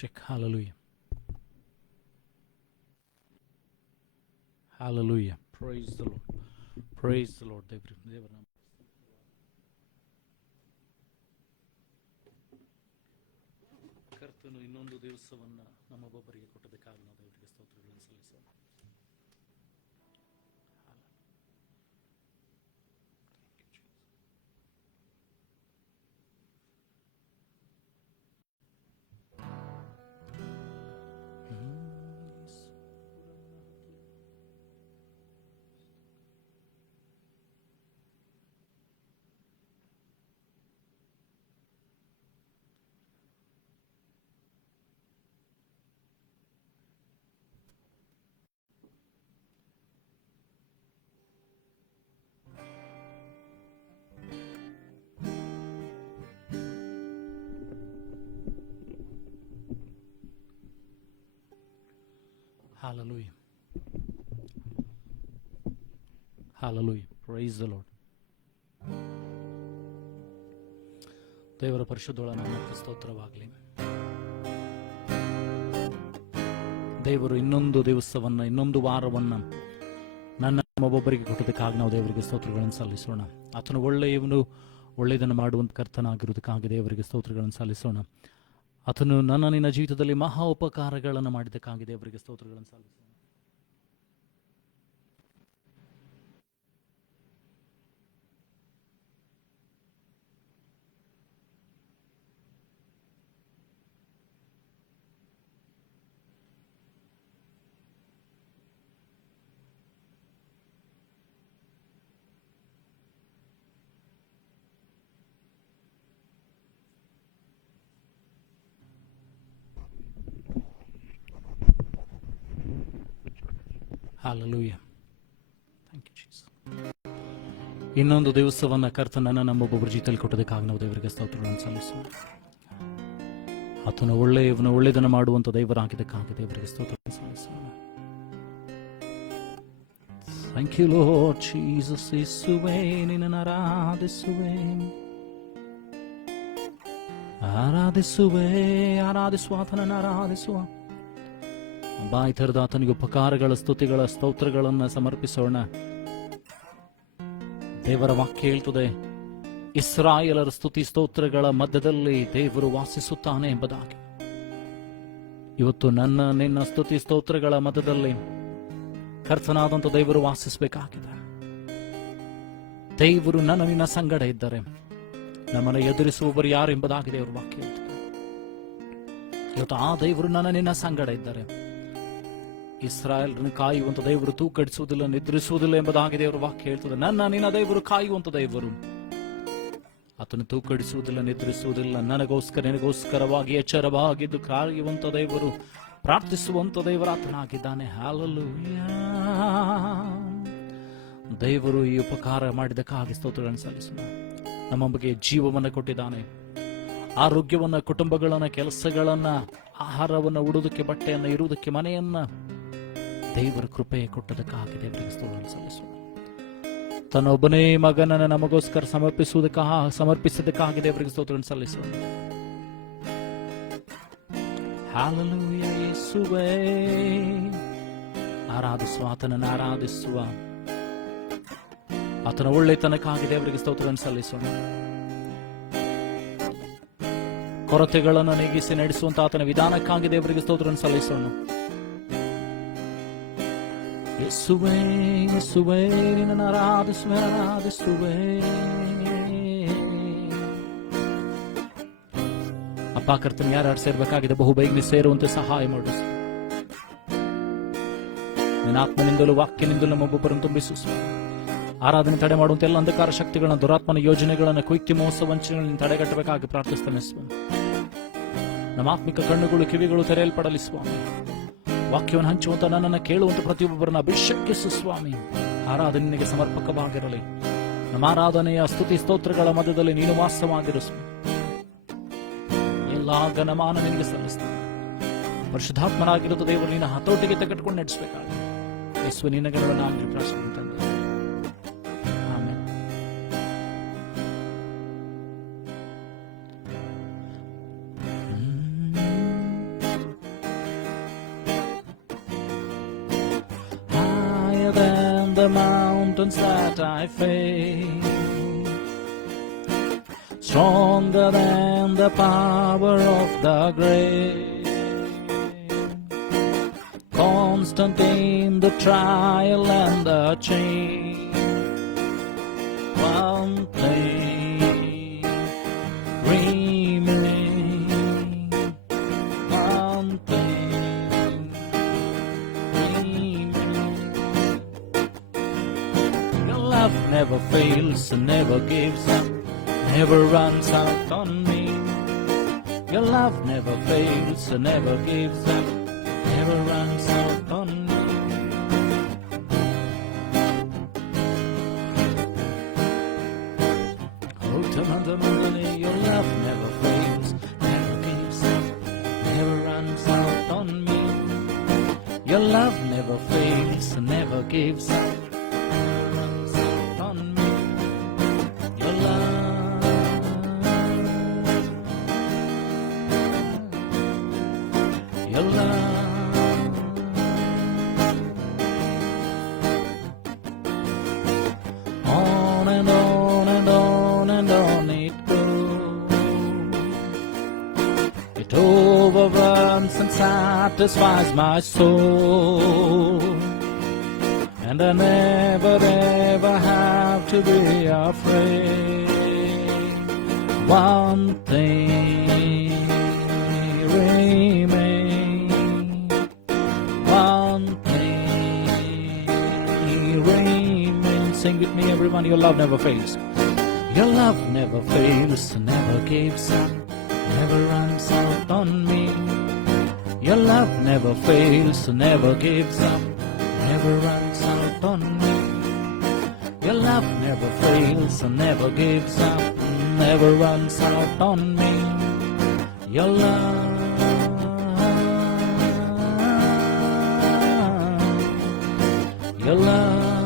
Check. Hallelujah. Hallelujah. Praise the Lord. Praise the Lord. ದೇವರ ಕರ್ತನು ಇನ್ನೊಂದು ದಿವಸವನ್ನು ನಮ್ಮೊಬ್ಬೊಬ್ಬರಿಗೆ ಕೊಟ್ಟದಕ್ಕಾಗಿ ನಾವು ದೇವರಿಗೆ ಸ್ತೋತ್ರಗಳನ್ನು ಸಲ್ಲಿಸೋಣ. Hallelujah. Hallelujah. Praise the Lord. ದೇವರ ಪರಿಶುದ್ಧಳ ನಾಮಕ್ಕೆ ಸ್ತೋತ್ರವಾಗಲಿ. ದೇವರು ಇನ್ನೊಂದು ದಿವಸವನ್ನ, ಇನ್ನೊಂದು ವಾರವನ್ನ ನಮ್ಮೊಬ್ಬೊಬ್ಬರಿಗೆ ಕೊಟ್ಟದಕ್ಕಾಗಿ ನಾವು ದೇವರಿಗೆ ಸ್ತೋತ್ರಗಳನ್ನು ಸಲ್ಲಿಸೋಣ. ಆತನು ಒಳ್ಳೆಯವನು, ಒಳ್ಳೆಯದನ್ನು ಮಾಡುವಂತ ಕರ್ತನಾಗಿರುವುದಕ್ಕಾಗಿ ದೇವರಿಗೆ ಸ್ತೋತ್ರಗಳನ್ನು ಸಲ್ಲಿಸೋಣ. ಆತನು ನಿನ್ನ ಜೀವಿತದಲ್ಲಿ ಮಹಾ ಉಪಕಾರಗಳನ್ನು ಮಾಡಿದ್ದಕ್ಕಾಗಿ ದೇವರಿಗೆ ಸ್ತೋತ್ರಗಳನ್ನು ಸಲ್ಲಿಸೋಣ. Hallelujah. Thank you, Jesus. ಇನ್ನೊಂದು ದಿವಸವನ್ನ ಕರ್ತನನ್ನ ನಮ್ಮೊಬ್ಬೊಬ್ಬರ ಜೀವಿತದಲ್ಲಿ ಕೊಟ್ಟದಕ್ಕಾಗಿ ನಾವು ದೇವರಿಗೆ ಸ್ತೋತ್ರಗಳನ್ನು ಸಲ್ಲಿಸೋಣ. ಆತನು ಒಳ್ಳೆಯವನು, ಒಳ್ಳೆಯದನ್ನು ಮಾಡುವಂತ ದೇವರಾಗಿದ್ದಕ್ಕಾಗಿ ದೇವರಿಗೆ ಸ್ತೋತ್ರಗಳನ್ನು ಸಲ್ಲಿಸೋಣ. Thank you, Lord Jesus. ಯೇಸುವೇ, ನಿನ್ನನ್ನು ಆರಾಧಿಸುವೆ, ಆರಾಧಿಸುವ ಆತನನ್ನು ಆರಾಧಿಸುವ. ಬಾಯಿ ತೆರೆದ ಆತನಿಗೆ ಉಪಕಾರಗಳ, ಸ್ತುತಿಗಳ, ಸ್ತೋತ್ರಗಳನ್ನು ಸಮರ್ಪಿಸೋಣ. ದೇವರ ವಾಕ್ಯ ಹೇಳ್ತದೆ, ಇಸ್ರಾಯೇಲರ ಸ್ತುತಿ ಸ್ತೋತ್ರಗಳ ಮಧ್ಯದಲ್ಲಿ ದೇವರು ವಾಸಿಸುತ್ತಾನೆ ಎಂಬುದಾಗಿ. ಇವತ್ತು ನಿನ್ನ ಸ್ತುತಿ ಸ್ತೋತ್ರಗಳ ಮಧ್ಯದಲ್ಲಿ ಕರ್ತನಾದಂತ ದೇವರು ವಾಸಿಸಬೇಕಾಗಿದೆ. ದೇವರು ನಿನ್ನ ಸಂಗಡ ಇದ್ದರೆ ನಮ್ಮನ್ನು ಎದುರಿಸುವವರು ಯಾರು ಎಂಬುದಾಗಿ ದೇವರ ವಾಕ್ಯ ಹೇಳ್ತದೆ. ಇವತ್ತು ಆ ದೇವರು ನಿನ್ನ ಸಂಗಡ ಇದ್ದರೆ ಇಸ್ರಾಯೇಲರನ್ನು ಕಾಯುವಂತ ದೇವರು ತೂಕಡಿಸುವುದಿಲ್ಲ, ನಿದ್ರಿಸುವುದಿಲ್ಲ ಎಂಬುದಾಗಿ ದೇವರ ವಾಕ್ಯ ಹೇಳ್ತದೆ. ನಿನ್ನ ದೇವರು ಕಾಯುವಂತ ದೇವರು, ಆತನು ತೂಕಡಿಸುವುದಿಲ್ಲ, ನಿದ್ರಿಸುವುದಿಲ್ಲ. ನಿನಗೋಸ್ಕರವಾಗಿ ಎಚ್ಚರವಾಗಿದ್ದು ಕಾಯುವಂತ ದೇವರು, ಪ್ರಾರ್ಥಿಸುವಂತ ದೇವರು ಆತನಾಗಿದ್ದಾನೆ. ಹಲ್ಲೆಲೂಯಾ. ದೇವರು ಈ ಉಪಕಾರ ಮಾಡಿದಕ್ಕಾಗಿ ಸ್ತೋತ್ರಗಳನ್ನು ಸಲ್ಲಿಸೋಣ. ನಮ್ಮ ಬಗ್ಗೆ ಜೀವವನ್ನು ಕೊಟ್ಟಿದ್ದಾನೆ, ಆರೋಗ್ಯವನ್ನ, ಕುಟುಂಬಗಳನ್ನ, ಕೆಲಸಗಳನ್ನ, ಆಹಾರವನ್ನ, ಉಡುವುದಕ್ಕೆ ಬಟ್ಟೆಯನ್ನ, ಇರುವುದಕ್ಕೆ ಮನೆಯನ್ನ ದೇವರ ಕೃಪೆ ಕೊಟ್ಟದಕ್ಕಾಗಿ ದೇವರಿಗೆ ಸ್ತೋತ್ರವನ್ನು ಸಲ್ಲಿಸೋಣ. ತನ್ನ ಒಬ್ಬನೇ ಮಗನನ್ನು ನಮಗೋಸ್ಕರ ಸಮರ್ಪಿಸಿದ್ದಕ್ಕಾಗಿ ದೇವರಿಗೆ ಸ್ತೋತ್ರವನ್ನು ಸಲ್ಲಿಸೋಣ. ಹಲ್ಲೆಲೂಯಾ. ಯೇಸುವೇ, ಆರಾಧಿಸುವ, ಆತನನ್ನು ಆರಾಧಿಸುವ. ಆತನ ಒಳ್ಳೆತನಕ್ಕಾಗಿ ದೇವರಿಗೆ ಸ್ತೋತ್ರವನ್ನು ಸಲ್ಲಿಸೋಣ. ಕೊರತೆಗಳನ್ನು ನೀಗಿಸಿ ನಡೆಸುವಂತ ಆತನ ವಿಧಾನಕ್ಕಾಗಿ ದೇವರಿಗೆ ಸ್ತೋತ್ರವನ್ನು ಸಲ್ಲಿಸೋಣ. ಯೇಸುವೇ, ಯೇಸುವೇ, ನಿನ್ನನ್ನು ಆರಾಧಿಸುವೆ. ಅಪ್ಪ ಕರ್ತನ, ಯಾರ್ಯಾರು ಸೇರ್ಬೇಕಾಗಿದೆ ಬಹು ಬೇಗನೆ ಸೇರುವಂತೆ ಸಹಾಯ ಮಾಡು. ನಿನ್ನ ಆತ್ಮನಿಂದಲೂ ವಾಕ್ಯನಿಂದಲೂ ನಮ್ಮೊಬ್ಬೊಬ್ಬರನ್ನು ತುಂಬಿಸು. ಆರಾಧನೆ ತಡೆ ಮಾಡುವಂತ ಎಲ್ಲ ಅಂಧಕಾರ ಶಕ್ತಿಗಳನ್ನ, ದುರಾತ್ಮನ ಯೋಜನೆಗಳನ್ನ, ಕುಯುಕ್ತಿ, ಮೋಸ, ವಂಚನೆಗಳನ್ನು ತಡೆಗಟ್ಟಬೇಕಾಗಿ ಪ್ರಾರ್ಥಿಸ್ತೇನೆ ಸ್ವಾಮಿ. ನಮ್ಮ ಆತ್ಮಿಕ ಕಣ್ಣುಗಳು, ಕಿವಿಗಳು ತೆರೆಯಲ್ಪಡಲಿ ಸ್ವಾಮಿ. ವಾಕ್ಯವನ್ನು ಹಂಚುವಂತ, ನನ್ನನ್ನು ಕೇಳುವಂತ ಪ್ರತಿಯೊಬ್ಬರನ್ನ ಅಭಿಷೇಕಿಸು ಸ್ವಾಮಿ. ಆರಾಧನೆ ನಿನಗೆ ಸಮರ್ಪಕವಾಗಿರಲಿ. ನಮ್ಮ ಆರಾಧನೆಯ ಸ್ತುತಿ ಸ್ತೋತ್ರಗಳ ಮಧ್ಯದಲ್ಲಿ ನೀನು ವಾಸವಾಗಿರು ಸ್ವಾಮಿ. ಎಲ್ಲಾ ಘನಮಾನ ನಿನಗೆ ಸಲ್ಲಿಸ್ತಾನೆ. ಪರಿಶುದ್ಧಾತ್ಮನಾಗಿರುತ್ತ ದೇವರು ನಿನ್ನ ಹತೋಟಿಗೆ ತೆಗೆದುಕೊಂಡು ನಡೆಸಬೇಕಾಗಿ ಯೇಸು ನಿನ್ನ ಗಣವನ್ನಾಗಲಿ ಪ್ರಾರ್ಥನೆ ತಂದೆ. the mountains that I face, stronger than the power of the grave, constant in the trial and the change. One thing remains, one thing remains. Your love never fails and never gives up, never runs out on me. Your love never fails and never gives up, never runs out on me. Your love never fails, never gives up, never runs out on me. Your love never fails and never gives up, never runs out on me. Your love, your love, on and on and on and on it goes. It overwhelms and satisfies my soul, and I never ever have to be afraid. One thing remains, one thing remains. Sing with me, everyone. Your love never fails. Your love never fails, never gives up, never runs out on me. Your love never fails, never gives up, never runs out on me. Your love never fails, never gives up, never runs out on me. Your love, your love.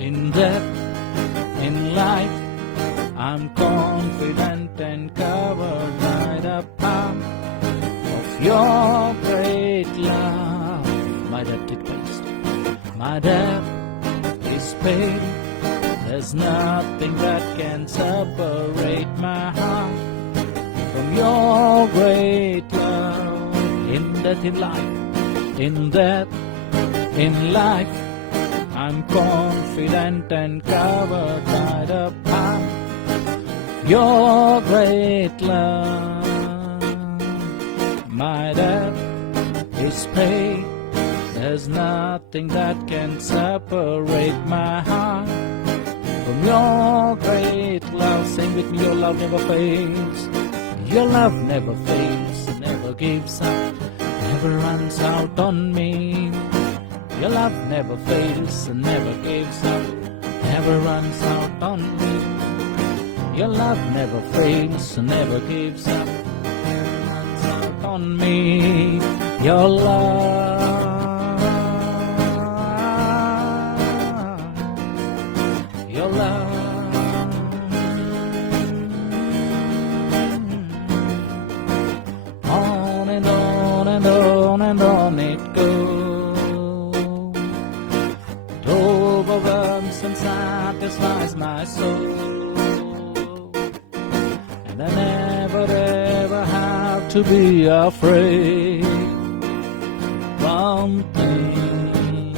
In death, in life, I'm confident and covered by the power of your great love. My debt is placed, my debt is paid. There's nothing that can separate my heart from your great love. In death, in life, in death, in life, I'm confident and covered by the power of your great love. My debt is paid. There's nothing that can separate my heart from your great love. Sing with me, your love never fails. Your love never fails, never gives up, never runs out on me. Your love never fails and never gives up, never runs out on me. Your love never fails and never gives up, never runs out on me. Your love, your love, on and on and on and on it goes. Overwhelms and satisfies my soul, and I never ever have to be afraid. One thing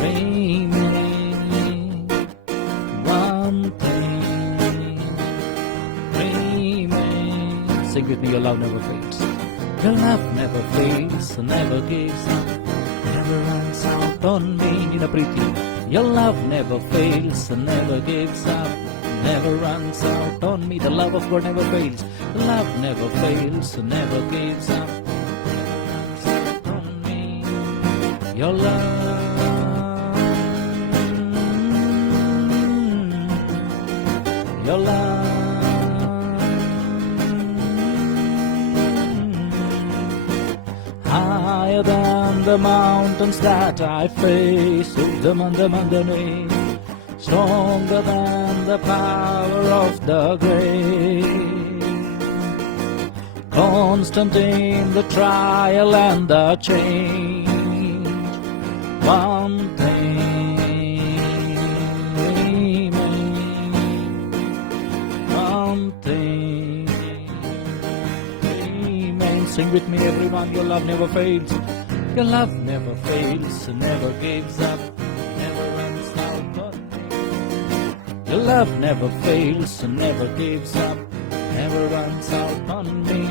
remains, one thing remains. Sing with me, your love never fails. Your love never fails, never gives up, never runs out on me. Ninapriti. Your love never fails and never gives up, never runs out on me. The love of God never fails. The love never fails and never gives up, never runs out on me. Your love, your love, higher than the mountains that I face, stronger than the power of the grave, constant in the trial and the change. One thing remains. One thing remains. Sing with me, everyone. Your love never fails. Your love never fails, never gives up, never runs out on me. Your love never fails, never gives up, never runs out on me.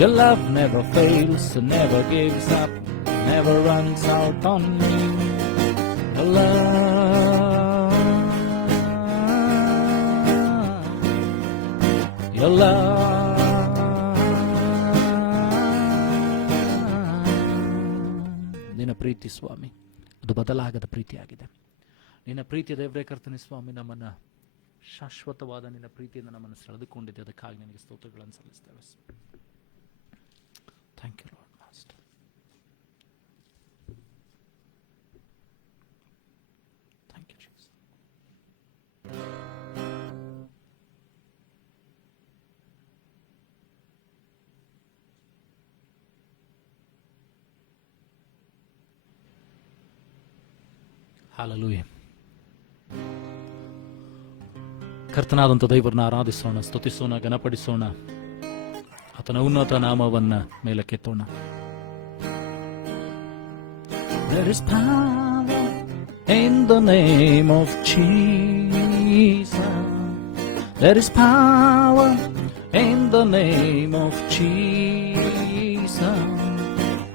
Your love never fails, never gives up, never runs out on me. Your love, your love. ನಿನ್ನ ಪ್ರೀತಿ ಸ್ವಾಮಿ ಅದು ಬದಲಾಗದ ಪ್ರೀತಿಯಾಗಿದೆ. ನಿನ್ನ ಪ್ರೀತಿಯ ದೇವರೇ ಕರ್ತನೆ ಸ್ವಾಮಿ, ನಮ್ಮನ್ನು ಶಾಶ್ವತವಾದ ನಿನ್ನ ಪ್ರೀತಿಯಿಂದ ನಮ್ಮನ್ನು ಸೆಳೆದುಕೊಂಡಿದೆ. ಅದಕ್ಕಾಗಿ ನಿನಗೆ ಸ್ತೋತ್ರಗಳನ್ನು ಸಲ್ಲಿಸ್ತೇವೆ. Thank you Lord master. Thank you Jesus. Hallelujah. ಕರ್ತನಾದಂಥ ದೇವರನ್ನ ಆರಾಧಿಸೋಣ, ಸ್ತುತಿಸೋಣ, ಘನಪಡಿಸೋಣ, ಆತನ ಉನ್ನತ ನಾಮವನ್ನ ಮೇಲಕ್ಕೆತ್ತೋಣ. There is power in the name of Jesus. There is power in the name of Jesus.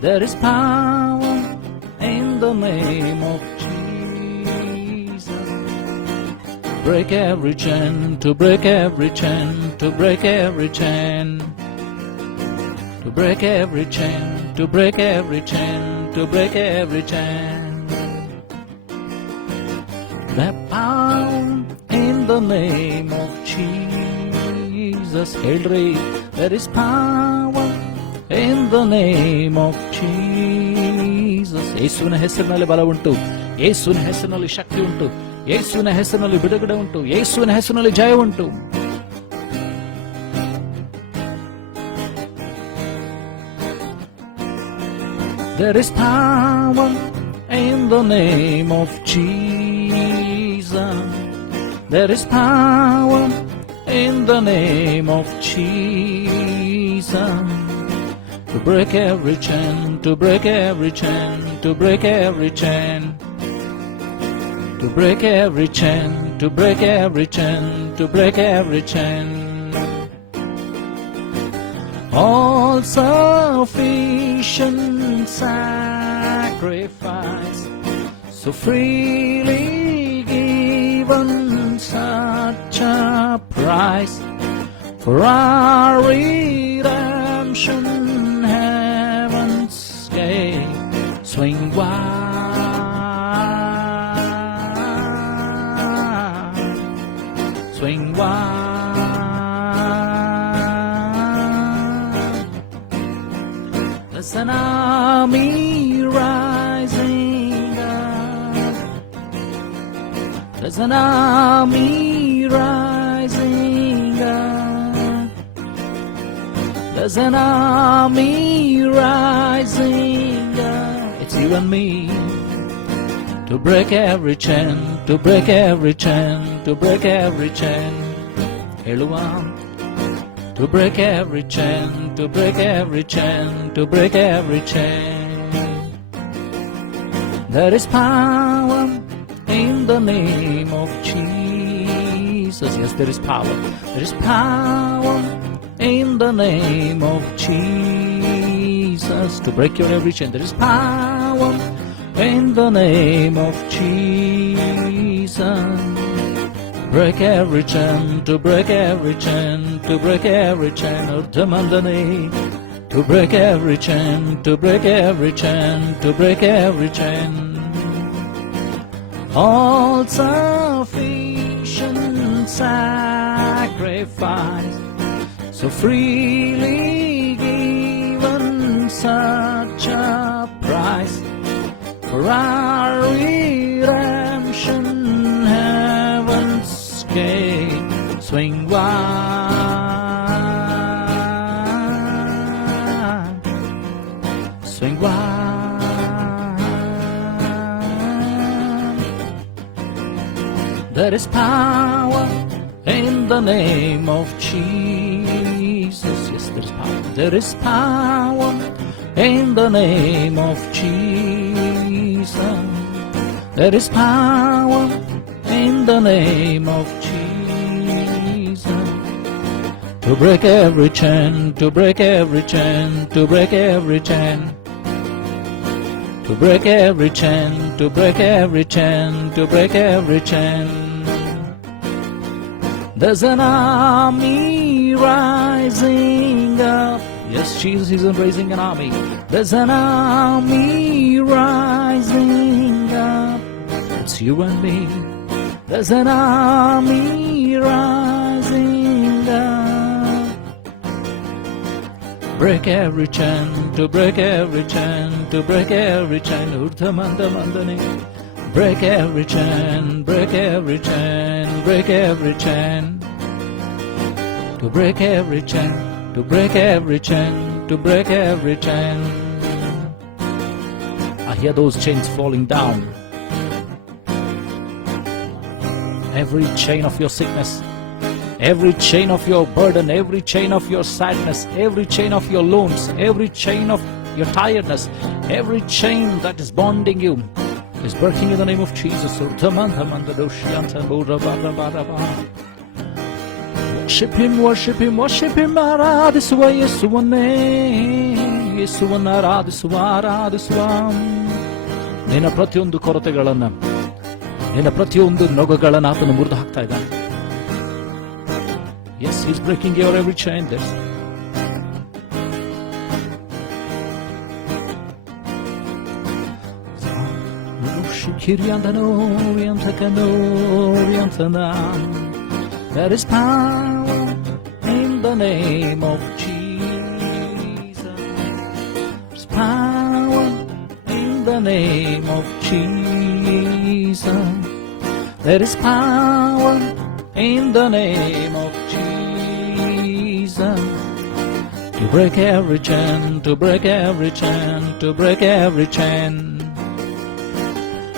There is power in the name of Jesus. Break every chain, to break every chain, to break every chain, to break every chain, to break every chain, to break every chain. The power in the name of Jesus. Helri, there is power in the name of Jesus. ಯೇಸುವಿನ ಹೆಸರಿನಲ್ಲಿ ಬಲ ಉಂಟು, ಯೇಸುವಿನ ಹೆಸರಿನಲ್ಲಿ ಶಕ್ತಿ ಉಂಟು, ಯೇಸುವಿನ ಹೆಸರಿನಲ್ಲಿ ಬಿಡುಗಡೆ ಉಂಟು, ಯೇಸುವಿನ ಹೆಸರಿನಲ್ಲಿ ಜಯ ಉಂಟು. There is power in the name of Jesus. There is power in the name of Jesus. To break every chain, to break every chain, to break every chain, to break every chain, to break every chain, to break every chain. All sufficient sacrifice, so freely given, such a price for our redemption. Heaven's gate swing wide, swing wide. There's an army rising up. There's an army rising up. There's an army rising up. It's you and me. To break every chain, to break every chain, to break every chain. Heluwa. To break every chain, to break every chain, to break every chain. There is power in the name of Jesus. Yes, there is power. There is power in the name of Jesus. To break your every chain. There is power in the name of Jesus. Break every chain, to break every chain, to break every chain. Urdhamandane. To break every chain, to break every chain, to break every chain. All sufficient sacrifice, so freely given, such a price for our redemption. Heaven's gate swing wide, There is power in the name of Jesus. Yes, there is power. There is power in the name of Jesus. There is power in the name of Jesus. To break every chain, to break every chain, to break every chain. To break every chain, to break every chain, to break every chain. There's an army rising up. Yes, Jesus is raising an army. There's an army rising up. It's you and me. There's an army rising up. Break every chain, to break every chain, to break every chain. Urdhamandamandane. Break every chain, break every chain, break every chain. To break every chain, to break every chain, to break every chain. I hear those chains falling down. Every chain of your sickness, every chain of your burden, every chain of your sadness, every chain of your loans, every chain of your tiredness, every chain that is bonding you is breaking in the name of Jesus. Worship Him, worship Him, worship Him. ಆರಾಧಿಸುವ ಯೇಸುವನ್ನೇ, ಯೇಸುವನ್ನ ಆರಾಧಿಸುವ, ಆರಾಧಿಸುವ. ನಿನ್ನ ಪ್ರತಿಯೊಂದು ಕೊರತೆಗಳನ್ನ, ನಿನ್ನ ಪ್ರತಿಯೊಂದು ನೊಗಗಳನ್ನ ಆತನು ಮುರಿದು ಹಾಕ್ತಾ ಇದ್ದಾನೆ. Yes, He's breaking your every chain. There's there is power in the name of Jesus. There's power in the name of Jesus. There is power in the name of Jesus. To break every chain, to break every chain, to break every chain.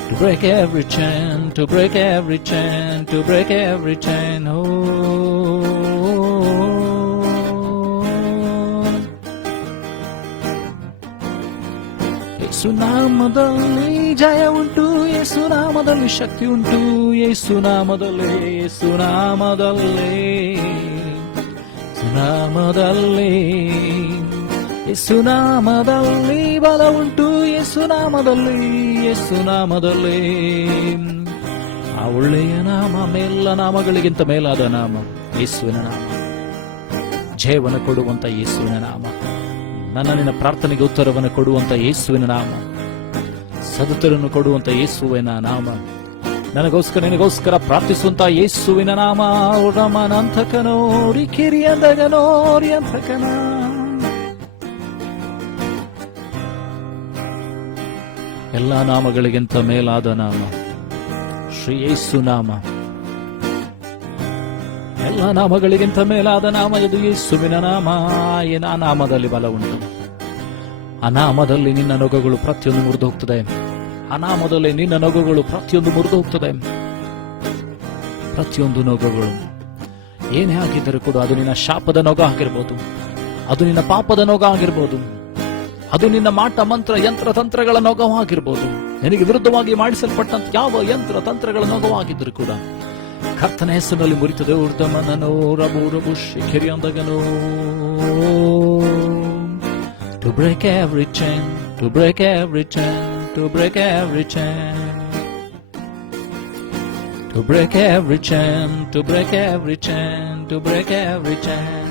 To break every chain, to break every chain, to break every chain. Oh, ಯೇಸುನಾಮದಲ್ಲಿ ಜಯ ಉಂಟು, ಯೇಸುನಾಮದಲ್ಲಿ ಶಕ್ತಿ ಉಂಟು, ಯೇಸುನಾಮದಲ್ಲಿ, ಯೇಸುನಾಮದಲ್ಲಿ, ಯೇಸುನಾಮದಲ್ಲಿ, ಯೇಸುನಾಮದಲ್ಲಿ ಬಲ ಉಂಟು, ಯೇಸುನಾಮದಲ್ಲಿ, ಯೇಸುನಾಮದಲ್ಲಿ. ಆ ಒಳ್ಳೆಯ ನಾಮ, ಮೇಲ ನಾಮಗಳಿಗಿಂತ ಮೇಲಾದ ನಾಮ ಯೇಸುವಿನ ನಾಮ. ಜಯವನ್ನು ಕೊಡುವಂತ ಯೇಸುವಿನ ನಾಮ. ನನ್ನ ನಿನ್ನ ಪ್ರಾರ್ಥನೆಗೆ ಉತ್ತರವನ್ನು ಕೊಡುವಂತ ಯೇಸುವಿನ ನಾಮ. ಸದುತ್ತರನ್ನು ಕೊಡುವಂತ ಯೇಸುವಿನ ನಾಮ. ನನಗೋಸ್ಕರ ನಿನಗೋಸ್ಕರ ಪ್ರಾರ್ಥಿಸುವಂತ ಯೇಸುವಿನ ನಾಮ. ರಮನಂತಕನೋರಿ ಕಿರಿಯಂದಗನೋರಿ ಅಂತಕನ. ಎಲ್ಲ ನಾಮಗಳಿಗಿಂತ ಮೇಲಾದ ನಾಮ ಶ್ರೀ ಯೇಸು ನಾಮ. ಎಲ್ಲ ನಾಮಗಳಿಗಿಂತ ಮೇಲಾದ ನಾಮ ಇದು ಯೇಸುವಿನ ನಾಮ. ಆ ನಾಮದಲ್ಲಿ ಬಲ ಉಂಟು. ಆ ನಾಮದಲ್ಲಿ ನಿನ್ನ ನೊಗಗಳು ಪ್ರತಿಯೊಂದು ಮುರಿದು ಹೋಗ್ತದೆ. ಆ ನಾಮದಲ್ಲಿ ನಿನ್ನ ನೊಗಗಳು ಪ್ರತಿಯೊಂದು ಮುರಿದು ಹೋಗ್ತದೆ. ಪ್ರತಿಯೊಂದು ನೊಗಗಳು ಏನೇ ಆಗಿದ್ದರೂ ಕೂಡ ಅದು ನಿನ್ನ ಶಾಪದ ನೊಗ ಆಗಿರ್ಬೋದು, ಅದು ನಿನ್ನ ಪಾಪದ ನೊಗ ಆಗಿರ್ಬೋದು, ಅದು ನಿನ್ನ ಮಾಟ ಮಂತ್ರ ಯಂತ್ರ ತಂತ್ರಗಳ ನೊಗವಾಗಿರ್ಬೋದು, ನಿನಗೆ ವಿರುದ್ಧವಾಗಿ ಮಾಡಿಸಲ್ಪಟ್ಟಂತ ಯಾವ ಯಂತ್ರ ತಂತ್ರಗಳ ನೊಗವಾಗಿದ್ದರೂ ಕೂಡ ಕರ್ತನ ಹೆಸರಿನಲ್ಲಿ ಮುರಿತದೆ. ಊರ್ಧಮನನೋ ರಬು ರಬು ಶಿಖರಿಯಂದಗನೋ. To break every chain, to break every chain, to break every chain. To break every chain, to break every chain, to break every chain.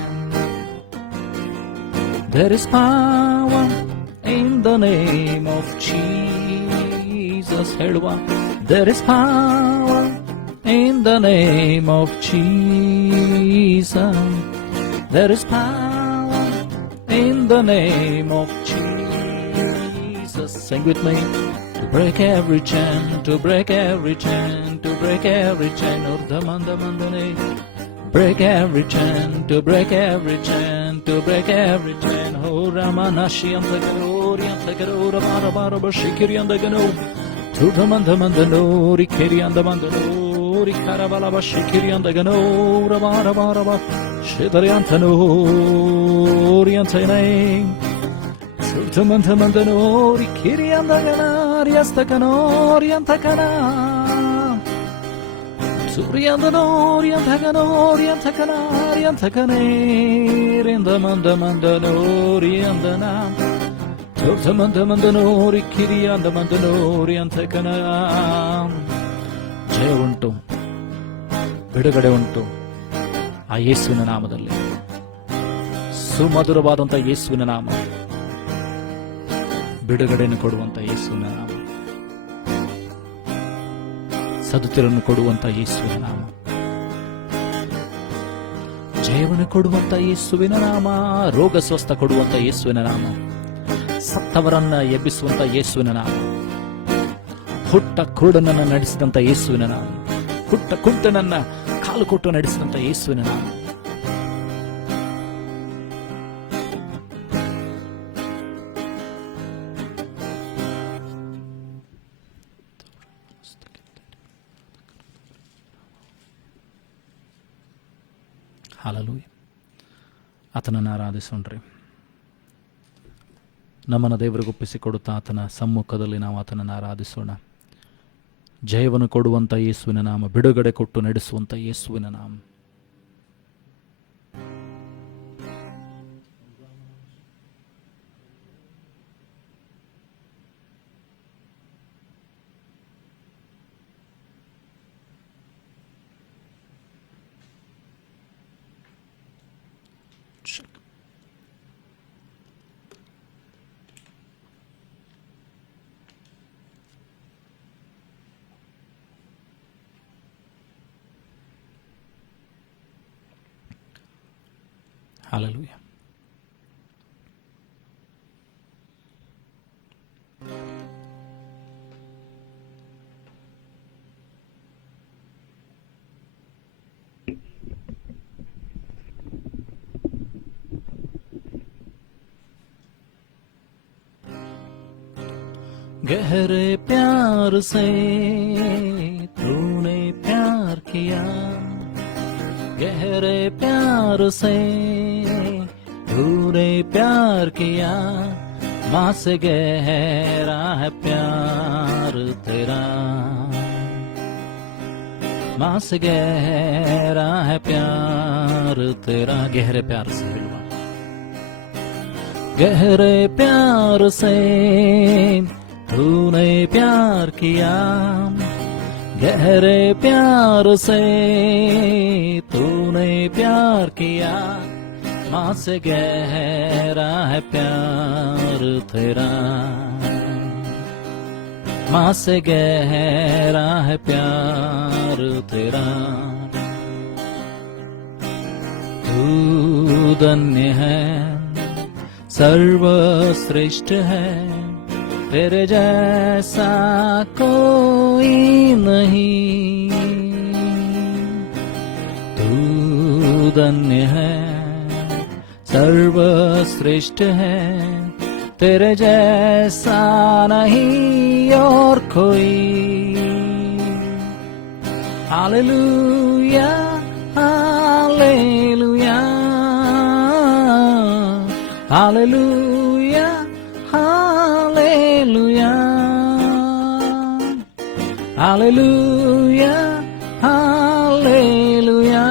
There is power in the name of Jesus. Heluva. There is power in the name of Jesus. There is power in the name of Jesus. Sing with me. To break every chain, to break every chain, to break every chain. Urdhamandamandane. Break every chain, to break every chain, to break every chain. Oh, Ramanashi and the Garori and the Garora Barabara Shikiri and the Gano. Urdhamandamandano, Rikiri and the Mandano, Karabalaba Shikiriandagano Rabaraba Shidariantano Orientane Sultamantamandanori Kiriandagana Riastakano Orientakana Suriandano Orientakane Rindamandamandano Orientana Sultamantamandanori Kiriandamandano Orientakana ಜಯ ಉಂಟು, ಬಿಡುಗಡೆ ಉಂಟು ಆ ಯೇಸುವಿನ ನಾಮದಲ್ಲಿ. ಸುಮಧುರವಾದಂಥ ಯೇಸುವಿನ ನಾಮ, ಬಿಡುಗಡೆಯನ್ನು ಕೊಡುವಂತ ಯೇಸುವಿನ ನಾಮ, ಸದುತಿರನ್ನು ಕೊಡುವಂತ ಯೇಸುವಿನ ನಾಮ, ಜಯವನ್ನು ಕೊಡುವಂತ ಯೇಸುವಿನ ನಾಮ, ರೋಗ ಸ್ವಸ್ಥ ಕೊಡುವಂತ ಯೇಸುವಿನ ನಾಮ, ಸತ್ತವರನ್ನ ಎಬ್ಬಿಸುವಂತ ಯೇಸುವಿನ ನಾಮ, ಹುಟ್ಟ ಕುರುಡನನ್ನ ನಡೆಸಿದಂತ ಯೇಸುವಿನ ನಾಮ, ಹುಟ್ಟ ಕುಂಟನನ್ನ ಕಾಲು ಕೊಟ್ಟು ನಡೆಸಿದಂತ ಯೇಸುವಿನ ನಾಮ. ಹಲ್ಲೆಲೂಯ. ಆತನನ್ನು ಆರಾಧಿಸೋಣ್ರಿ. ನಮ್ಮನ್ನು ದೇವರಿಗೊಪ್ಪಿಸಿಕೊಡುತ್ತಾ ಆತನ ಸಮ್ಮುಖದಲ್ಲಿ ನಾವು ಆತನನ್ನು ಆರಾಧಿಸೋಣ. ಜಯವನ್ನು ಕೊಡುವಂತ ಯೇಸುವಿನ ನಾಮ, ಬಿಡುಗಡೆ ಕೊಟ್ಟು ನಡೆಸುವಂತ ಯೇಸುವಿನ ನಾಮ. Hallelujah. गहरे प्यार से तूने प्यार किया, गहरे प्यार से तूने प्यार किया, माँ से गहरा है प्यार तेरा, माँ से गहरा है प्यार तेरा. गहरे प्यार से, गहरे प्यार से तूने प्यार किया, गहरे प्यार से तूने प्यार किया, माँ से गहरा है प्यार तेरा, माँ से गहरा है प्यार तेरा. तू धन्य है, सर्वश्रेष्ठ है, तेरे जैसा कोई नहीं. तू धन्य है, सर्वश्रेष्ठ है, तेरे जैसा नहीं और कोई. Hallelujah hallelujah hallelujah hallelujah hallelujah hallelujah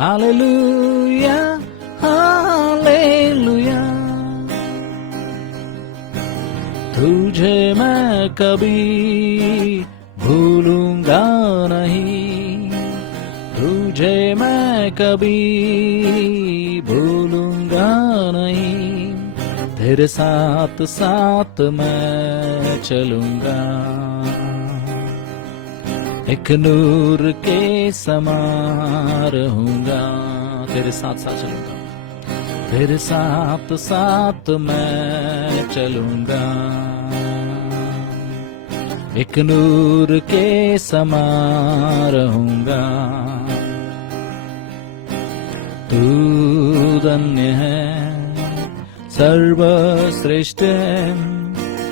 hallelujah hallelujah. तुझे मैं कभी भूलूंगा नहीं, तुझे मैं कभी भूलूंगा नहीं, तेरे साथ साथ मैं चलूंगा, एक नूर के समान रहूंगा. तेरे साथ साथ चलूंगा, तेरे साथ साथ मैं चलूंगा, एक नूर के समान रहूंगा. तू धन्य है, सर्वश्रेष्ठ है,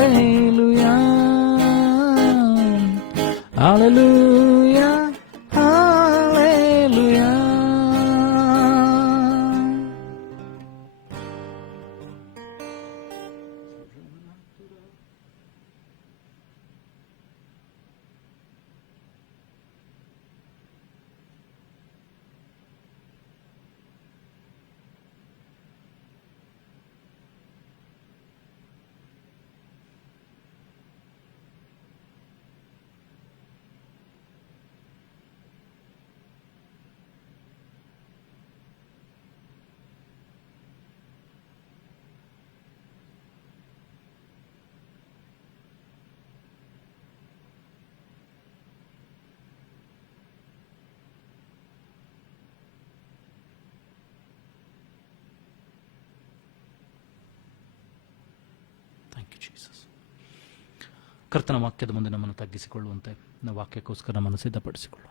Hallelujah, hallelujah. ಕರ್ತನ ವಾಕ್ಯದ ಮುಂದೆ ನಮ್ಮನ್ನು ತಗ್ಗಿಸಿಕೊಳ್ಳುವಂತೆ ನಾವು ವಾಕ್ಯಕ್ಕೋಸ್ಕರ ನಮ್ಮನ್ನು ಸಿದ್ಧಪಡಿಸಿಕೊಳ್ಳೋಣ.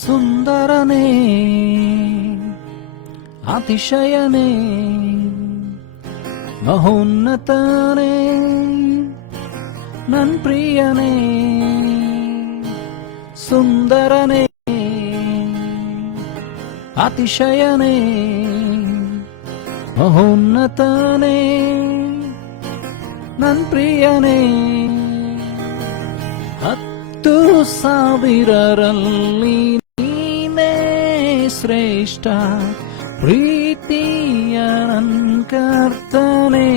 ಸುಂದರನೇ, ಅತಿಶಯನೇ, ಮಹೋನ್ನತನೇ, ನನ್ ಪ್ರಿಯನೇ, ಸುಂದರನೇ, ಅತಿಶಯನೇ, ಮಹೋನ್ನತನೇ, ನನ್ ಪ್ರಿಯನೇ. 10,000ರಲ್ಲಿ ನೀನೇ ಶ್ರೇಷ್ಠ, ಪ್ರೀತಿಯ ನನ್ ಕರ್ತನೇ.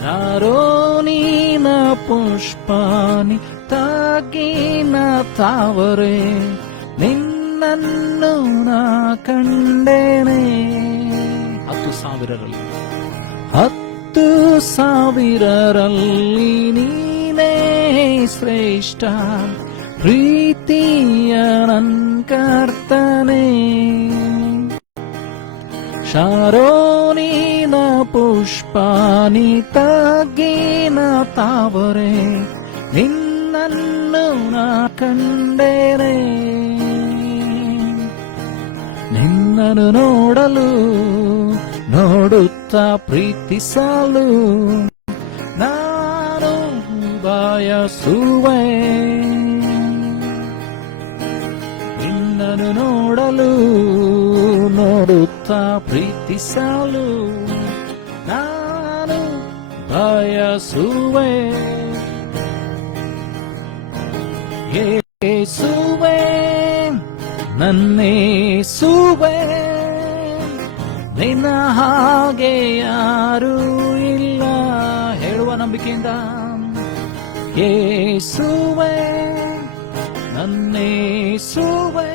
ಶಾರೋನಿನ ಪುಷ್ಪಾನಿ ತಾಗಿನ ತಾವರೆ, ನಿನ್ನನ್ನು ನಾ ಕಂಡೇನೆ. 10,000ರಲ್ಲಿ ನೀನೇ ಶ್ರೇಷ್ಠ, ಪ್ರೀತಿಯ ನನ್ ಕರ್ತನೇ. ಶಾರೋನಿನ ಪುಷ್ಪಾನಿ ತಗ್ಗಿನ ತಾವರೆ, ನಿನ್ನನ್ನು ನಾ ಕಂಡೇನೆ. ನಿನ್ನನ್ನು ನೋಡಲು ನೋಡುತ್ತಾ ಪ್ರೀತಿಸಲು ನಾನು ಬಯಸುವೆ. ನಿನ್ನನ್ನು ನೋಡಲು ನೋಡುತ್ತಾ ಪ್ರೀತಿಸಲು ನಾನು ಬಯಸುವೆ. ಯೇಸುವೇ, ನನ್ನೇಸುವೇ, ನಿನ್ನ ಹಾಗೆ ಯಾರೂ ಇಲ್ಲ. ಹೇಳುವ ನಂಬಿಕೆಯಿಂದ. ಯೇಸುವೇ, ನನ್ನೇಸುವೇ,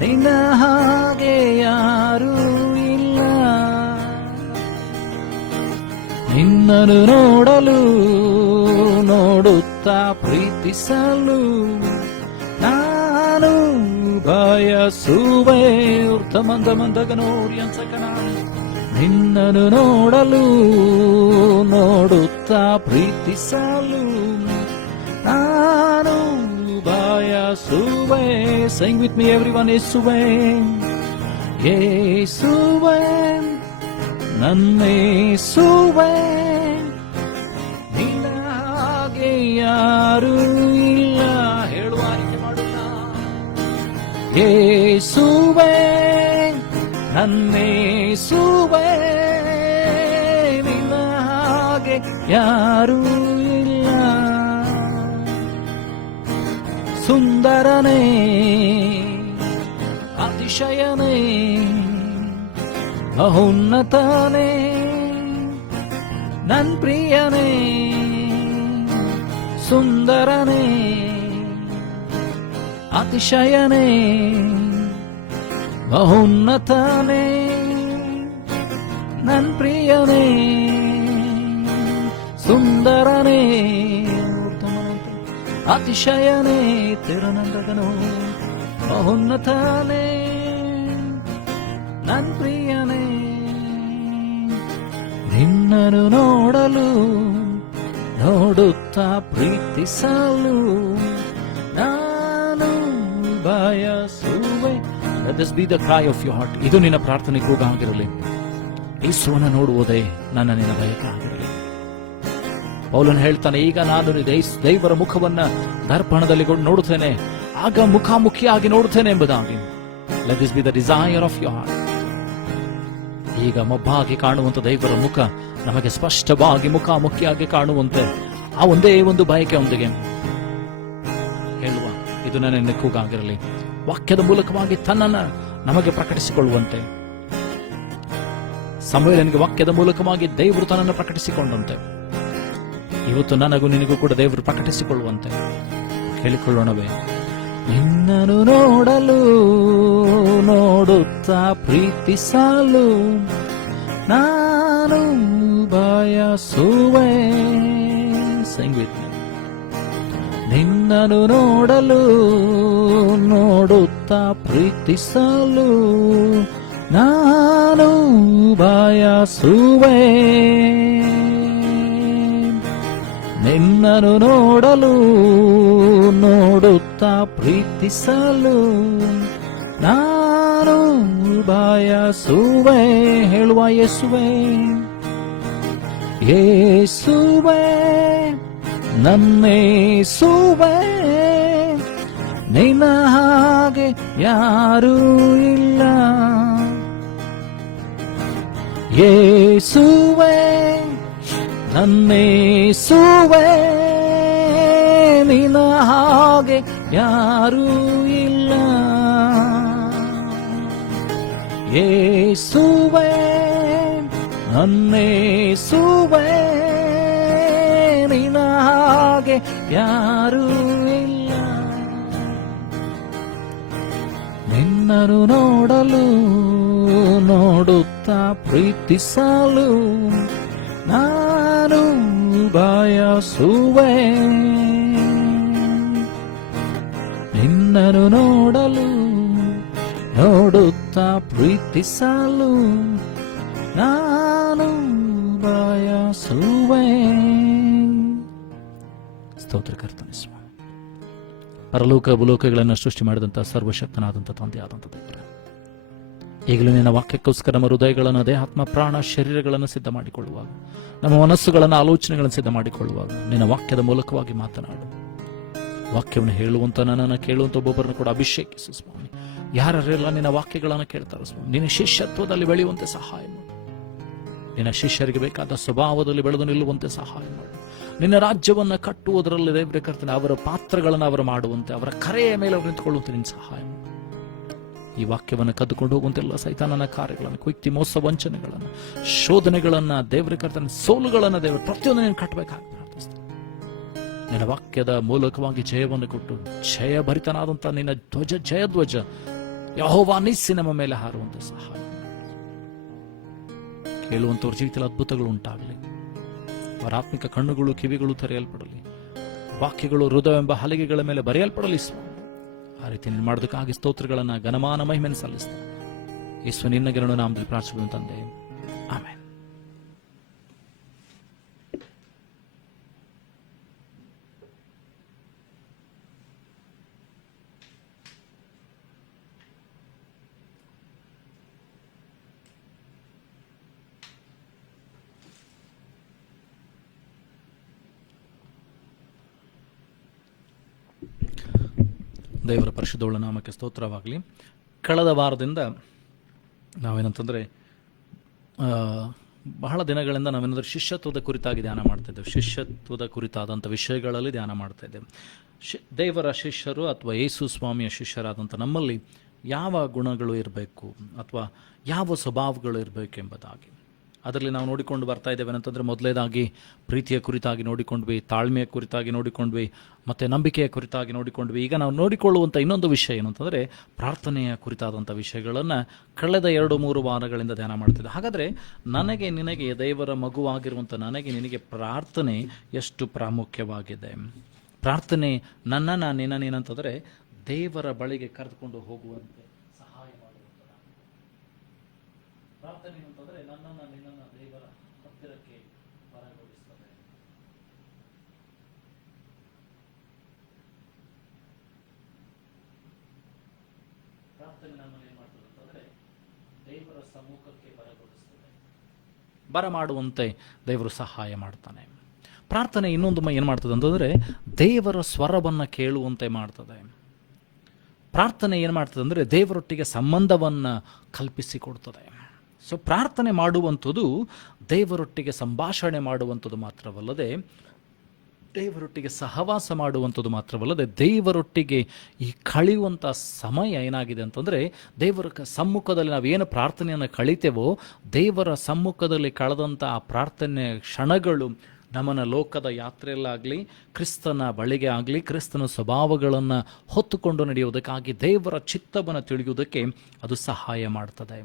ನಿನ್ನ ಹಾಗೆ ಯಾರೂ ಇಲ್ಲ. ನಿನ್ನನ್ನು ನೋಡಲು ನೋಡುತ್ತಾ ಪ್ರೀತಿಸಲು ನಾನು ಬಯಸುವೆ. ಮಂದಗನೋಡಿ ಅನ್ಸಕನ. ನಿನ್ನನ್ನು ನೋಡಲು ನೋಡುತ್ತಾ ಪ್ರೀತಿಸಲು ನಾನು ಬಯಸುವೆ. Sing with me everyone. ಯೇಸುವೇ, ಯೇಸುವೇ, ನನ್ನೇಸುವೇ, ನಿನ್ನ ಹಾಗೆ ಯಾರೂ ಇಲ್ಲ. ಹೇಳುವ ಆಯ್ಕೆ ಮಾಡೋಣ. ಯೇಸುವೇ, ನನ್ನೇಸುವೇ, ನಿನ್ನ ಹಾಗೆ ಯಾರೂ ಇಲ್ಲ. ಸುಂದರನೇ, ಅತಿಶಯನೇ, ಮಹೋನ್ನತನೇ, ನನ್ ಪ್ರಿಯನೇ. ಸುಂದರನೇ, ಅತಿಶಯನೇ, ಮಹೋನ್ನತನೇ, ನನ್ ಪ್ರಿಯನೇ. ಸುಂದರನೇ, ಅತಿಶಯನೇ, ತಿರುನಂದಗನು, ಮಹೋನ್ನತನೇ, ನನ್ ಪ್ರಿಯನೇ. ನಿನ್ನನ್ನು ನೋಡಲು ನೋಡುತ್ತಾ ಪ್ರೀತಿಸಲು ನಾನು ಬಯಸುವೆ. Let this be the cry of your heart. ಇದು ನಿನ್ನ ಪ್ರಾರ್ಥನೆ ಕೂಗಾಗಿರಲಿ. ಯೇಸುವನ್ನು ನೋಡುವುದೇ ನನ್ನ ನಿನ್ನ ಬಯಕೆ ಆಗಿರಲಿ. ಪೌಲನು ಹೇಳ್ತಾನೆ, ಈಗ ನಾನು ದೇವರ ಮುಖವನ್ನ ದರ್ಪಣದಲ್ಲಿ ನೋಡುತ್ತೇನೆ, ಆಗ ಮುಖಾಮುಖಿಯಾಗಿ ನೋಡುತ್ತೇನೆ ಎಂಬುದಾಗಿ. Let this be the desire of your heart. ಈಗ ಮಬ್ಬಾಗಿ ಕಾಣುವಂತ ದೇವರ ಮುಖ ನಮಗೆ ಸ್ಪಷ್ಟವಾಗಿ ಮುಖಾಮುಖಿಯಾಗಿ ಕಾಣುವಂತೆ ಆ ಒಂದೇ ಒಂದು ಬಯಕೆಯೊಂದಿಗೆ ಹೇಳುವ, ಇದು ನನ್ನ ಕೂಗಾಗಿರಲಿ. ವಾಕ್ಯದ ಮೂಲಕವಾಗಿ ತನ್ನನ್ನು ನಮಗೆ ಪ್ರಕಟಿಸಿಕೊಳ್ಳುವಂತೆ, ಸಮುವೇಲನಿಗೆ ವಾಕ್ಯದ ಮೂಲಕವಾಗಿ ದೇವರು ತನ್ನನ್ನು ಪ್ರಕಟಿಸಿಕೊಂಡಂತೆ ಇವತ್ತು ನನಗೂ ನಿನಗೂ ಕೂಡ ದೇವರು ಪ್ರಕಟಿಸಿಕೊಳ್ಳುವಂತೆ ಹೇಳಿಕೊಳ್ಳೋಣವೇ. ನಿನ್ನನ್ನು ನೋಡಲು ನೋಡುತ್ತಾ ಪ್ರೀತಿಸಲು ನಾನು ಬಯಸುವೆ. ಸಂಗೀತ. ನಿನ್ನನ್ನು ನೋಡಲು ನೋಡುತ್ತಾ ಪ್ರೀತಿಸಲು ನಾನು ಬಯಸುವೆ. ನಿನ್ನನ್ನು ನೋಡಲು ನೋಡುತ್ತಾ ಪ್ರೀತಿಸಲು ನಾನು ಬಯಸುವೆ. ಹೇಳುವ, ಯೇಸುವೆ ಯೇಸುವೆ ನನ್ನೇಸುವೆ, ನಿನ್ನ ಹಾಗೆ ಯಾರೂ ಇಲ್ಲ. ಯೇಸುವೆ ನನ್ನೇಸುವೆ, ನಿನ್ನ ಹಾಗೆ ಯಾರೂ ಇಲ್ಲ. ಯೇಸುವೆ ನನ್ನೇಸುವೆ, ನಿನ್ನ ಹಾಗೆ ಯಾರೂ ಇಲ್ಲ. ನಿನ್ನನ್ನು ನೋಡಲು ನೋಡುತ್ತಾ ಪ್ರೀತಿಸಲು ನಾನು ಬಯಸುವೆ. ನಿನ್ನನ್ನು ನೋಡಲು ನೋಡುತ್ತಾ ಪ್ರೀತಿಸಲು ನಾನು ಬಯಸುವೆ. ಸ್ತೋತ್ರ ಕರ್ತನೇ ಸ್ವಾಮಿ. ಪರಲೋಕ ಭೂಲೋಕಗಳನ್ನು ಸೃಷ್ಟಿ ಮಾಡಿದಂಥ ಸರ್ವಶಕ್ತನಾದಂಥ ತಂದೆಯಾದಂಥ ದೇವರೇ, ಈಗಲೂ ನಿನ್ನ ವಾಕ್ಯಕ್ಕೋಸ್ಕರ ನಮ್ಮ ಹೃದಯಗಳನ್ನು, ದೇಹಾತ್ಮ ಪ್ರಾಣ ಶರೀರಗಳನ್ನು ಸಿದ್ಧ ಮಾಡಿಕೊಳ್ಳುವಾಗ, ನಮ್ಮ ಮನಸ್ಸುಗಳನ್ನು ಆಲೋಚನೆಗಳನ್ನು ಸಿದ್ಧ ಮಾಡಿಕೊಳ್ಳುವಾಗ ನಿನ್ನ ವಾಕ್ಯದ ಮೂಲಕವಾಗಿ ಮಾತನಾಡು. ವಾಕ್ಯವನ್ನು ಹೇಳುವಂತ ನನ್ನನ್ನು ಕೇಳುವಂತ ಒಬ್ಬೊಬ್ಬರನ್ನು ಕೂಡ ಅಭಿಷೇಕಿಸು ಸ್ವಾಮಿ. ಯಾರೆಲ್ಲ ನಿನ್ನ ವಾಕ್ಯಗಳನ್ನು ಕೇಳ್ತಾರೋ ಸ್ವಾಮಿ, ನಿನ್ನ ಶಿಷ್ಯತ್ವದಲ್ಲಿ ಬೆಳೆಯುವಂತೆ ಸಹಾಯ ಮಾಡು. ನಿನ್ನ ಶಿಷ್ಯರಿಗೆ ಬೇಕಾದ ಸ್ವಭಾವದಲ್ಲಿ ಬೆಳೆದು ನಿಲ್ಲುವಂತೆ ಸಹಾಯ ಮಾಡು. ನಿನ್ನ ರಾಜ್ಯವನ್ನು ಕಟ್ಟುವುದರಲ್ಲಿ ದೇವರೇ ಕರ್ತನೆ ಅವರ ಪಾತ್ರಗಳನ್ನು ಅವರು ಮಾಡುವಂತೆ, ಅವರ ಕರೆಯ ಮೇಲೆ ಅವರು ನಿಂತುಕೊಳ್ಳುವಂತೆ ನಿನ್ನ ಸಹಾಯ ಮಾಡು. ಈ ವಾಕ್ಯವನ್ನು ಕದ್ದುಕೊಂಡು ಹೋಗುವಂತೆಲ್ಲ ಸೈತಾನನ ಕಾರ್ಯಗಳನ್ನು, ಕುಯುಕ್ತಿ, ಮೋಸ, ವಂಚನೆಗಳನ್ನು, ಶೋಧನೆಗಳನ್ನ, ದೇವರ ಕರ್ತನ ಸೋಲುಗಳನ್ನು ದೇವರು ಪ್ರತಿಯೊಂದು ನೀನು ಕಟ್ಟಬೇಕಾಗಿ ಪ್ರಾರ್ಥಿಸ್ತೇನೆ. ನಿನ್ನ ವಾಕ್ಯದ ಮೂಲಕವಾಗಿ ಜಯವನ್ನು ಕೊಟ್ಟು ಜಯಭರಿತನಾದಂತಹ ನಿನ್ನ ಧ್ವಜ, ಜಯಧ್ವಜ ಯೆಹೋವ ನಿಸ್ಸಿ ನಮ್ಮ ಮೇಲೆ ಹಾರುವಂತೆ ಸಹಾಯ. ಕೇಳುವಂತವ್ರ ಜೀವಿತದಲ್ಲಿ ಅದ್ಭುತಗಳು ಉಂಟಾಗಲಿ. ಅವರ ಆತ್ಮಿಕ ಕಣ್ಣುಗಳು, ಕಿವಿಗಳು ತೆರೆಯಲ್ಪಡಲಿ. ವಾಕ್ಯಗಳು ಹೃದಯವೆಂಬ ಹಲಗೆಗಳ ಮೇಲೆ ಬರೆಯಲ್ಪಡಲಿ ಸ್ವಾಮಿ. ಆ ರೀತಿ ನೀನು ಮಾಡೋದಕ್ಕಾಗಿ ಸ್ತೋತ್ರಗಳನ್ನ, ಘನಮಾನ ಮಹಿಮೆಯನ್ನು ಸಲ್ಲಿಸ್ತಾ ಯೇಸು ನಿನ್ನ ಗೆರಡು ನಾಮದಲ್ಲಿ ಪ್ರಾರ್ಥಿಸುವುದು ತಂದೆ, ಆಮೆನ್. ದೇವರ ಪರಿಶುದ್ಧವುಳ್ಳ ನಾಮಕ್ಕೆ ಸ್ತೋತ್ರವಾಗಲಿ. ಕಳೆದ ವಾರದಿಂದ ನಾವೇನಂತಂದರೆ ಬಹಳ ದಿನಗಳಿಂದ ನಾವೇನಾದರೂ ಶಿಷ್ಯತ್ವದ ಕುರಿತಾಗಿ ಧ್ಯಾನ ಮಾಡ್ತಾ ಇದ್ದೇವೆ. ಶಿಷ್ಯತ್ವದ ಕುರಿತಾದಂಥ ವಿಷಯಗಳಲ್ಲಿ ಧ್ಯಾನ ಮಾಡ್ತಾ ಇದ್ದೇವೆ. ದೇವರ ಶಿಷ್ಯರು ಅಥವಾ ಯೇಸು ಸ್ವಾಮಿಯ ಶಿಷ್ಯರಾದಂಥ ನಮ್ಮಲ್ಲಿ ಯಾವ ಗುಣಗಳು ಇರಬೇಕು ಅಥವಾ ಯಾವ ಸ್ವಭಾವಗಳು ಇರಬೇಕು ಎಂಬುದಾಗಿ ಅದರಲ್ಲಿ ನಾವು ನೋಡಿಕೊಂಡು ಬರ್ತಾ ಇದ್ದೇವೆ. ಅಂತಂದರೆ ಮೊದಲೇದಾಗಿ ಪ್ರೀತಿಯ ಕುರಿತಾಗಿ ನೋಡಿಕೊಂಡ್ವಿ, ತಾಳ್ಮೆಯ ಕುರಿತಾಗಿ ನೋಡಿಕೊಂಡ್ವಿ, ಮತ್ತು ನಂಬಿಕೆಯ ಕುರಿತಾಗಿ ನೋಡಿಕೊಂಡ್ವಿ. ಈಗ ನಾವು ನೋಡಿಕೊಳ್ಳುವಂಥ ಇನ್ನೊಂದು ವಿಷಯ ಏನು ಅಂತಂದರೆ ಪ್ರಾರ್ಥನೆಯ ಕುರಿತಾದಂಥ ವಿಷಯಗಳನ್ನು ಕಳೆದ 2-3 ವಾರಗಳಿಂದ ಧ್ಯಾನ ಮಾಡ್ತಿದ್ದೆ. ಹಾಗಾದರೆ ನನಗೆ, ನಿನಗೆ, ದೇವರ ಮಗುವಾಗಿರುವಂಥ ನನಗೆ, ನಿನಗೆ ಪ್ರಾರ್ಥನೆ ಎಷ್ಟು ಪ್ರಾಮುಖ್ಯವಾಗಿದೆ? ಪ್ರಾರ್ಥನೆ ನನ್ನನ್ನು, ನಿನ್ನನೇನಂತಂದರೆ ದೇವರ ಬಳಿಗೆ ಕರೆದುಕೊಂಡು ಹೋಗುವಂತೆ ಸಹಾಯ ಮಾಡುವಂಥ ಪ್ರಾರ್ಥನೆ ಅಂತಂದರೆ ನನ್ನನ್ನು, ನಿನ್ನನ್ನು ದೇವರ ಹತ್ತಿರ ಹತ್ತಿರಕ್ಕೆ ಬರಗೊಳಿಸ್ತದೆ. ಪ್ರಾರ್ಥನೆ ನಮ್ಮನ್ನು ಏನ್ ಮಾಡ್ತದೆ ಅಂತಂದ್ರೆ ದೇವರ ಸಮ್ಮುಖಕ್ಕೆ ಬರಮಾಡುವಂತೆ ದೇವರು ಸಹಾಯ ಮಾಡ್ತಾನೆ. ಪ್ರಾರ್ಥನೆ ಇನ್ನೊಂದು ಏನು ಮಾಡ್ತದೆ ಅಂತಂದರೆ ದೇವರ ಸ್ವರವನ್ನು ಕೇಳುವಂತೆ ಮಾಡ್ತದೆ. ಪ್ರಾರ್ಥನೆ ಏನು ಮಾಡ್ತದೆ ಅಂದರೆ ದೇವರೊಟ್ಟಿಗೆ ಸಂಬಂಧವನ್ನು ಕಲ್ಪಿಸಿಕೊಡ್ತದೆ. ಸೊ ಪ್ರಾರ್ಥನೆ ಮಾಡುವಂಥದ್ದು ದೇವರೊಟ್ಟಿಗೆ ಸಂಭಾಷಣೆ ಮಾಡುವಂಥದ್ದು ಮಾತ್ರವಲ್ಲದೆ, ದೇವರೊಟ್ಟಿಗೆ ಸಹವಾಸ ಮಾಡುವಂಥದ್ದು ಮಾತ್ರವಲ್ಲದೆ, ದೇವರೊಟ್ಟಿಗೆ ಈ ಕಳೆಯುವಂಥ ಸಮಯ ಏನಾಗಿದೆ ಅಂತಂದರೆ, ದೇವರ ಸಮ್ಮುಖದಲ್ಲಿ ನಾವೇನು ಪ್ರಾರ್ಥನೆಯನ್ನು ಕಳಿತೇವೋ, ದೇವರ ಸಮ್ಮುಖದಲ್ಲಿ ಕಳೆದಂಥ ಆ ಪ್ರಾರ್ಥನೆ ಕ್ಷಣಗಳು ನಮ್ಮನ್ನು ಲೋಕದ ಯಾತ್ರೆಯಲ್ಲಾಗಲಿ, ಕ್ರಿಸ್ತನ ಬಳಿಗೆ ಆಗಲಿ, ಕ್ರಿಸ್ತನ ಸ್ವಭಾವಗಳನ್ನು ಹೊತ್ತುಕೊಂಡು ನಡೆಯುವುದಕ್ಕಾಗಿ, ದೇವರ ಚಿತ್ತವನ್ನು ತಿಳಿಯುವುದಕ್ಕೆ ಅದು ಸಹಾಯ ಮಾಡ್ತದೆ.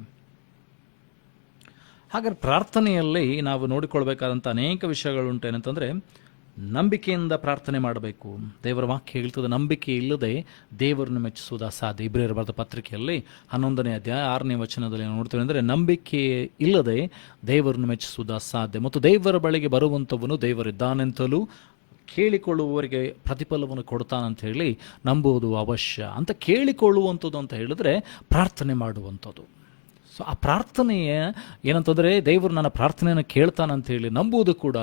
ಹಾಗಾದ್ರೆ ಪ್ರಾರ್ಥನೆಯಲ್ಲಿ ನಾವು ನೋಡಿಕೊಳ್ಬೇಕಾದಂಥ ಅನೇಕ ವಿಷಯಗಳುಂಟು. ಏನಂತಂದರೆ, ನಂಬಿಕೆಯಿಂದ ಪ್ರಾರ್ಥನೆ ಮಾಡಬೇಕು. ದೇವರ ವಾಕ್ಯ ಹೇಳ್ತದೆ, ನಂಬಿಕೆ ಇಲ್ಲದೆ ದೇವರನ್ನು ಮೆಚ್ಚಿಸುವುದು ಅಸಾಧ್ಯ. ಇಬ್ರಿಯರ ಬರೆದ ಪತ್ರಿಕೆಯಲ್ಲಿ 11ನೇ ಅಧ್ಯಾಯ 6ನೇ ವಚನದಲ್ಲಿ ನೋಡ್ತೇವೆ ಅಂದರೆ, ನಂಬಿಕೆ ಇಲ್ಲದೆ ದೇವರನ್ನು ಮೆಚ್ಚಿಸುವುದು ಅಸಾಧ್ಯ. ಮತ್ತು ದೇವರ ಬಳಿಗೆ ಬರುವಂಥವನು ದೇವರಿದ್ದಾನೆಂತಲೂ ಕೇಳಿಕೊಳ್ಳುವವರಿಗೆ ಪ್ರತಿಫಲವನ್ನು ಕೊಡ್ತಾನಂತ ಹೇಳಿ ನಂಬುವುದು ಅವಶ್ಯ. ಅಂತ ಕೇಳಿಕೊಳ್ಳುವಂಥದ್ದು ಅಂತ ಹೇಳಿದ್ರೆ ಪ್ರಾರ್ಥನೆ ಮಾಡುವಂಥದ್ದು. ಸೊ ಆ ಪ್ರಾರ್ಥನೆಯ ಏನಂತಂದರೆ, ದೇವರು ನನ್ನ ಪ್ರಾರ್ಥನೆಯನ್ನು ಕೇಳ್ತಾನಂತೇಳಿ ನಂಬುವುದು ಕೂಡ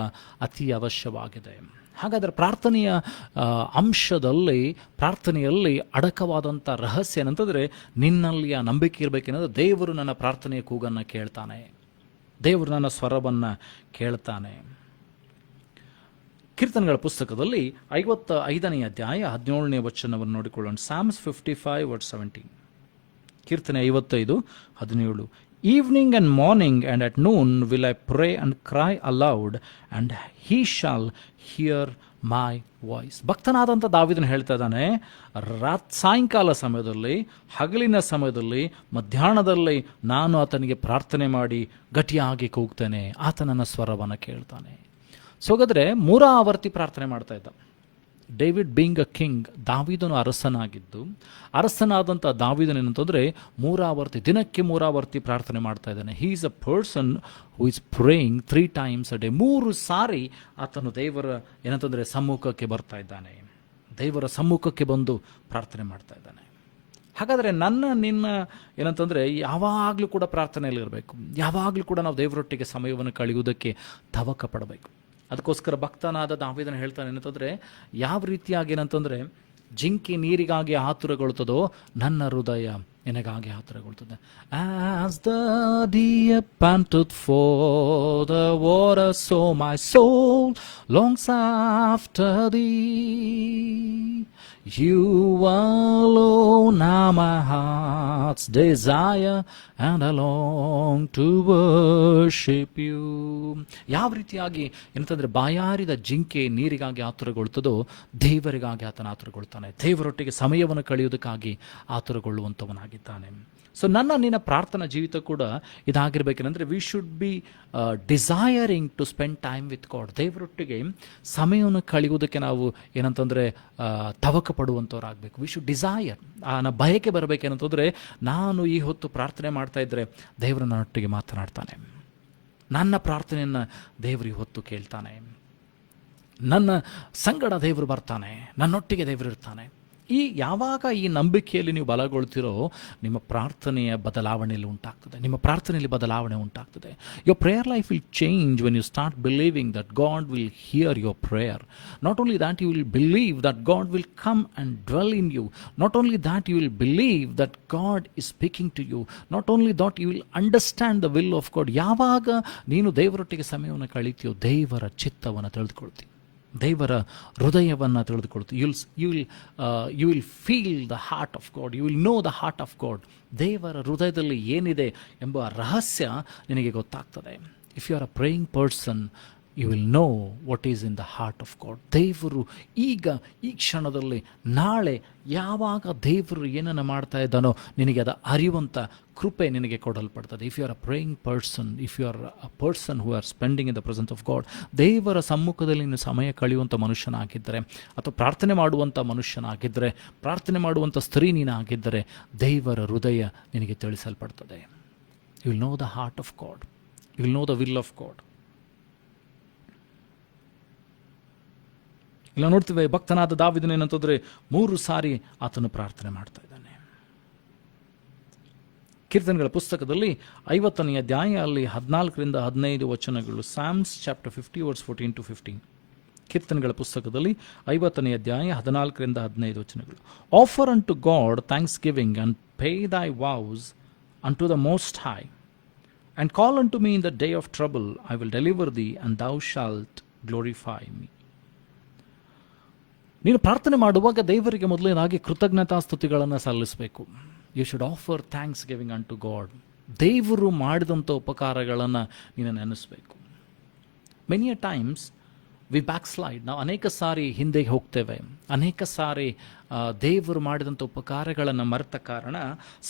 ಅತಿ ಅವಶ್ಯವಾಗಿದೆ. ಹಾಗಾದರೆ ಪ್ರಾರ್ಥನೆಯ ಅಂಶದಲ್ಲಿ, ಪ್ರಾರ್ಥನೆಯಲ್ಲಿ ಅಡಕವಾದಂಥ ರಹಸ್ಯ ಏನಂತಂದರೆ, ನಿನ್ನಲ್ಲಿ ಆ ನಂಬಿಕೆ ಇರಬೇಕೇನಂದ್ರೆ, ದೇವರು ನನ್ನ ಪ್ರಾರ್ಥನೆಯ ಕೂಗನ್ನು ಕೇಳ್ತಾನೆ, ದೇವರು ನನ್ನ ಸ್ವರವನ್ನು ಕೇಳ್ತಾನೆ. ಕೀರ್ತನೆಗಳ ಪುಸ್ತಕದಲ್ಲಿ 55ನೇ ಅಧ್ಯಾಯ 17ನೇ ವಚನವನ್ನು ನೋಡಿಕೊಳ್ಳೋಣ. Psalms 55:17. ಕೀರ್ತನೆ 55:17. Evening and morning and at noon will I pray and cry aloud, and he shall hear my voice. ಭಕ್ತನಾದಂಥ ದಾವೀದನು ಹೇಳ್ತಾ ಇದ್ದಾನೆ, ಸಾಯಂಕಾಲ ಸಮಯದಲ್ಲಿ, ಹಗಲಿನ ಸಮಯದಲ್ಲಿ, ಮಧ್ಯಾಹ್ನದಲ್ಲಿ ನಾನು ಆತನಿಗೆ ಪ್ರಾರ್ಥನೆ ಮಾಡಿ ಗಟ್ಟಿಯಾಗಿ ಕೂಗ್ತೇನೆ, ಆತ ನನ್ನ ಸ್ವರವನ್ನು ಕೇಳ್ತಾನೆ. ಸೊ ಹಾಗಾದರೆ 3 ಆವರ್ತಿ ಪ್ರಾರ್ಥನೆ ಮಾಡ್ತಾ ಇದ್ದ ಡೇವಿಡ್. ಬೀಂಗ್ ಅ ಕಿಂಗ್, ದಾವೀದನು ಅರಸನಾಗಿದ್ದು, ಅರಸನಾದಂಥ ದಾವೀದನು ಏನಂತಂದರೆ 3 ಆವರ್ತಿ, ದಿನಕ್ಕೆ 3 ಆವರ್ತಿ ಪ್ರಾರ್ಥನೆ ಮಾಡ್ತಾ ಇದ್ದಾನೆ. He is a person who is praying 3 times a day. 3 ಸಾರಿ ಆತನು ದೇವರ ಏನಂತಂದರೆ ಸಮ್ಮುಖಕ್ಕೆ ಬರ್ತಾ ಇದ್ದಾನೆ, ದೇವರ ಸಮ್ಮುಖಕ್ಕೆ ಬಂದು ಪ್ರಾರ್ಥನೆ ಮಾಡ್ತಾ ಇದ್ದಾನೆ. ಹಾಗಾದರೆ ನಿನ್ನ ಏನಂತಂದರೆ ಯಾವಾಗಲೂ ಕೂಡ ಪ್ರಾರ್ಥನೆಯಲ್ಲಿ ಇರಬೇಕು. ಯಾವಾಗಲೂ ಕೂಡ ನಾವು ದೇವರೊಟ್ಟಿಗೆ ಸಮಯವನ್ನು ಕಳೆಯುವುದಕ್ಕೆ ತವಕ ಪಡಬೇಕು. ಅದಕ್ಕೋಸ್ಕರ ಭಕ್ತನಾದ ದಾವೀದನು ಹೇಳ್ತಾನೆ ಏನಂತಂದರೆ, ಯಾವ ರೀತಿಯಾಗಿ ಏನಂತಂದರೆ, ಜಿಂಕೆ ನೀರಿಗಾಗಿ ಆತುರಗೊಳ್ತದೋ ನನ್ನ ಹೃದಯ ನಿನಗಾಗಿ ಆತುರಗೊಳ್ತದೆ. As the deer panteth for the water, so my soul longs after thee. You alone are my heart's desire, and I long to worship you. ಯಾವ ರೀತಿಯಾಗಿ ಏನಂತಂದರೆ, ಬಾಯಾರಿದ ಜಿಂಕೆ ನೀರಿಗಾಗಿ ಆತುರಗೊಳ್ತದೋ ದೇವರಿಗಾಗಿ ಆತನ ಆತುರಗೊಳ್ತಾನೆ, ದೇವರೊಟ್ಟಿಗೆ ಸಮಯವನ್ನು ಕಳೆಯುವುದಕ್ಕಾಗಿ ಆತುರಗೊಳ್ಳುವಂಥವನಾಗಿದ್ದಾನೆ. ಸೊ ನಿನ್ನ ಪ್ರಾರ್ಥನಾ ಜೀವಿತ ಕೂಡ ಇದಾಗಿರ್ಬೇಕೇನೆಂದರೆ, we should be desiring to spend time with God. ದೇವರೊಟ್ಟಿಗೆ ಸಮಯವನ್ನು ಕಳೆಯುವುದಕ್ಕೆ ನಾವು ಏನಂತಂದರೆ ತವಕ ಪಡುವಂಥವ್ರಾಗಬೇಕು. ವಿ ಶುಡ್ ಡಿಸೈರ್, ಬಯಕೆ ಬರಬೇಕೇನಂತಂದರೆ, ನಾನು ಈ ಹೊತ್ತು ಪ್ರಾರ್ಥನೆ ಮಾಡ್ತಾ ಇದ್ದರೆ ದೇವರು ನನ್ನೊಟ್ಟಿಗೆ ಮಾತನಾಡ್ತಾನೆ, ನನ್ನ ಪ್ರಾರ್ಥನೆಯನ್ನು ದೇವರು ಈ ಹೊತ್ತು ಕೇಳ್ತಾನೆ, ನನ್ನ ಸಂಗಡ ದೇವರು ಬರ್ತಾನೆ, ನನ್ನೊಟ್ಟಿಗೆ ದೇವರು ಇರ್ತಾನೆ. ಯಾವಾಗ ಈ ನಂಬಿಕೆಯಲ್ಲಿ ನೀವು ಬಲಗೊಳ್ತಿರೋ, ನಿಮ್ಮ ಪ್ರಾರ್ಥನೆಯ ಬದಲಾವಣೆಯಲ್ಲಿ ಉಂಟಾಗ್ತದೆ, ನಿಮ್ಮ ಪ್ರಾರ್ಥನೆಯಲ್ಲಿ ಬದಲಾವಣೆ ಉಂಟಾಗ್ತದೆ. Your prayer life will change when you start believing that God will hear your prayer. Not only that you will believe that God will come and dwell in you. Not only that you will believe that God is speaking to you. Not only that you will understand the will of God. ಯಾವಾಗ ನೀನು ದೇವರೊಟ್ಟಿಗೆ ಸಮಯವನ್ನು ಕಳೀತೀಯೋ, ದೇವರ ಚಿತ್ತವನ್ನು ತಿಳಿದುಕೊಳ್ತೀವಿ, ದೇವರ ಹೃದಯವನ್ನು ತಿಳಿದುಕೊಳ್ತೀವಿ. You will feel the heart of God, you will know the heart of God. ದೇವರ ಹೃದಯದಲ್ಲಿ ಏನಿದೆ ಎಂಬ ರಹಸ್ಯ ನಿನಗೆ ಗೊತ್ತಾಗ್ತದೆ. If you are a praying person, you will know what is in the heart of God. ದೇವರು ಈಗ ಈ ಕ್ಷಣದಲ್ಲಿ, ನಾಳೆ ಯಾವಾಗ ದೇವರು ಏನನ್ನು ಮಾಡ್ತಾ ಇದ್ದಾನೋ ನಿನಗೆ ಅದು ಅರಿಯುವಂಥ ಕೃಪೆ ನಿನಗೆ ಕೊಡಲ್ಪಡ್ತದೆ. If you are a praying person, if you are a person who are spending in the presence of God, ದೇವರ ಸಮ್ಮುಖದಲ್ಲಿ ನೀನು ಸಮಯ ಕಳೆಯುವಂಥ ಮನುಷ್ಯನಾಗಿದ್ದರೆ, ಅಥವಾ ಪ್ರಾರ್ಥನೆ ಮಾಡುವಂಥ ಮನುಷ್ಯನಾಗಿದ್ದರೆ, ಪ್ರಾರ್ಥನೆ ಮಾಡುವಂಥ ಸ್ತ್ರೀ ನೀನಾಗಿದ್ದರೆ, ದೇವರ ಹೃದಯ ನಿನಗೆ ತಿಳಿಸಲ್ಪಡ್ತದೆ. You will know the heart of God, you will know the will of God. ಇಲ್ಲ ನೋಡ್ತೀವಿ, ಭಕ್ತನಾದ ದಾವೀದನು ಏನಂತಂದ್ರೆ 3 ಸಾರಿ ಆತನು ಪ್ರಾರ್ಥನೆ ಮಾಡ್ತಾ ಇದ್ದಾನೆ. ಕೀರ್ತನೆಗಳ ಪುಸ್ತಕದಲ್ಲಿ 50ನೇ ಅಧ್ಯಾಯ ಅಲ್ಲಿ 14ರಿಂದ 15 ವಚನಗಳು. Psalms chapter 50 verse 14 to 15. ಕೀರ್ತನೆಗಳ ಪುಸ್ತಕದಲ್ಲಿ 50ನೇ ಅಧ್ಯಾಯ 14ರಿಂದ 15 ವಚನಗಳು. Offer unto God thanksgiving and pay thy vows unto the most high and call unto me in the day of trouble. I will deliver thee and thou shalt glorify me. ನೀನು ಪ್ರಾರ್ಥನೆ ಮಾಡುವಾಗ ದೇವರಿಗೆ ಮೊದಲನೇದಾಗಿ ಕೃತಜ್ಞತಾಸ್ತುತಿಗಳನ್ನು ಸಲ್ಲಿಸಬೇಕು. You should offer thanksgiving unto God. ದೇವರು ಮಾಡಿದಂಥ ಉಪಕಾರಗಳನ್ನು ನೀನು ನೆನೆಸಬೇಕು. Many a times we backslide. ನಾವು ಅನೇಕ ಸಾರಿ ಹಿಂದೆ ಹೋಗ್ತೇವೆ. ಅನೇಕ ಸಾರಿ ದೇವರು ಮಾಡಿದಂಥ ಉಪಕಾರಗಳನ್ನು ಮರೆತ ಕಾರಣ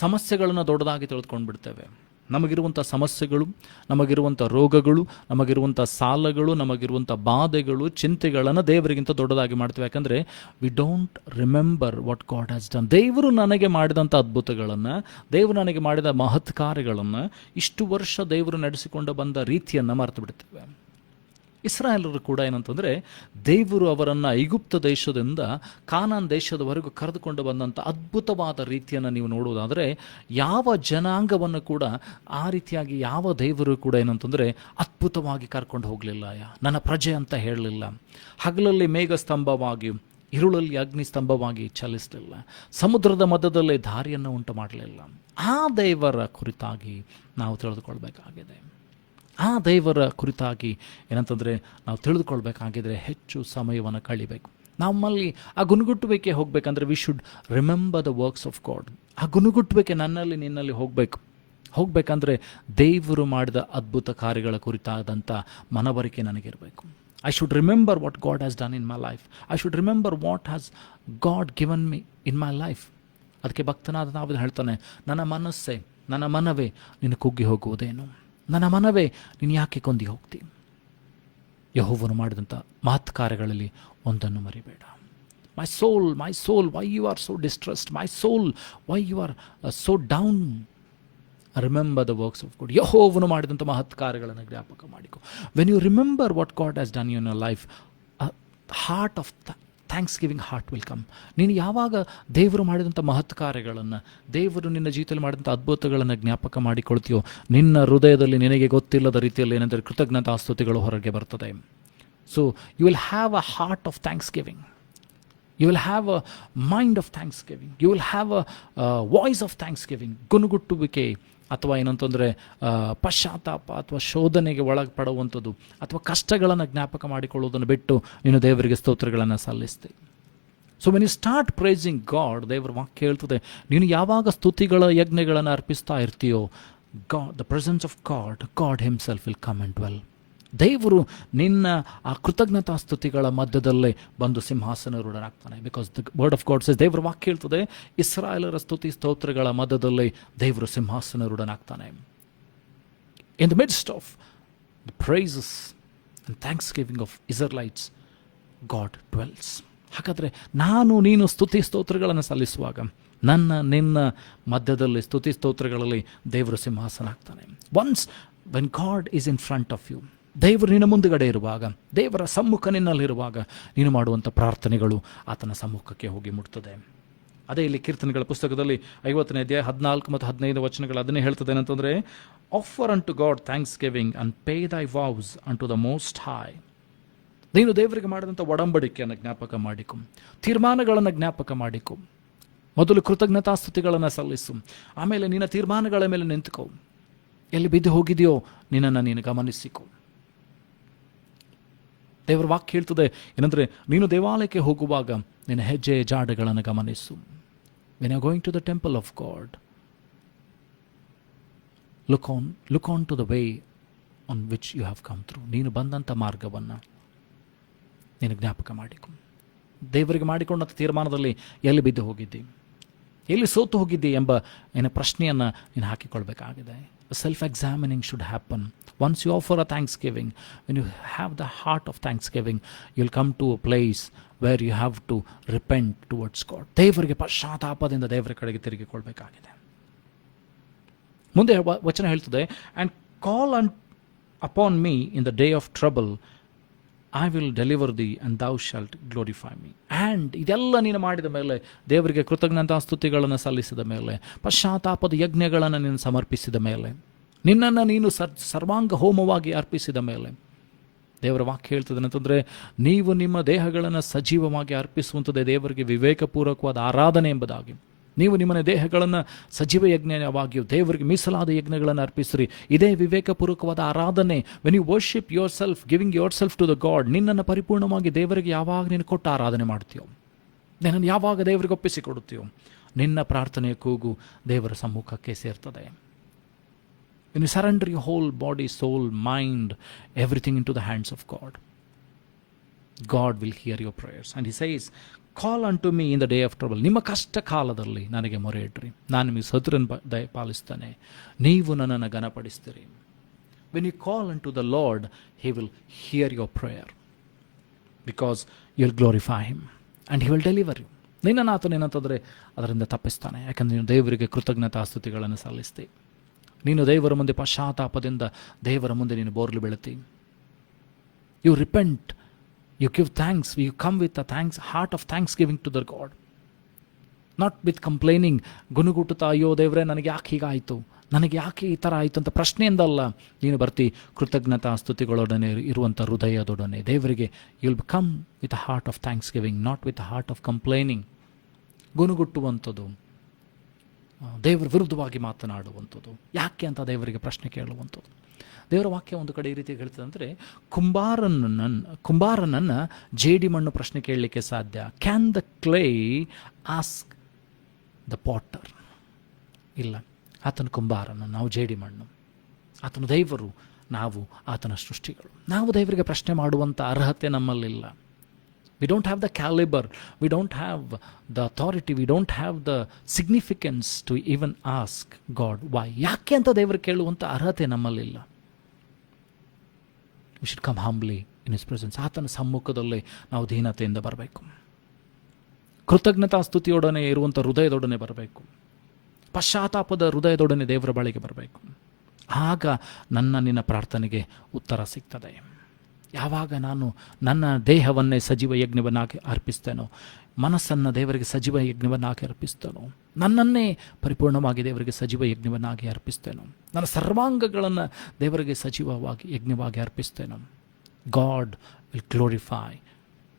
ಸಮಸ್ಯೆಗಳನ್ನು ದೊಡ್ಡದಾಗಿ ತಿಳಿದುಕೊಂಡು ಬಿಡ್ತೇವೆ. ನಮಗಿರುವಂಥ ಸಮಸ್ಯೆಗಳು, ನಮಗಿರುವಂಥ ರೋಗಗಳು, ನಮಗಿರುವಂಥ ಸಾಲಗಳು, ನಮಗಿರುವಂಥ ಬಾಧೆಗಳು, ಚಿಂತೆಗಳನ್ನು ದೇವರಿಗಿಂತ ದೊಡ್ಡದಾಗಿ ಮಾಡ್ತೀವಿ. ಯಾಕಂದರೆ we don't remember what God has done. ದೇವರು ನನಗೆ ಮಾಡಿದಂಥ ಅದ್ಭುತಗಳನ್ನು, ದೇವರು ನನಗೆ ಮಾಡಿದ ಮಹತ್ ಕಾರ್ಯಗಳನ್ನು, ಇಷ್ಟು ವರ್ಷ ದೇವರು ನಡೆಸಿಕೊಂಡು ಬಂದ ರೀತಿಯನ್ನು ಮರೆತು ಬಿಡ್ತೇವೆ. ಇಸ್ರಾಯೇಲರು ಕೂಡ ಏನಂತಂದರೆ, ದೇವರು ಅವರನ್ನು ಐಗುಪ್ತ ದೇಶದಿಂದ ಕಾನಾನ್ ದೇಶದವರೆಗೂ ಕರೆದುಕೊಂಡು ಬಂದಂಥ ಅದ್ಭುತವಾದ ರೀತಿಯನ್ನು ನೀವು ನೋಡುವುದಾದರೆ, ಯಾವ ಜನಾಂಗವನ್ನು ಕೂಡ ಆ ರೀತಿಯಾಗಿ ಯಾವ ದೇವರು ಕೂಡ ಏನಂತಂದರೆ ಅದ್ಭುತವಾಗಿ ಕರ್ಕೊಂಡು ಹೋಗಲಿಲ್ಲ. ನನ್ನ ಪ್ರಜೆ ಅಂತ ಹೇಳಲಿಲ್ಲ. ಹಗಲಲ್ಲಿ ಮೇಘಸ್ತಂಭವಾಗಿ, ಇರುಳಲ್ಲಿ ಅಗ್ನಿಸ್ತಂಭವಾಗಿ ಚಲಿಸಲಿಲ್ಲ. ಸಮುದ್ರದ ಮಧ್ಯದಲ್ಲೇ ದಾರಿಯನ್ನು ಉಂಟು ಮಾಡಲಿಲ್ಲ. ಆ ದೇವರ ಕುರಿತಾಗಿ ನಾವು ತಿಳಿದುಕೊಳ್ಬೇಕಾಗಿದೆ. ಆ ದೇವರ ಕುರಿತಾಗಿ ಏನಂತಂದರೆ ನಾವು ತಿಳಿದುಕೊಳ್ಬೇಕಾಗಿದ್ರೆ ಹೆಚ್ಚು ಸಮಯವನ್ನು ಕಳಿಬೇಕು. ನಮ್ಮಲ್ಲಿ ಆ ಗುನುಗುಟ್ಟುವಿಕೆ ಹೋಗಬೇಕಂದ್ರೆ we should remember the works of god. ಆ ಗುನುಗುಟ್ಟುವಿಕೆ ನನ್ನಲ್ಲಿ ನಿನ್ನಲ್ಲಿ ಹೋಗಬೇಕಂದ್ರೆ ದೇವರು ಮಾಡಿದ ಅದ್ಭುತ ಕಾರ್ಯಗಳ ಕುರಿತಾದಂಥ ಮನವರಿಕೆ ನನಗಿರಬೇಕು. I should remember what God has done in my life. I should remember what has God given me in my life. ಅದಕ್ಕೆ ಭಕ್ತನಾದ ದಾವೀದ ಹೇಳ್ತಾನೆ, ನನ್ನ ಮನಸ್ಸೇ, ನನ್ನ ಮನವೇ ನಿನ್ನ ಕುಗ್ಗಿ ಹೋಗುವುದೇನು? ನನ್ನ ಮನವೇ ನೀನು ಯಾಕೆ ಕೊಂದಿ ಹೋಗ್ತಿ? ಯೆಹೋವನು ಮಾಡಿದಂಥ ಮಹತ್ ಕಾರ್ಯಗಳಲ್ಲಿ ಒಂದನ್ನು ಮರಿಬೇಡ. My soul, why you are so distressed? My soul, why you are so down? Remember the works of God. ಯೆಹೋವನು ಮಾಡಿದಂಥ ಮಹತ್ ಕಾರ್ಯಗಳನ್ನು ಜ್ಞಾಪಕ ಮಾಡಿಕೊ. When you remember what God has done in your life, heart of thanksgiving heart will come. ನೀನು ಯಾವಾಗ ದೇವರು ಮಾಡಿದಂಥ ಮಹತ್ ಕಾರ್ಯಗಳನ್ನು, ದೇವರು ನಿನ್ನ ಜೀವಿತದಲ್ಲಿ ಮಾಡಿದಂಥ ಅದ್ಭುತಗಳನ್ನು ಜ್ಞಾಪಕ ಮಾಡಿಕೊಳ್ತೀಯೋ, ನಿನ್ನ ಹೃದಯದಲ್ಲಿ ನಿನಗೆ ಗೊತ್ತಿಲ್ಲದ ರೀತಿಯಲ್ಲಿ ಏನಂದರೆ ಕೃತಜ್ಞತಾಸ್ತುತಿಗಳು ಹೊರಗೆ ಬರ್ತದೆ. So you will have a heart of thanksgiving. You will have a mind of thanksgiving. You will have a voice of thanksgiving. ಗುನುಗುಟ್ಟುವಿಕೆ ಅಥವಾ ಏನಂತಂದರೆ ಪಶ್ಚಾತ್ತಾಪ ಅಥವಾ ಶೋಧನೆಗೆ ಒಳಪಡುವಂಥದ್ದು ಅಥವಾ ಕಷ್ಟಗಳನ್ನು ಜ್ಞಾಪಕ ಮಾಡಿಕೊಳ್ಳುವುದನ್ನು ಬಿಟ್ಟು ನೀನು ದೇವರಿಗೆ ಸ್ತೋತ್ರಗಳನ್ನು ಸಲ್ಲಿಸ್ತೆ. So when you start praising God, ದೇವರ ವಾಕ್ಯ ಹೇಳ್ತದೆ, ನೀನು ಯಾವಾಗ ಸ್ತುತಿಗಳ ಯಜ್ಞಗಳನ್ನು ಅರ್ಪಿಸ್ತಾ ಇರ್ತೀಯೋ, the presence of God himself will come and dwell. ದೇವರು ನಿನ್ನ ಆ ಕೃತಜ್ಞತಾ ಸ್ತುತಿಗಳ ಮಧ್ಯದಲ್ಲೇ ಬಂದು ಸಿಂಹಾಸನರೂಢನಾಗ್ತಾನೆ. Because the word of God says, ದೇವರ ವಾಕ್ಯ ಹೇಳ್ತದೆ, ಇಸ್ರಾಯೇಲರ ಸ್ತುತಿ ಸ್ತೋತ್ರಗಳ ಮಧ್ಯದಲ್ಲೇ ದೇವರು ಸಿಂಹಾಸನರೂಢನಾಗ್ತಾನೆ. In the midst of the praises and thanksgiving of Israelites, God dwells. ಹಾಗಾದರೆ ನೀನು ಸ್ತುತಿ ಸ್ತೋತ್ರಗಳನ್ನು ಸಲ್ಲಿಸುವಾಗ ನಿನ್ನ ಮಧ್ಯದಲ್ಲಿ ಸ್ತುತಿ ಸ್ತೋತ್ರಗಳಲ್ಲಿ ದೇವರು ಸಿಂಹಾಸನ ಆಗ್ತಾನೆ. Once when God is in front of you, ದೇವರು ನಿನ್ನ ಮುಂದುಗಡೆ ಇರುವಾಗ, ದೇವರ ಸಮ್ಮುಖ ನಿನ್ನಲ್ಲಿರುವಾಗ ನೀನು ಮಾಡುವಂಥ ಪ್ರಾರ್ಥನೆಗಳು ಆತನ ಸಮ್ಮುಖಕ್ಕೆ ಹೋಗಿ ಮುಟ್ತದೆ. ಅದೇ ಇಲ್ಲಿ ಕೀರ್ತನೆಗಳ ಪುಸ್ತಕದಲ್ಲಿ 50ನೇ ಅಧ್ಯಾಯ 14 ಮತ್ತು 15 ವಚನಗಳು ಅದನ್ನೇ ಹೇಳ್ತದೆ. ಏನಂತಂದರೆ, offer unto God thanksgiving and pay thy vows unto the most high. ನೀನು ದೇವರಿಗೆ ಮಾಡಿದಂಥ ಒಡಂಬಡಿಕೆಯನ್ನು ಜ್ಞಾಪಕ ಮಾಡಿಕೊ, ತೀರ್ಮಾನಗಳನ್ನು ಜ್ಞಾಪಕ ಮಾಡಿಕೊ. ಮೊದಲು ಕೃತಜ್ಞತಾಸ್ತುತಿಗಳನ್ನು ಸಲ್ಲಿಸು, ಆಮೇಲೆ ನಿನ್ನ ತೀರ್ಮಾನಗಳ ಮೇಲೆ ನಿಂತುಕೋ. ಎಲ್ಲಿ ಬಿದ್ದು ಹೋಗಿದೆಯೋ ನಿನ್ನನ್ನು ನೀನು ಗಮನಿಸಿಕೊ. ದೇವರ ವಾಕ್ಯ ಹೇಳ್ತದೆ ಏನಂದರೆ, ನೀನು ದೇವಾಲಯಕ್ಕೆ ಹೋಗುವಾಗ ನಿನ್ನ ಹೆಜ್ಜೆ ಜಾಡಗಳನ್ನು ಗಮನಿಸು. When you are going to the temple of God, look on to the way on which you have come through. ನೀನು ಬಂದಂಥ ಮಾರ್ಗವನ್ನು ನೀನು ಜ್ಞಾಪಕ ಮಾಡಿಕೊ. ದೇವರಿಗೆ ಮಾಡಿಕೊಂಡಂಥ ತೀರ್ಮಾನದಲ್ಲಿ ಎಲ್ಲಿ ಬಿದ್ದು ಹೋಗಿದ್ದಿ, ಎಲ್ಲಿ ಸೋತು ಹೋಗಿದ್ದಿ ಎಂಬ ಪ್ರಶ್ನೆಯನ್ನು ನೀನು ಹಾಕಿಕೊಳ್ಬೇಕಾಗಿದೆ. Self-examining should happen. Once you offer a thanksgiving, when you have the heart of thanksgiving, you'll come to a place where you have to repent towards God. ದೇವರಿಗೆ ಪಶ್ಚಾತ್ತಾಪದಿಂದ ದೇವರ ಕಡೆಗೆ ತಿರುಗಿಕೊಳ್ಬೇಕಾಗಿದೆ. ಮುಂದೆ ವಚನ ಹೇಳ್ತದೆ, and call upon me in the day of trouble, I will deliver thee and thou shalt glorify me. And ಇದೆಲ್ಲ ನೀನು ಮಾಡಿದ ಮೇಲೆ, ದೇವರಿಗೆ ಕೃತಜ್ಞತಾ ಸ್ತುತಿಗಳನ್ನು ಸಲ್ಲಿಸಿದ ಮೇಲೆ, ಪಶ್ಚಾತ್ತಾಪದ ಯಜ್ಞಗಳನ್ನು ನೀನು ಸಮರ್ಪಿಸಿದ ಮೇಲೆ, ನಿನ್ನನ್ನು ನೀನು ಸರ್ವಾಂಗ ಹೋಮವಾಗಿ ಅರ್ಪಿಸಿದ ಮೇಲೆ, ದೇವರ ವಾಕ್ಯ ಹೇಳ್ತದೆ ಅಂತಂದರೆ, ನೀವು ನಿಮ್ಮ ದೇಹಗಳನ್ನು ಸಜೀವವಾಗಿ ಅರ್ಪಿಸುವಂಥದ್ದೇ ದೇವರಿಗೆ ವಿವೇಕಪೂರ್ವಕವಾದ ಆರಾಧನೆ ಎಂಬುದಾಗಿ. ನೀವು ನಿಮ್ಮ ದೇಹಗಳನ್ನು ಸಜೀವ ಯಜ್ಞವಾಗಿಯೂ ದೇವರಿಗೆ ಮೀಸಲಾದ ಯಜ್ಞಗಳನ್ನು ಅರ್ಪಿಸ್ರಿ, ಇದೇ ವಿವೇಕಪೂರ್ವಕವಾದ ಆರಾಧನೆ. When you worship yourself, giving yourself to the God, ನಿನ್ನನ್ನು ಪರಿಪೂರ್ಣವಾಗಿ ದೇವರಿಗೆ ಯಾವಾಗ ನೀನು ಕೊಟ್ಟು ಆರಾಧನೆ ಮಾಡ್ತೀಯೋ, ನಿನ್ನನ್ನು ಯಾವಾಗ ದೇವರಿಗೆ ಒಪ್ಪಿಸಿಕೊಡುತ್ತೀಯೋ, ನಿನ್ನ ಪ್ರಾರ್ಥನೆಯ ಕೂಗು ದೇವರ ಸಮ್ಮುಖಕ್ಕೆ ಸೇರ್ತದೆ. When you surrender your whole body, soul, mind, everything into the hands of God, God will hear your prayers. And He says, call unto me in the day of trouble. ನಿಮ್ಮ ಕಷ್ಟ ಕಾಲದಲ್ಲಿ ನನಗೆ ಮೊರೆ ಇಡ್ರಿ, ನಾನು ನಿಮಗೆ ಸತುರನ್ನು ದಯಪಾಲಿಸ್ತಾನೆ, ನೀವು ನನ್ನನ್ನು ಘನಪಡಿಸ್ತೀರಿ. When you call unto the Lord, He will hear your prayer, because you will glorify Him and He will deliver you. ನಿನ್ನನ್ನು ಆತನು ಏನಂತಂದರೆ ಅದರಿಂದ ತಪ್ಪಿಸ್ತಾನೆ, ಯಾಕಂದರೆ ನೀನು ದೇವರಿಗೆ ಕೃತಜ್ಞತಾ ಸ್ತುತಿಗಳನ್ನು ಸಲ್ಲಿಸ್ತಿ. ನೀನು ದೇವರ ಮುಂದೆ ಪಶ್ಚಾತ್ತಾಪದಿಂದ ದೇವರ ಮುಂದೆ ನೀನು ಬೋರ್ಲು ಬೀಳುತ್ತಿ. You repent, you give thanks, you come with a thanks, heart of thanksgiving to the God, not with complaining, ಗುನುಗುಟ್ಟುತ್ತಾ, ಅಯ್ಯೋ ದೇವರೇ ನನಗೆ ಯಾಕೆ ಹೀಗಾಯಿತು, ನನಗೆ ಯಾಕೆ ಈ ಥರ ಆಯಿತು ಅಂತ ಪ್ರಶ್ನೆಯಿಂದಲ್ಲ. ನೀನು ಬರ್ತಿ ಕೃತಜ್ಞತಾ ಸ್ತುತಿಗಳೊಡನೆ ಇರುವಂಥ ಹೃದಯದೊಡನೆ ದೇವರಿಗೆ. You will come with a heart of thanksgiving, not with a heart of complaining. ಗುನುಗುಟ್ಟುವಂಥದ್ದು, ದೇವರ ವಿರುದ್ಧವಾಗಿ ಮಾತನಾಡುವಂಥದ್ದು, ಯಾಕೆ ಅಂತ ದೇವರಿಗೆ ಪ್ರಶ್ನೆ ಕೇಳುವಂಥದ್ದು. ದೇವರ ವಾಕ್ಯ ಒಂದು ಕಡೆ ಈ ರೀತಿ ಹೇಳ್ತದೆ ಅಂದರೆ, ಕುಂಬಾರನನ್ನು ಜೇಡಿ ಮಣ್ಣು ಪ್ರಶ್ನೆ ಕೇಳಲಿಕ್ಕೆ ಸಾಧ್ಯ. Can the clay ask the Potter? ಇಲ್ಲ, ಆತನ ಕುಂಬಾರನ, ನಾವು ಜೇಡಿ ಮಣ್ಣು, ಆತನ ದೇವರು, ನಾವು ಆತನ ಸೃಷ್ಟಿಗಳು. ನಾವು ದೇವರಿಗೆ ಪ್ರಶ್ನೆ ಮಾಡುವಂಥ ಅರ್ಹತೆ ನಮ್ಮಲ್ಲಿಲ್ಲ. We don't have the caliber, we don't have the authority, we don't have the significance to even ask God why. ಯಾಕೆ ಅಂತ ದೇವರು ಕೇಳುವಂಥ ಅರ್ಹತೆ ನಮ್ಮಲ್ಲಿಲ್ಲ. We should come humbly in His presence. ಆತನ ಸಮ್ಮುಖದಲ್ಲಿ ನಾವು ದೀನತೆಯಿಂದ ಬರಬೇಕು. ಕೃತಜ್ಞತಾ ಸ್ತುತಿಯೊಡನೆ ಇರುವಂಥ ಹೃದಯದೊಡನೆ ಬರಬೇಕು. ಪಶ್ಚಾತ್ತಾಪದ ಹೃದಯದೊಡನೆ ದೇವರ ಬಳಿಗೆ ಬರಬೇಕು. ಆಗ ನಿನ್ನ ಪ್ರಾರ್ಥನೆಗೆ ಉತ್ತರ ಸಿಗ್ತದೆ. ಯಾವಾಗ ನಾನು ನನ್ನ ದೇಹವನ್ನೇ ಸಜೀವ ಯಜ್ಞವನ್ನಾಗಿ ಅರ್ಪಿಸ್ತೇನೋ, ಮನಸ್ಸನ್ನು ದೇವರಿಗೆ ಸಜೀವ ಯಜ್ಞವನ್ನಾಗಿ ಅರ್ಪಿಸ್ತೇನೋ, ನನ್ನನ್ನೇ ಪರಿಪೂರ್ಣವಾಗಿ ದೇವರಿಗೆ ಸಜೀವ ಯಜ್ಞವನ್ನಾಗಿ ಅರ್ಪಿಸ್ತೇನೋ, ನನ್ನ ಸರ್ವಾಂಗಗಳನ್ನು ದೇವರಿಗೆ ಸಜೀವವಾಗಿ ಯಜ್ಞವಾಗಿ ಅರ್ಪಿಸ್ತೇನೋ, God will glorify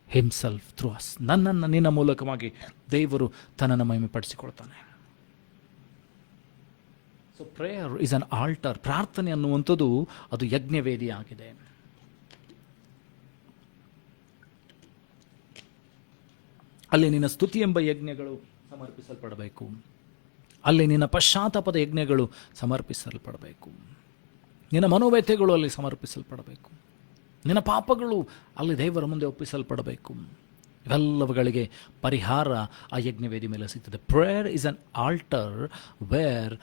himself through us. ನನ್ನನ್ನು ನಿನ್ನ ಮೂಲಕವಾಗಿ ದೇವರು ತನ್ನನ್ನು ಮಹಿಮೆ ಪಡಿಸಿಕೊಳ್ತಾನೆ. So prayer is an altar. ಪ್ರಾರ್ಥನೆ ಅನ್ನುವಂಥದ್ದು ಅದು ಯಜ್ಞವೇದಿಯಾಗಿದೆ. ಅಲ್ಲಿ ನಿನ್ನ ಸ್ತುತಿ ಎಂಬ ಯಜ್ಞಗಳು ಸಮರ್ಪಿಸಲ್ಪಡಬೇಕು. ಅಲ್ಲಿ ನಿನ್ನ ಪಶ್ಚಾತ್ತಾಪದ ಯಜ್ಞಗಳು ಸಮರ್ಪಿಸಲ್ಪಡಬೇಕು. ನಿನ್ನ ಮನೋವ್ಯಥೆಗಳು ಅಲ್ಲಿ ಸಮರ್ಪಿಸಲ್ಪಡಬೇಕು. ನಿನ್ನ ಪಾಪಗಳು ಅಲ್ಲಿ ದೇವರ ಮುಂದೆ ಒಪ್ಪಿಸಲ್ಪಡಬೇಕು. ಇವೆಲ್ಲವುಗಳಿಗೆ ಪರಿಹಾರ ಆ ಯಜ್ಞವೇದಿ ಮೇಲೆ ಸಿಗ್ತದೆ. Prayer is an altar where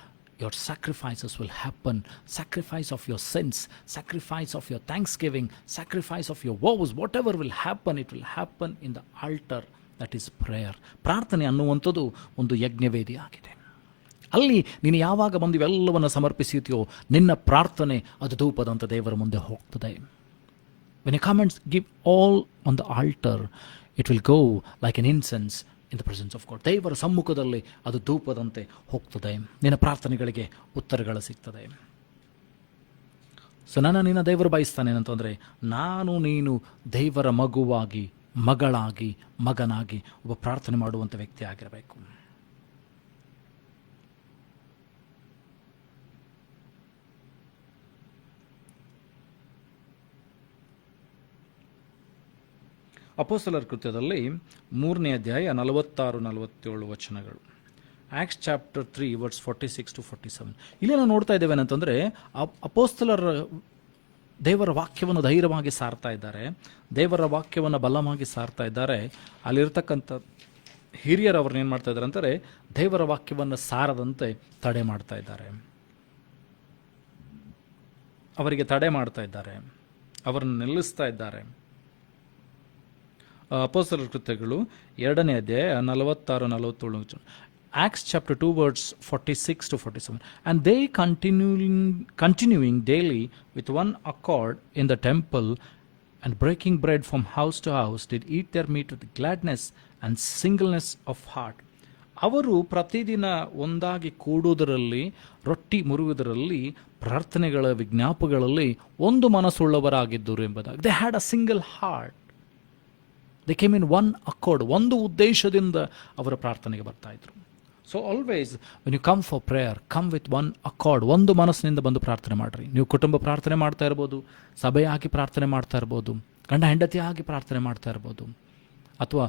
your sacrifices will happen. Sacrifice of your sins, sacrifice of your thanksgiving, sacrifice of your vows, whatever will happen, it will happen in the altar. That is prayer. ಪ್ರಾರ್ಥನೆ ಅನ್ನುವಂಥದ್ದು ಒಂದು ಯಜ್ಞವೇದಿ ಆಗಿದೆ. ಅಲ್ಲಿ ನೀನು ಯಾವಾಗ ಬಂದು ಇವೆಲ್ಲವನ್ನು ಸಮರ್ಪಿಸುತ್ತೀಯೋ, ನಿನ್ನ ಪ್ರಾರ್ಥನೆ ಅದು ಧೂಪದಂತ ದೇವರ ಮುಂದೆ ಹೋಗ್ತದೆ. When you come and give all on the altar, it will go like an incense in the presence of God. ದೇವರ ಸಮ್ಮುಖದಲ್ಲಿ ಅದು ಧೂಪದಂತೆ ಹೋಗ್ತದೆ. ನಿನ್ನ ಪ್ರಾರ್ಥನೆಗಳಿಗೆ ಉತ್ತರಗಳು ಸಿಗ್ತದೆ. ಸೊ ನಿನ್ನ ದೇವರು ಬಯಸ್ತಾನೆ ಏನಂತಂದರೆ, ನಾನು ನೀನು ದೇವರ ಮಗುವಾಗಿ, ಮಗಳಾಗಿ, ಮಗನಾಗಿ ಒಬ್ಬ ಪ್ರಾರ್ಥನೆ ಮಾಡುವಂಥ ವ್ಯಕ್ತಿ ಆಗಿರಬೇಕು. ಅಪೊಸ್ತಲರ ಕೃತ್ಯದಲ್ಲಿ 3ನೇ ಅಧ್ಯಾಯ 46-47 ವಚನಗಳು. Acts chapter 3 verse 46-47. ಇಲ್ಲಿ ನಾವು ನೋಡ್ತಾ ಇದ್ದೇವೆ ಏನಂತಂದರೆ, ಅಪೊಸ್ತಲರ ದೇವರ ವಾಕ್ಯವನ್ನು ಧೈರ್ಯವಾಗಿ ಸಾರ್ತಾ ಇದ್ದಾರೆ, ದೇವರ ವಾಕ್ಯವನ್ನು ಬಲವಾಗಿ ಸಾರ್ತಾ ಇದ್ದಾರೆ. ಅಲ್ಲಿರ್ತಕ್ಕಂಥ ಹಿರಿಯರು ಅವ್ರನ್ನ ಏನು ಮಾಡ್ತಾ ಇದ್ದಾರೆ ಅಂತಾರೆ, ದೇವರ ವಾಕ್ಯವನ್ನು ಸಾರದಂತೆ ತಡೆ ಮಾಡ್ತಾ ಇದ್ದಾರೆ. ಅವರಿಗೆ ತಡೆ ಮಾಡ್ತಾ ಇದ್ದಾರೆ, ಅವರನ್ನು ನಿಲ್ಲಿಸ್ತಾ ಇದ್ದಾರೆ. ಅಪೊಸ್ತಲರ ಕೃತ್ಯಗಳು 2ನೇ ಅಧ್ಯಾಯ 46-47. Acts chapter 2 verse 46-47. And they continuing daily with one accord in the temple and breaking bread from house to house did eat their meat with gladness and singleness of heart. ಅವರು ಪ್ರತಿದಿನ ಒಂದಾಗಿ ಕೂಡುವುದರಲ್ಲಿ, ರೊಟ್ಟಿ ಮುರುವುದರಲ್ಲಿ, ಪ್ರಾರ್ಥನೆಗಳ ವಿಜ್ಞಾಪಗಳಲ್ಲಿ ಒಂದು ಮನಸ್ಸುಳ್ಳವರಾಗಿದ್ದರು ಎಂಬುದಾಗಿ. They had a single heart. They came in one accord. ಒಂದು ಉದ್ದೇಶದಿಂದ ಅವರ ಪ್ರಾರ್ಥನೆಗೆ ಬರ್ತಾ ಇದ್ರು. So always when you come for prayer, come with one accord. ಒಂದು ಮನಸ್ಸಿನಿಂದ ಬಂದು ಪ್ರಾರ್ಥನೆ ಮಾಡಿರಿ. ನೀವು ಕುಟುಂಬ ಪ್ರಾರ್ಥನೆ ಮಾಡ್ತಾ ಇರ್ಬೋದು, ಸಭೆಯಾಗಿ ಪ್ರಾರ್ಥನೆ ಮಾಡ್ತಾ ಇರ್ಬೋದು, ಗಂಡ ಹೆಂಡತಿಯಾಗಿ ಪ್ರಾರ್ಥನೆ ಮಾಡ್ತಾ ಇರ್ಬೋದು, ಅಥವಾ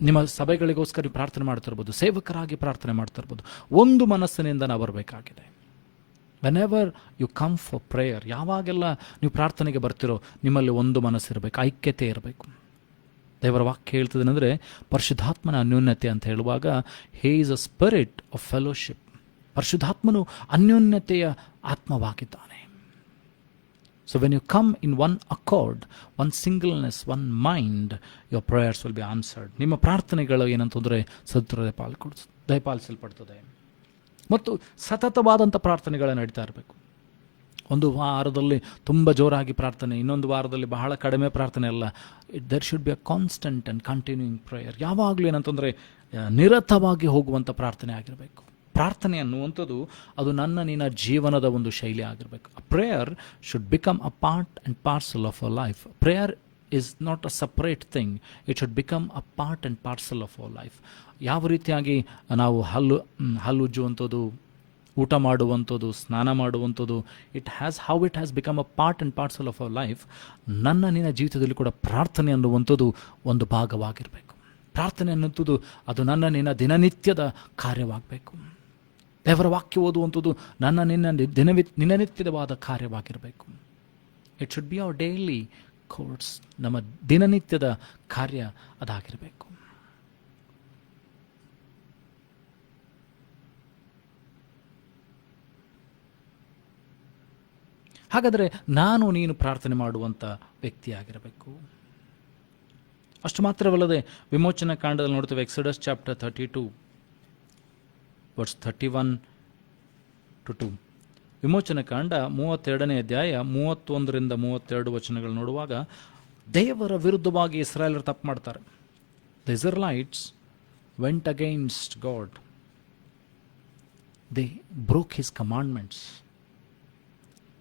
ನಿಮ್ಮ ಸಭೆಗಳಿಗೋಸ್ಕರ ಪ್ರಾರ್ಥನೆ ಮಾಡ್ತಾ ಇರ್ಬೋದು, ಸೇವಕರಾಗಿ ಪ್ರಾರ್ಥನೆ ಮಾಡ್ತಾ ಇರ್ಬೋದು. ಒಂದು ಮನಸ್ಸಿನಿಂದ ನಾವು ಬರಬೇಕಾಗಿದೆ. Whenever you come for prayer, ಯಾವಾಗೆಲ್ಲ ನೀವು ಪ್ರಾರ್ಥನೆಗೆ ಬರ್ತಿರೋ ನಿಮ್ಮಲ್ಲಿ ಒಂದು ಮನಸ್ಸಿರಬೇಕು, ಐಕ್ಯತೆ ಇರಬೇಕು. ದೇವರ ವಾಕ್ಯ ಹೇಳ್ತದೇನೆಂದರೆ, ಪರಿಶುದ್ಧಾತ್ಮನ ಅನ್ಯೋನ್ಯತೆ ಅಂತ ಹೇಳುವಾಗ, he is a spirit of fellowship. ಪರಿಶುದ್ಧಾತ್ಮನು ಅನ್ಯೋನ್ಯತೆಯ ಆತ್ಮವಾಗಿದ್ದಾನೆ. So when you come in one accord, one singleness, one mind, your prayers will be answered. ನಿಮ್ಮ ಪ್ರಾರ್ಥನೆಗಳು ಏನಂತಂದರೆ ದಯಪಾಲಿಸಲ್ಪಡ್ತದೆ. ಮತ್ತು ಸತತವಾದಂಥ ಪ್ರಾರ್ಥನೆಗಳು ನಡೀತಾ ಇರಬೇಕು. ಒಂದು ವಾರದಲ್ಲಿ ತುಂಬ ಜೋರಾಗಿ ಪ್ರಾರ್ಥನೆ, ಇನ್ನೊಂದು ವಾರದಲ್ಲಿ ಬಹಳ ಕಡಿಮೆ ಪ್ರಾರ್ಥನೆ ಅಲ್ಲ. There should be a constant and continuing prayer. ಯಾವಾಗಲೂ ಏನಂತಂದರೆ ನಿರತವಾಗಿ ಹೋಗುವಂಥ ಪ್ರಾರ್ಥನೆ ಆಗಿರಬೇಕು. ಪ್ರಾರ್ಥನೆ ಅನ್ನುವಂಥದ್ದು ಅದು ನಿನ್ನ ಜೀವನದ ಒಂದು ಶೈಲಿ ಆಗಿರಬೇಕು. Prayer should become a part and parcel of our life. Prayer is not a separate thing, it should become a part and parcel of our life. ಯಾವ ರೀತಿಯಾಗಿ ನಾವು ಹಲ್ಲುಜ್ಜುವಂಥದ್ದು, ಊಟ ಮಾಡುವಂಥದ್ದು, ಸ್ನಾನ ಮಾಡುವಂಥದ್ದು, it has become a part and parcel of our life. ನಿನ್ನ ಜೀವಿತದಲ್ಲಿ ಕೂಡ ಪ್ರಾರ್ಥನೆ ಅನ್ನುವಂಥದ್ದು ಒಂದು ಭಾಗವಾಗಿರಬೇಕು. ಪ್ರಾರ್ಥನೆ ಅನ್ನುವಂಥದ್ದು ಅದು ನಿನ್ನ ದಿನನಿತ್ಯದ ಕಾರ್ಯವಾಗಬೇಕು. ದೇವರ ವಾಕ್ಯ ಓದುವಂಥದ್ದು ನಿನ್ನ ದಿನನಿತ್ಯದವಾದ ಕಾರ್ಯವಾಗಿರಬೇಕು. It should be our daily course. ನಮ್ಮ ದಿನನಿತ್ಯದ ಕಾರ್ಯ ಅದಾಗಿರಬೇಕು. ಹಾಗಾದರೆ ನೀನು ಪ್ರಾರ್ಥನೆ ಮಾಡುವಂಥ ವ್ಯಕ್ತಿಯಾಗಿರಬೇಕು. ಅಷ್ಟು ಮಾತ್ರವಲ್ಲದೆ ವಿಮೋಚನಾ ಕಾಂಡದಲ್ಲಿ ನೋಡ್ತೇವೆ, ಎಕ್ಸಡಸ್ ಚಾಪ್ಟರ್ 32 ವರ್ಸ್ 31-2. ವಿಮೋಚನಾ ಕಾಂಡ 32ನೇ ಅಧ್ಯಾಯ 31ರಿಂದ 32 ವಚನಗಳು ನೋಡುವಾಗ, ದೇವರ ವಿರುದ್ಧವಾಗಿ ಇಸ್ರಾಯೇಲರು ತಪ್ಪು ಮಾಡ್ತಾರೆ. The Israelites went against God. They broke his commandments.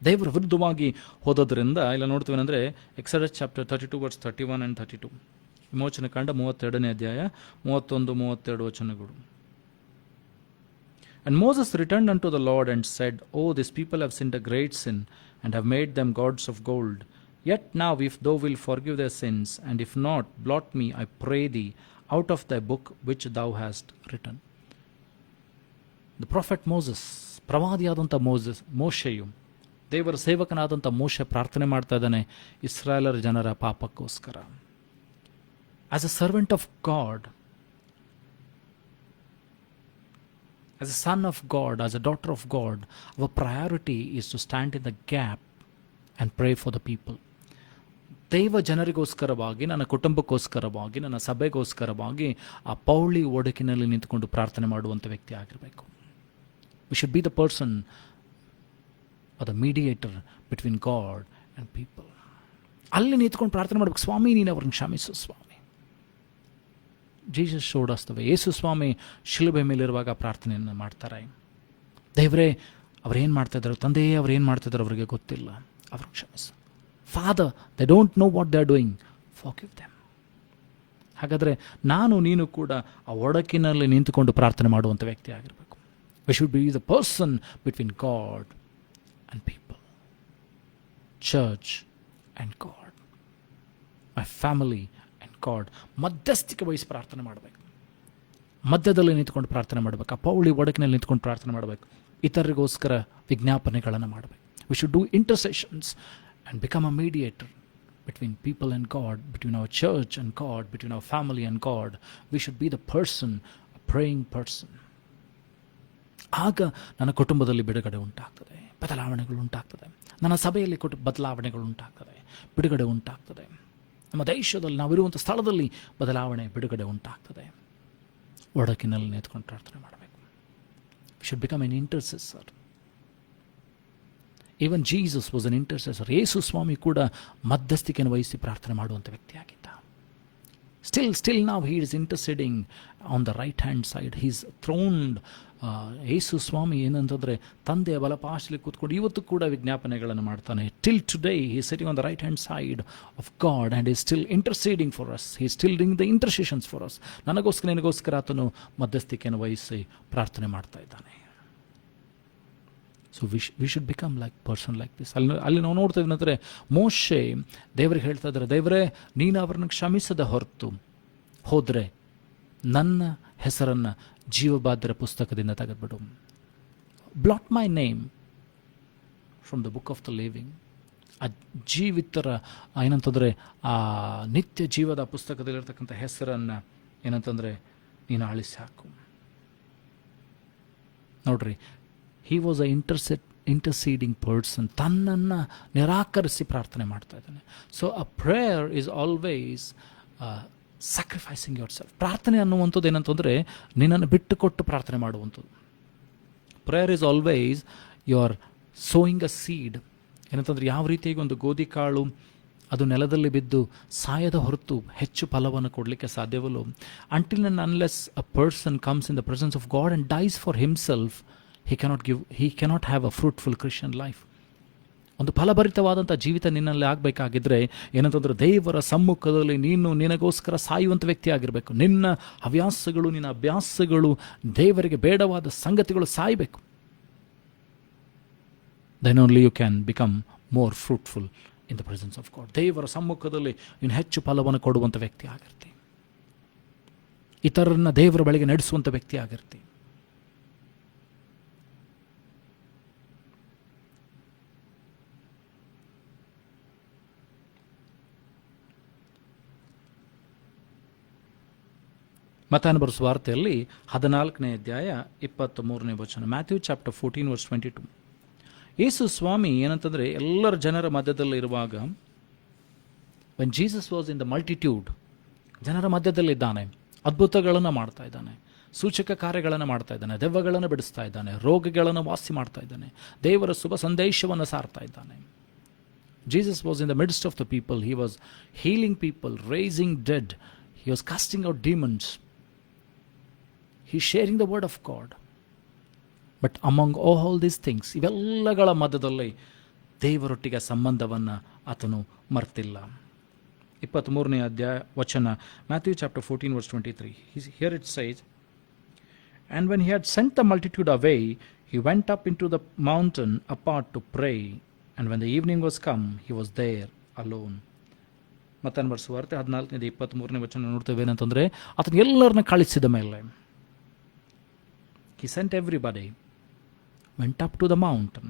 ದೇವರ ವಿರುದ್ಧವಾಗಿ ಹೋದದ್ರಿಂದ ಇಲ್ಲ ನೋಡ್ತೀವಿ ಅಂದರೆ ಎಕ್ಸಡಸ್ ಚಾಪ್ಟರ್ 32 ವರ್ಸ್ 31 and 32. ವಿಮೋಚನ ಕಾಂಡ 32ನೇ ಅಧ್ಯಾಯ 31-32 ವಚನಗಳು. And Moses returned unto the Lord and said, Oh, this people have sinned a great sin, and have made them gods of gold. Yet now if thou wilt forgive their sins, and if not, blot me, I pray thee, out of thy book which thou hast written. The prophet Moses, ಪ್ರವಾದಿಯಾದಂಥ ಮೋಶೆಯು, ದೇವರ ಸೇವಕನಾದಂಥ ಮೋಶೆ ಪ್ರಾರ್ಥನೆ ಮಾಡ್ತಾ ಇದ್ದಾನೆ ಇಸ್ರಾಯೇಲರ ಜನರ ಪಾಪಕ್ಕೋಸ್ಕರ. As a servant of God, as a son of God, as a daughter of God, our priority is to stand in the gap and pray for the people. ದೈವ ಜನರಿಗೋಸ್ಕರವಾಗಿ, ನನ್ನ ಕುಟುಂಬಕ್ಕೋಸ್ಕರವಾಗಿ, ನನ್ನ ಸಭೆಗೋಸ್ಕರವಾಗಿ ಆ ಪೌಳಿ ಒಡಕಿನಲ್ಲಿ ನಿಂತುಕೊಂಡು ಪ್ರಾರ್ಥನೆ ಮಾಡುವಂಥ ವ್ಯಕ್ತಿ ಆಗಿರಬೇಕು. V should be the person or the mediator between God and people. ಅಲ್ಲಿ ನಿಂತ್ಕೊಂಡು ಪ್ರಾರ್ಥನೆ ಮಾಡಬೇಕು. ಸ್ವಾಮಿ, ನೀನು ಅವ್ರನ್ನ ಕ್ಷಮಿಸು ಸ್ವಾಮಿ. Jesus showed us the way. Yesu ಸ್ವಾಮಿ ಶಿಲುಬೆ ಮೇಲಿರುವಾಗ ಪ್ರಾರ್ಥನೆಯನ್ನು ಮಾಡ್ತಾರೆ. ದೇವರೇ, ಅವ್ರೇನು ಮಾಡ್ತಾಯಿದ್ದಾರೆ, ತಂದೆಯೇ ಅವ್ರೇನು ಮಾಡ್ತಾಯಿದ್ದಾರೆ ಅವರಿಗೆ ಗೊತ್ತಿಲ್ಲ, ಅವ್ರನ್ನ ಕ್ಷಮಿಸು. Father, they don't know what they are doing, forgive them. ಹಾಗಾದರೆ ನೀನು ಕೂಡ ಆ ಒಡಕಿನಲ್ಲಿ ನಿಂತುಕೊಂಡು ಪ್ರಾರ್ಥನೆ ಮಾಡುವಂಥ ವ್ಯಕ್ತಿ ಆಗಿರಬೇಕು. V should be the person between god and people, church and God, my family and God. ಮಧ್ಯಸ್ಥಿಕೆ ವಹಿಸಿ ಪ್ರಾರ್ಥನೆ ಮಾಡಬೇಕು. ಮಧ್ಯದಲ್ಲಿ ನಿಂತ್ಕೊಂಡು ಪ್ರಾರ್ಥನೆ ಮಾಡಬೇಕು. ಆ ಪೌಳಿ ಒಡಕಿನಲ್ಲಿ ನಿಂತ್ಕೊಂಡು ಪ್ರಾರ್ಥನೆ ಮಾಡಬೇಕು. ಇತರರಿಗೋಸ್ಕರ ವಿಜ್ಞಾಪನೆಗಳನ್ನು ಮಾಡಬೇಕು. We should do intercessions and become a mediator between people and God, between our church and God, between our family and God. We should be the person, a praying person. ಆಗ ನನ್ನ ಕುಟುಂಬದಲ್ಲಿ ಬಿಡುಗಡೆ ಉಂಟಾಗ್ತದೆ, ಬದಲಾವಣೆಗಳು ಉಂಟಾಗ್ತದೆ. ನನ್ನ ಸಭೆಯಲ್ಲಿ ಬದಲಾವಣೆಗಳು ಉಂಟಾಗ್ತದೆ, ಬಿಡುಗಡೆ ಉಂಟಾಗ್ತದೆ. ನಮ್ಮ ದೇಶದಲ್ಲಿ ನಾವಿರುವಂಥ ಸ್ಥಳದಲ್ಲಿ ಬದಲಾವಣೆ, ಬಿಡುಗಡೆ ಉಂಟಾಗ್ತದೆ. ಒಡಕಿನಲ್ಲಿ ನಿಂತ್ಕೊಂಡು ಪ್ರಾರ್ಥನೆ ಮಾಡಬೇಕು. We should become an intercessor. Even Jesus was an intercessor. Yesu ಸ್ವಾಮಿ ಕೂಡ ಮಧ್ಯಸ್ಥಿಕೆಯನ್ನು ವಹಿಸಿ ಪ್ರಾರ್ಥನೆ ಮಾಡುವಂಥ ವ್ಯಕ್ತಿಯಾಗಿದ್ದ. ಸ್ಟಿಲ್ ನಾವು he is interceding on the right hand side. He's throned. Yesu ಸ್ವಾಮಿ ಏನಂತಂದರೆ ತಂದೆಯ ಬಲಪಾಶದಲ್ಲಿ ಕೂತ್ಕೊಂಡು ಇವತ್ತು ಕೂಡ ವಿಜ್ಞಾಪನೆಗಳನ್ನು ಮಾಡ್ತಾನೆ. Till today he is sitting on the right hand side of God and is still interceding for us. He still ring the intercessions for us. ನಿನಗೋಸ್ಕರ ಆತನು ಮಧ್ಯಸ್ಥಿಕೆಯನ್ನು ವಹಿಸಿ ಪ್ರಾರ್ಥನೆ ಮಾಡ್ತಾ ಇದ್ದಾನೆ. So we should become like person like this. ಅಲ್ಲಿ ನಾವು ನೋಡ್ತಾ ಇದ್ದೀನಂದರೆ ಮೋಶೆ ದೇವರಿಗೆ ಹೇಳ್ತಾ ಇದ್ದಾರೆ, ದೇವರೇ ನೀನು ಅವರನ್ನು ಕ್ಷಮಿಸದ ಹೊರತು ಹೋದರೆ ನನ್ನ ಹೆಸರನ್ನು ಜೀವಬಾಧ್ಯರ ಪುಸ್ತಕದಿಂದ ತೆಗೆದುಬಿಡು. Blot my name from the book of the living. ಆ ಜೀವಿತರ ಏನಂತಂದರೆ ಆ ನಿತ್ಯ ಜೀವದ ಪುಸ್ತಕದಲ್ಲಿರ್ತಕ್ಕಂಥ ಹೆಸರನ್ನು ಏನಂತಂದರೆ ನೀನು ಅಳಿಸಿ ಹಾಕು. ನೋಡ್ರಿ, ಹಿ ವಾಸ್ ಅ ಇಂಟರ್ಸೀಡಿಂಗ್ ಪರ್ಸನ್. ತನ್ನನ್ನು ನಿರಾಕರಿಸಿ ಪ್ರಾರ್ಥನೆ ಮಾಡ್ತಾ ಇದ್ದಾನೆ. So a prayer is always sacrificing yourself. ಪ್ರಾರ್ಥನೆ ಅನ್ನುವಂಥದ್ದು ಏನಂತಂದರೆ ನಿನ್ನನ್ನು ಬಿಟ್ಟುಕೊಟ್ಟು ಪ್ರಾರ್ಥನೆ ಮಾಡುವಂಥದ್ದು. Prayer is always you are sowing a seed. ಏನಂತಂದರೆ ಯಾವ ರೀತಿಯಾಗಿ ಒಂದು ಗೋಧಿ ಕಾಳು ಅದು ನೆಲದಲ್ಲಿ ಬಿದ್ದು ಸಾಯದ ಹೊರತು ಹೆಚ್ಚು ಫಲವನ್ನು ಕೊಡಲಿಕ್ಕೆ ಸಾಧ್ಯವಲ್ಲ. Until and unless a person comes in the presence of God and dies for himself, he cannot have a fruitful Christian life. ಒಂದು ಫಲಭರಿತವಾದಂಥ ಜೀವಿತ ನಿನ್ನಲ್ಲಿ ಆಗಬೇಕಾಗಿದ್ದರೆ ಏನಂತಂದರೆ ದೇವರ ಸಮ್ಮುಖದಲ್ಲಿ ನೀನು ನಿನಗೋಸ್ಕರ ಸಾಯುವಂಥ ವ್ಯಕ್ತಿ ಆಗಿರಬೇಕು. ನಿನ್ನ ಹವ್ಯಾಸಗಳು, ನಿನ್ನ ಅಭ್ಯಾಸಗಳು, ದೇವರಿಗೆ ಬೇಡವಾದ ಸಂಗತಿಗಳು ಸಾಯಬೇಕು. Then only you can become more fruitful in the presence of God. ದೇವರ ಸಮ್ಮುಖದಲ್ಲಿ ನೀನು ಹೆಚ್ಚು ಫಲವನ್ನು ಕೊಡುವಂಥ ವ್ಯಕ್ತಿ ಆಗಿರ್ತಿ. ಇತರರನ್ನ ದೇವರ ಬಳಿಗೆ ನಡೆಸುವಂಥ ವ್ಯಕ್ತಿ ಆಗಿರ್ತಿ. ಮತ್ತಾಯನ ಬರೆದ ಸುವಾರ್ತೆಯಲ್ಲಿ 14ನೇ ಅಧ್ಯಾಯ 23ನೇ ವಚನ. Matthew chapter 14 verse 22. ಯೇಸು ಸ್ವಾಮಿ ಏನಂತಂದರೆ ಎಲ್ಲರ ಜನರ ಮಧ್ಯದಲ್ಲಿ ಇರುವಾಗ, when Jesus was in the multitude, ಜನರ ಮಧ್ಯದಲ್ಲಿದ್ದಾನೆ, ಅದ್ಭುತಗಳನ್ನು ಮಾಡ್ತಾ ಇದ್ದಾನೆ, ಸೂಚಕ ಕಾರ್ಯಗಳನ್ನು ಮಾಡ್ತಾ ಇದ್ದಾನೆ, ದೆವ್ವಗಳನ್ನು ಬಿಡಿಸ್ತಾ ಇದ್ದಾನೆ, ರೋಗಿಗಳನ್ನು ವಾಸಿ ಮಾಡ್ತಾ ಇದ್ದಾನೆ, ದೇವರ ಶುಭ ಸಂದೇಶವನ್ನು ಸಾರ್ತಾ ಇದ್ದಾನೆ. Jesus was in the midst of the people. He was healing people, raising dead, he was casting out demons. He is sharing the word of God. But among all these things, ಇವೆಲ್ಲಗಳ ಮಧ್ಯದಲ್ಲಿ ದೇವರೊಟ್ಟಿಗೆ ಸಂಬಂಧವನ್ನು ಆತನು ಮರ್ತಿಲ್ಲ. 23ನೇ ಅಧ್ಯಾಯ ವಚನ, Matthew chapter 14 verse 23. Here it says, and when he had sent the multitude away, he went up into the mountain apart to pray, and when the evening was come, he was there alone. ಮತ್ತಾಯನ ಬರೆದ ಸುವಾರ್ತೆ 14ನೇ 23ನೇ ವಚನ ನೋಡ್ತೇವೆ. ಏನಂತಂದರೆ ಆತನು ಎಲ್ಲರನ್ನ ಕಳಿಸಿದ ಮೇಲೆ, he sent everybody, went up to the mountain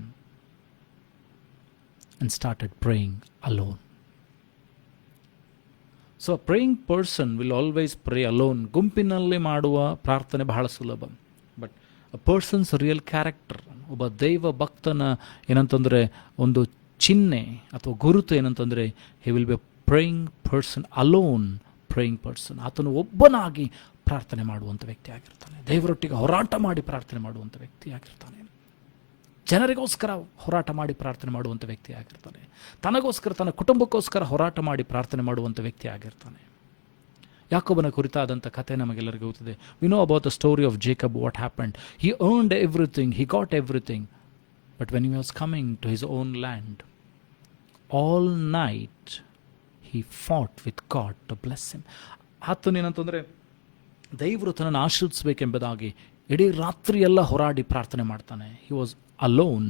and started praying alone. So a praying person will always pray alone. ಗುಂಪಿನಲ್ಲಿ ಮಾಡುವ ಪ್ರಾರ್ಥನೆ ಬಹಳ ಸುಲಭ. But a person's real character, ಒಬ್ಬ ದೈವ ಭಕ್ತನ ಏನಂತಂದರೆ ಒಂದು ಚಿಹ್ನೆ ಅಥವಾ ಗುರುತು ಏನಂತಂದರೆ, he will be a praying person alone. praying person, ಆತನು ಒಬ್ಬನಾಗಿ ಪ್ರಾರ್ಥನೆ ಮಾಡುವಂಥ ವ್ಯಕ್ತಿ ಆಗಿರ್ತಾನೆ. ದೇವರೊಟ್ಟಿಗೆ ಹೋರಾಟ ಮಾಡಿ ಪ್ರಾರ್ಥನೆ ಮಾಡುವಂಥ ವ್ಯಕ್ತಿ ಆಗಿರ್ತಾನೆ. ಜನರಿಗೋಸ್ಕರ ಹೋರಾಟ ಮಾಡಿ ಪ್ರಾರ್ಥನೆ ಮಾಡುವಂಥ ವ್ಯಕ್ತಿ ಆಗಿರ್ತಾನೆ. ತನಗೋಸ್ಕರ, ತನ್ನ ಕುಟುಂಬಕ್ಕೋಸ್ಕರ ಹೋರಾಟ ಮಾಡಿ ಪ್ರಾರ್ಥನೆ ಮಾಡುವಂಥ ವ್ಯಕ್ತಿ ಆಗಿರ್ತಾನೆ. ಯಾಕೋಬನ ಕುರಿತಾದಂಥ ಕಥೆ ನಮಗೆಲ್ಲರಿಗೂ ಗೊತ್ತಿದೆ. We know about the story of Jacob. What happened? He earned everything, he got everything, but when he was coming to his own land, all night he fought with God to bless him. ಆತನೇನಂತಂದರೆ ದೇವರು ತನ್ನನ್ನು ಆಶೀರ್ವಿಸಬೇಕೆಂಬುದಾಗಿ ಇಡೀ ರಾತ್ರಿಯೆಲ್ಲ ಹೋರಾಡಿ ಪ್ರಾರ್ಥನೆ ಮಾಡ್ತಾನೆ. He was alone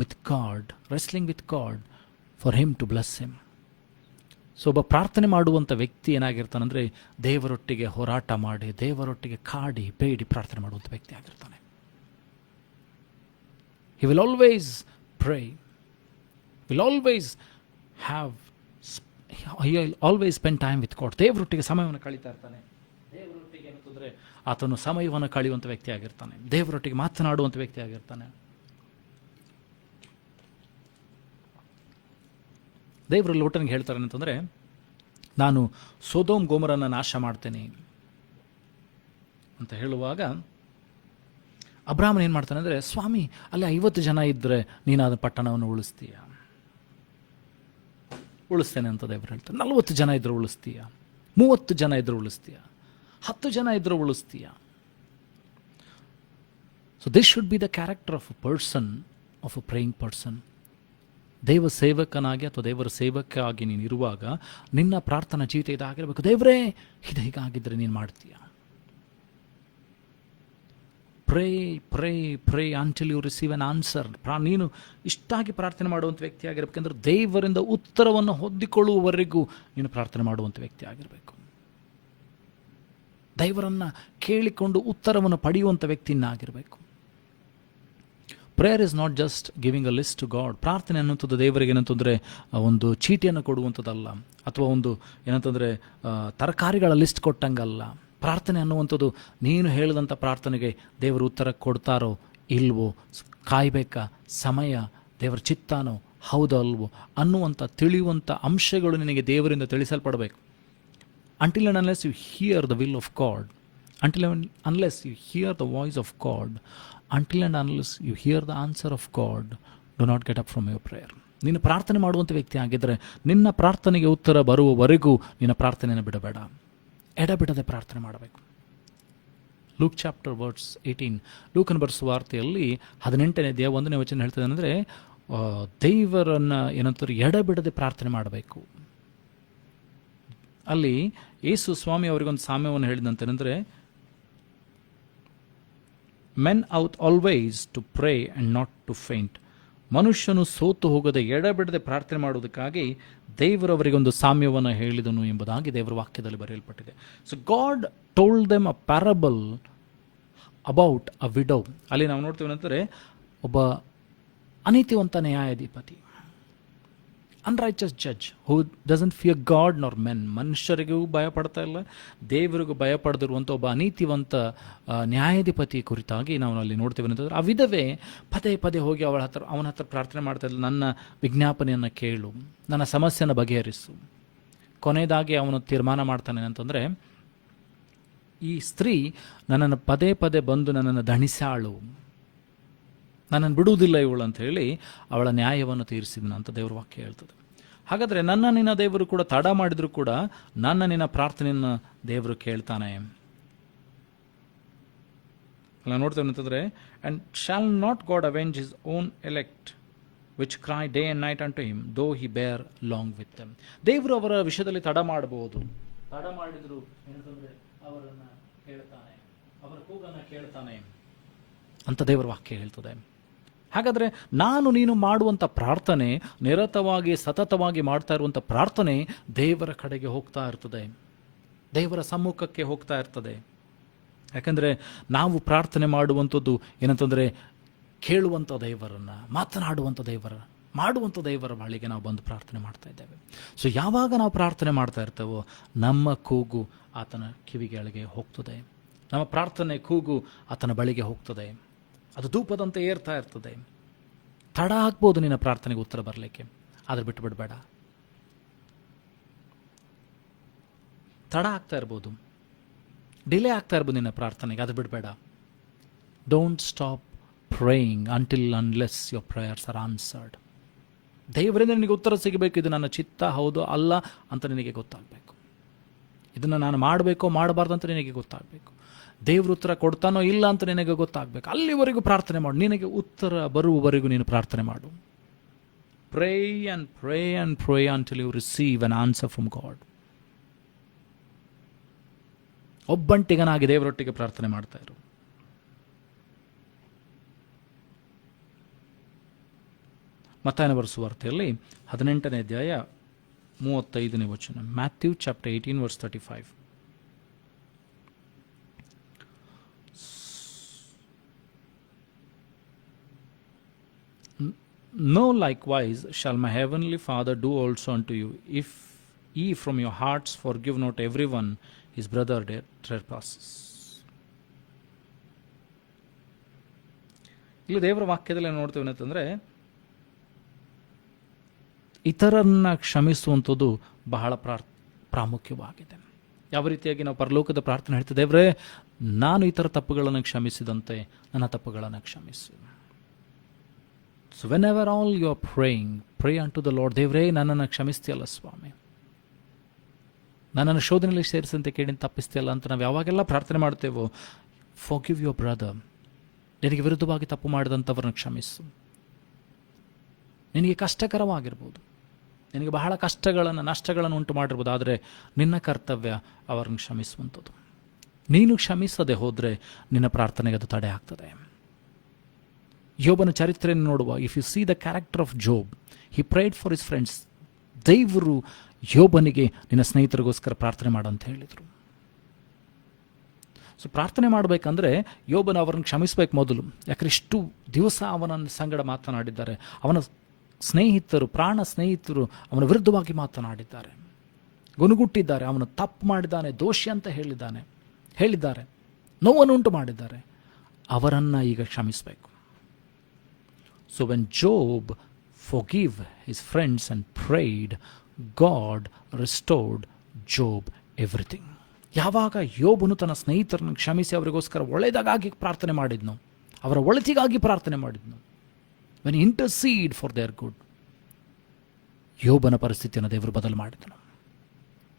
with God, wrestling with God for him to bless him. So ಒಬ್ಬ ಪ್ರಾರ್ಥನೆ ಮಾಡುವಂಥ ವ್ಯಕ್ತಿ ಏನಾಗಿರ್ತಾನಂದರೆ ದೇವರೊಟ್ಟಿಗೆ ಹೋರಾಟ ಮಾಡಿ, ದೇವರೊಟ್ಟಿಗೆ ಕಾಡಿ ಬೇಡಿ ಪ್ರಾರ್ಥನೆ ಮಾಡುವಂಥ ವ್ಯಕ್ತಿ ಆಗಿರ್ತಾನೆ. He will always pray, will always have, he will always spend time with God. ದೇವರೊಟ್ಟಿಗೆ ಸಮಯವನ್ನು ಕಳೀತಾ ಇರ್ತಾನೆ. ದೇವರೊಟ್ಟಿಗೆ ಏನಂತಂದರೆ ಆತನು ಸಮಯವನ್ನು ಕಳೆಯುವಂಥ ವ್ಯಕ್ತಿ ಆಗಿರ್ತಾನೆ. ದೇವರೊಟ್ಟಿಗೆ ಮಾತನಾಡುವಂಥ ವ್ಯಕ್ತಿ ಆಗಿರ್ತಾನೆ. ದೇವರು ಲೋಟನಿಗೆ ಹೇಳ್ತಾರೆ ಅಂತಂದರೆ, ನಾನು ಸೊದೋಮ್ ಗೋಮರನ್ನು ನಾಶ ಮಾಡ್ತೇನೆ ಅಂತ ಹೇಳುವಾಗ ಅಬ್ರಾಹ್ಮನ್ ಏನು ಮಾಡ್ತಾನೆ ಅಂದರೆ, ಸ್ವಾಮಿ ಅಲ್ಲಿ 50 ಜನ ಇದ್ದರೆ ನೀನು ಅದು ಪಟ್ಟಣವನ್ನು ಉಳಿಸ್ತೇನೆ ಅಂತ ದೇವರು ಹೇಳ್ತಾರೆ. 40 ಜನ ಇದ್ದರೂ ಉಳಿಸ್ತೀಯ, 30 ಜನ ಇದ್ದರೂ ಉಳಿಸ್ತೀಯ, 10 ಜನ ಇದ್ದರೂ ಉಳಿಸ್ತೀಯ. So this should be the character of a person, of a praying person. ದೈವ ಸೇವಕನಾಗಿ ಅಥವಾ ದೇವರ ಸೇವಕವಾಗಿ ನೀನು ಇರುವಾಗ ನಿನ್ನ ಪ್ರಾರ್ಥನಾ ಜೀವಿತ ಇದಾಗಿರಬೇಕು. ದೇವರೇ ಇದು ಹೀಗಾಗಿದ್ದರೆ ನೀನು ಮಾಡ್ತೀಯ. Pray pray pray until you receive an answer. ನೀನು ಇಷ್ಟಾಗಿ ಪ್ರಾರ್ಥನೆ ಮಾಡುವಂಥ ವ್ಯಕ್ತಿ ಆಗಿರಬೇಕಂದ್ರೆ ದೇವರಿಂದ ಉತ್ತರವನ್ನು ಹೊಂದಿಕೊಳ್ಳುವವರೆಗೂ ನೀನು ಪ್ರಾರ್ಥನೆ ಮಾಡುವಂಥ ವ್ಯಕ್ತಿ ಆಗಿರಬೇಕು. ದೇವರನ್ನು ಕೇಳಿಕೊಂಡು ಉತ್ತರವನ್ನು ಪಡೆಯುವಂಥ ವ್ಯಕ್ತಿಯನ್ನಾಗಿರಬೇಕು. Prayer is not just giving a list to God. ಪ್ರಾರ್ಥನೆ ಅನ್ನುವಂಥದ್ದು ದೇವರಿಗೆ ಏನಂತಂದರೆ ಒಂದು ಚೀಟಿಯನ್ನು ಕೊಡುವಂಥದ್ದಲ್ಲ, ಅಥವಾ ಒಂದು ಏನಂತಂದರೆ ತರಕಾರಿಗಳ ಲಿಸ್ಟ್ ಕೊಟ್ಟಂಗಲ್ಲ. ಪ್ರಾರ್ಥನೆ ಅನ್ನುವಂಥದ್ದು ನೀನು ಹೇಳಿದಂಥ ಪ್ರಾರ್ಥನೆಗೆ ದೇವರು ಉತ್ತರ ಕೊಡ್ತಾರೋ ಇಲ್ವೋ, ಕಾಯಬೇಕಾ, ಸಮಯ ದೇವರ ಚಿತ್ತಾನೋ ಹೌದೋ ಅಲ್ವೋ ಅನ್ನುವಂಥ ತಿಳಿಯುವಂಥ ಅಂಶಗಳು ನಿನಗೆ ದೇವರಿಂದ ತಿಳಿಸಲ್ಪಡಬೇಕು. Until and unless you hear the will of God, until unless you hear the voice of God, until and unless you hear the answer of God, do not get up from your prayer. ನೀನು ಪ್ರಾರ್ಥನೆ ಮಾಡುವಂಥ ವ್ಯಕ್ತಿ ಆಗಿದ್ದರೆ ನಿನ್ನ ಪ್ರಾರ್ಥನೆಗೆ ಉತ್ತರ ಬರುವವರೆಗೂ ನಿನ್ನ ಪ್ರಾರ್ಥನೆಯನ್ನು ಬಿಡಬೇಡ, ಎಡಬಿಡದೆ ಪ್ರಾರ್ಥನೆ ಮಾಡಬೇಕು. ಲೂಕ್ ಚಾಪ್ಟರ್ ವರ್ಸ್ 18, ಲೂಕನ ಬರೆಸುವ ವಾರ್ತೆಯಲ್ಲಿ 18ನೇ ಅಧ್ಯಾಯ 1ನೇ ವಚನ ಹೇಳ್ತದೆ ಅಂದರೆ, ದೇವರನ್ನು ಏನಂತಾರೆ ಎಡಬಿಡದೆ ಪ್ರಾರ್ಥನೆ ಮಾಡಬೇಕು. ಅಲ್ಲಿ ಯೇಸು ಸ್ವಾಮಿ ಅವರಿಗೊಂದು ಸಾಮ್ಯವನ್ನು ಹೇಳಿದಂತೇನೆಂದರೆ, men ought always to pray and not to faint. ಮನುಷ್ಯನು ಸೋತು ಹೋಗದೆ ಎಡಬಿಡದೆ ಪ್ರಾರ್ಥನೆ ಮಾಡುವುದಕ್ಕಾಗಿ ದೇವರವರಿಗೊಂದು ಸಾಮ್ಯವನ್ನು ಹೇಳಿದನು ಎಂಬುದಾಗಿ ದೇವರ ವಾಕ್ಯದಲ್ಲಿ ಬರೆಯಲ್ಪಟ್ಟಿದೆ. So God told them a parable about a widow. ಅಲ್ಲಿ ನಾವು ನೋಡ್ತೀವಿ ಏನಂದರೆ, ಒಬ್ಬ ಅನೀತಿವಂತ ನ್ಯಾಯಾಧಿಪತಿ, unrighteous judge who doesn't fear God nor men. ಮನುಷ್ಯರಿಗೂ ಭಯ ಪಡ್ತಾ ಇಲ್ಲ, ದೇವರಿಗೂ ಭಯ ಪಡೆದಿರುವಂಥ ಒಬ್ಬ ಅನೀತಿವಂತ ನ್ಯಾಯಾಧಿಪತಿ ಕುರಿತಾಗಿ ನಾವು ಅಲ್ಲಿ ನೋಡ್ತೇವೆ ಅಂತಂದರೆ, ಆ ವಿಧವೆ ಪದೇ ಪದೇ ಹೋಗಿ ಅವನ ಹತ್ರ ಪ್ರಾರ್ಥನೆ ಮಾಡ್ತಾ ಇಲ್ಲ, ನನ್ನ ವಿಜ್ಞಾಪನೆಯನ್ನು ಕೇಳು, ನನ್ನ ಸಮಸ್ಯೆಯನ್ನು ಬಗೆಹರಿಸು. ಕೊನೆಯದಾಗಿ ಅವನು ತೀರ್ಮಾನ ಮಾಡ್ತಾನೆ ಅಂತಂದರೆ, ಈ ಸ್ತ್ರೀ ನನ್ನನ್ನು ಪದೇ ಪದೇ ಬಂದು ನನ್ನನ್ನು ದಣಿಸಾಳು, ನನ್ನನ್ನು ಬಿಡುವುದಿಲ್ಲ ಇವಳು ಅಂತ ಹೇಳಿ ಅವಳ ನ್ಯಾಯವನ್ನು ತೀರಿಸಿದನು ಅಂತ ದೇವರ ವಾಕ್ಯ ಹೇಳ್ತದೆ. ಹಾಗಾದರೆ ನನ್ನ ನಿನ್ನ ದೇವರು ಕೂಡ ತಡ ಮಾಡಿದರೂ ಕೂಡ ನನ್ನ ನಿನ್ನ ಪ್ರಾರ್ಥನೆಯನ್ನು ದೇವರು ಕೇಳ್ತಾನೆ. ನಾವು ನೋಡ್ತೇವೆ ಅಂತಂದರೆ, and shall not God avenge his own elect which cry day and night unto him though he ಬೇರ್ ಲಾಂಗ್ ವಿತ್ ದೆಮ್. ದೇವರು ಅವರ ವಿಷಯದಲ್ಲಿ ತಡ ಮಾಡಬಹುದು, ತಡ ಮಾಡಿದ್ರು ಏನಂತಂದರೆ ಅವರನ್ನು ಕೇಳ್ತಾನೆ, ಅವರ ಕೂಗನ್ನು ಕೇಳ್ತಾನೆ ಅಂತ ದೇವರ ವಾಕ್ಯ ಹೇಳ್ತದೆ. ಹಾಗಾದರೆ ನಾನು ನೀನು ಮಾಡುವಂಥ ಪ್ರಾರ್ಥನೆ, ನಿರತವಾಗಿ ಸತತವಾಗಿ ಮಾಡ್ತಾ ಇರುವಂಥ ಪ್ರಾರ್ಥನೆ ದೇವರ ಕಡೆಗೆ ಹೋಗ್ತಾ ಇರ್ತದೆ, ದೇವರ ಸಮ್ಮುಖಕ್ಕೆ ಹೋಗ್ತಾ ಇರ್ತದೆ. ಯಾಕಂದರೆ ನಾವು ಪ್ರಾರ್ಥನೆ ಮಾಡುವಂಥದ್ದು ಏನಂತಂದರೆ, ಕೇಳುವಂಥ ದೇವರನ್ನು, ಮಾತನಾಡುವಂಥ ಮಾಡುವಂಥ ದೇವರ ಬಳಿಗೆ ನಾವು ಬಂದು ಪ್ರಾರ್ಥನೆ ಮಾಡ್ತಾ ಇದ್ದೇವೆ. ಸೊ ಯಾವಾಗ ನಾವು ಪ್ರಾರ್ಥನೆ ಮಾಡ್ತಾ ಇರ್ತೇವೋ ನಮ್ಮ ಕೂಗು ಆತನ ಕಿವಿಗಳಿಗೆ ಹೋಗ್ತದೆ, ನಮ್ಮ ಪ್ರಾರ್ಥನೆ ಕೂಗು ಆತನ ಬಳಿಗೆ ಹೋಗ್ತದೆ. ಅದು ಧೂಪದಂತೆ ಏರ್ತಾ ಇರ್ತದೆ. ತಡ ಆಗ್ಬೋದು ನಿನ್ನ ಪ್ರಾರ್ಥನೆಗೆ ಉತ್ತರ ಬರಲಿಕ್ಕೆ, ಆದರೆ ಬಿಟ್ಟು ಬಿಡಬೇಡ. ತಡ ಆಗ್ತಾ ಇರ್ಬೋದು, ಡಿಲೇ ಆಗ್ತಾ ಇರ್ಬೋದು ನಿನ್ನ ಪ್ರಾರ್ಥನೆಗೆ, ಅದು ಬಿಡಬೇಡ. Don't stop praying until unless your prayers are answered. ದೇವರಿಂದ ನಿನಗೆ ಉತ್ತರ ಸಿಗಬೇಕು, ಇದು ನನ್ನ ಚಿತ್ತ ಹೌದು ಅಲ್ಲ ಅಂತ ನಿನಗೆ ಗೊತ್ತಾಗಬೇಕು. ಇದನ್ನು ನಾನು ಮಾಡಬೇಕೋ ಮಾಡಬಾರ್ದು ಅಂತ ನಿನಗೆ ಗೊತ್ತಾಗಬೇಕು. ದೇವ್ರ ಉತ್ತರ ಕೊಡ್ತಾನೋ ಇಲ್ಲ ಅಂತ ನಿನಗೆ ಗೊತ್ತಾಗಬೇಕು. ಅಲ್ಲಿವರೆಗೂ ಪ್ರಾರ್ಥನೆ ಮಾಡು, ನಿನಗೆ ಉತ್ತರ ಬರುವವರೆಗೂ ನೀನು ಪ್ರಾರ್ಥನೆ ಮಾಡು. Pray and pray and pray until you receive an answer from God. ಒಬ್ಬಂಟಿಗನಾಗಿ ದೇವರೊಟ್ಟಿಗೆ ಪ್ರಾರ್ಥನೆ ಮಾಡ್ತಾ ಇರು. ಮತ್ತಾಯನ ಬರೆಸುವ ವಾರ್ತೆಯಲ್ಲಿ 18ನೇ ಅಧ್ಯಾಯ 35ನೇ ವಚನ, Matthew chapter 18 verse 35. No likewise shall my heavenly Father do also unto you, if ye from your hearts forgive not everyone his brother their trespasses. ಇಲ್ಲಿ ದೇವರ ವಾಕ್ಯದಲ್ಲಿ ನೋಡ್ತೇವೆ ಅಂತಂದರೆ, ಇತರನ್ನ ಕ್ಷಮಿಸುವಂಥದ್ದು ಬಹಳ ಪ್ರಾಮುಖ್ಯವಾಗಿದೆ. ಯಾವ ರೀತಿಯಾಗಿ ನಾವು ಪರಲೋಕದ ಪ್ರಾರ್ಥನೆ ಹೇಳ್ತೀವಿ, ದೇವರೇ ನಾನು ಈ ಥರ ತಪ್ಪುಗಳನ್ನು ಕ್ಷಮಿಸಿದಂತೆ ನನ್ನ ತಪ್ಪುಗಳನ್ನು ಕ್ಷಮಿಸು. So whenever all you are praying, pray unto the Lord. ದೇವರೇ ನನ್ನನ್ನು ಕ್ಷಮಿಸ್ತೀಯಲ್ಲ ಸ್ವಾಮಿ, ನನ್ನನ್ನು ಶೋಧನೆಯಲ್ಲಿ ಸೇರಿಸಂತೆ ಕೇಳಿ ತಪ್ಪಿಸ್ತೀಯಲ್ಲ ಅಂತ ನಾವು ಯಾವಾಗೆಲ್ಲ ಪ್ರಾರ್ಥನೆ ಮಾಡ್ತೇವೋ, ಫಾರ್ಗಿವ್ ಯುವರ್ ಬ್ರದರ್. ನಿನಗೆ ವಿರುದ್ಧವಾಗಿ ತಪ್ಪು ಮಾಡಿದಂಥವ್ರನ್ನ ಕ್ಷಮಿಸು. ನಿನಗೆ ಕಷ್ಟಕರವಾಗಿರ್ಬೋದು, ನಿನಗೆ ಬಹಳ ಕಷ್ಟಗಳನ್ನು ನಷ್ಟಗಳನ್ನು ಉಂಟು ಮಾಡಿರ್ಬೋದು, ಆದರೆ ನಿನ್ನ ಕರ್ತವ್ಯ ಅವರನ್ನು ಕ್ಷಮಿಸುವಂಥದ್ದು. ನೀನು ಕ್ಷಮಿಸದೆ ಹೋದರೆ ನಿನ್ನ ಪ್ರಾರ್ಥನೆಗೆ ಅದು ತಡೆ ಆಗ್ತದೆ. ಯೋಬನ ಚರಿತ್ರೆಯನ್ನು ನೋಡುವ, if you see the character of Job, he prayed for his friends. ದೇವರು ಯೋಬನಿಗೆ ನಿನ್ನ ಸ್ನೇಹಿತರಿಗೋಸ್ಕರ ಪ್ರಾರ್ಥನೆ ಮಾಡು ಅಂತ ಹೇಳಿದರು. ಸೊ ಪ್ರಾರ್ಥನೆ ಮಾಡಬೇಕಂದ್ರೆ ಯೋಬನ ಅವರನ್ನು ಕ್ಷಮಿಸಬೇಕು ಮೊದಲು. ಯಾಕಂದರೆ ಇಷ್ಟು ದಿವಸ ಅವನ ಸಂಗಡ ಮಾತನಾಡಿದ್ದಾರೆ, ಅವನ ಸ್ನೇಹಿತರು, ಪ್ರಾಣ ಸ್ನೇಹಿತರು ಅವನ ವಿರುದ್ಧವಾಗಿ ಮಾತನಾಡಿದ್ದಾರೆ, ಗುನುಗುಟ್ಟಿದ್ದಾರೆ, ಅವನು ತಪ್ಪು ಮಾಡಿದ್ದಾನೆ, ದೋಷಿ ಅಂತ ಹೇಳಿದ್ದಾರೆ, ನೋವನ್ನುಂಟು ಮಾಡಿದ್ದಾರೆ. ಅವರನ್ನು ಈಗ ಕ್ಷಮಿಸಬೇಕು. So when Job forgive his friends and prayed, God restored Job everything. ಯಾವಾಗ ಯೋಬನು ತನ್ನ ಸ್ನೇಹಿತರನ್ನು ಕ್ಷಮಿಸಿ ಅವರಿಗೋಸ್ಕರ ಒಳ್ಳೆಯದಾಗಿ ಪ್ರಾರ್ಥನೆ ಮಾಡಿದ್ನು, ಅವರ ಒಳಿತಿಗಾಗಿ ಪ್ರಾರ್ಥನೆ ಮಾಡಿದ್ನು, when he intercede for their good, ಯೋಬನ ಪರಿಸ್ಥಿತಿಯನ್ನು ದೇವರು ಬದಲು ಮಾಡಿದನು.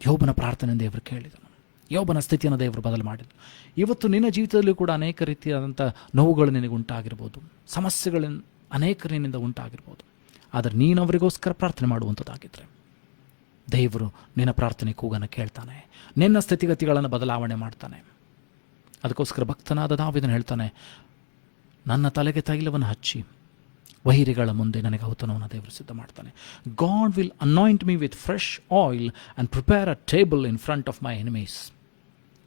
ಯೋಬನ ಪ್ರಾರ್ಥನೆಯನ್ನು ದೇವರು ಕೇಳಿದನು. ಯೋಬನ ಸ್ಥಿತಿಯನ್ನು ದೇವರು ಬದಲು ಮಾಡಿದನು. ಇವತ್ತು ನಿನ್ನ ಜೀವಿತದಲ್ಲೂ ಕೂಡ ಅನೇಕ ರೀತಿಯಾದಂಥ ನೋವುಗಳು ನಿನಗೆ ಉಂಟಾಗಿರ್ಬೋದು, ಸಮಸ್ಯೆಗಳನ್ನು ಅನೇಕರಿನಿಂದ ಉಂಟಾಗಿರ್ಬೋದು. ಆದರೆ ನೀನು ಅವರಿಗೋಸ್ಕರ ಪ್ರಾರ್ಥನೆ ಮಾಡುವಂಥದ್ದಾಗಿದ್ದರೆ ದೇವರು ನಿನ್ನ ಪ್ರಾರ್ಥನೆ ಕೂಗನ್ನು ಕೇಳ್ತಾನೆ, ನಿನ್ನ ಸ್ಥಿತಿಗತಿಗಳನ್ನು ಬದಲಾವಣೆ ಮಾಡ್ತಾನೆ. ಅದಕ್ಕೋಸ್ಕರ ಭಕ್ತನಾದ ದಾವೀದನು ಹೇಳ್ತಾನೆ, ನನ್ನ ತಲೆಗೆ ತೈಲವನ್ನು ಹಚ್ಚಿ ವೈರಿಗಳ ಮುಂದೆ ನನಗೆ ಔತಣವನ್ನು ದೇವರು ಸಿದ್ಧ ಮಾಡ್ತಾನೆ. God will anoint me with fresh oil and prepare a table in front of my enemies.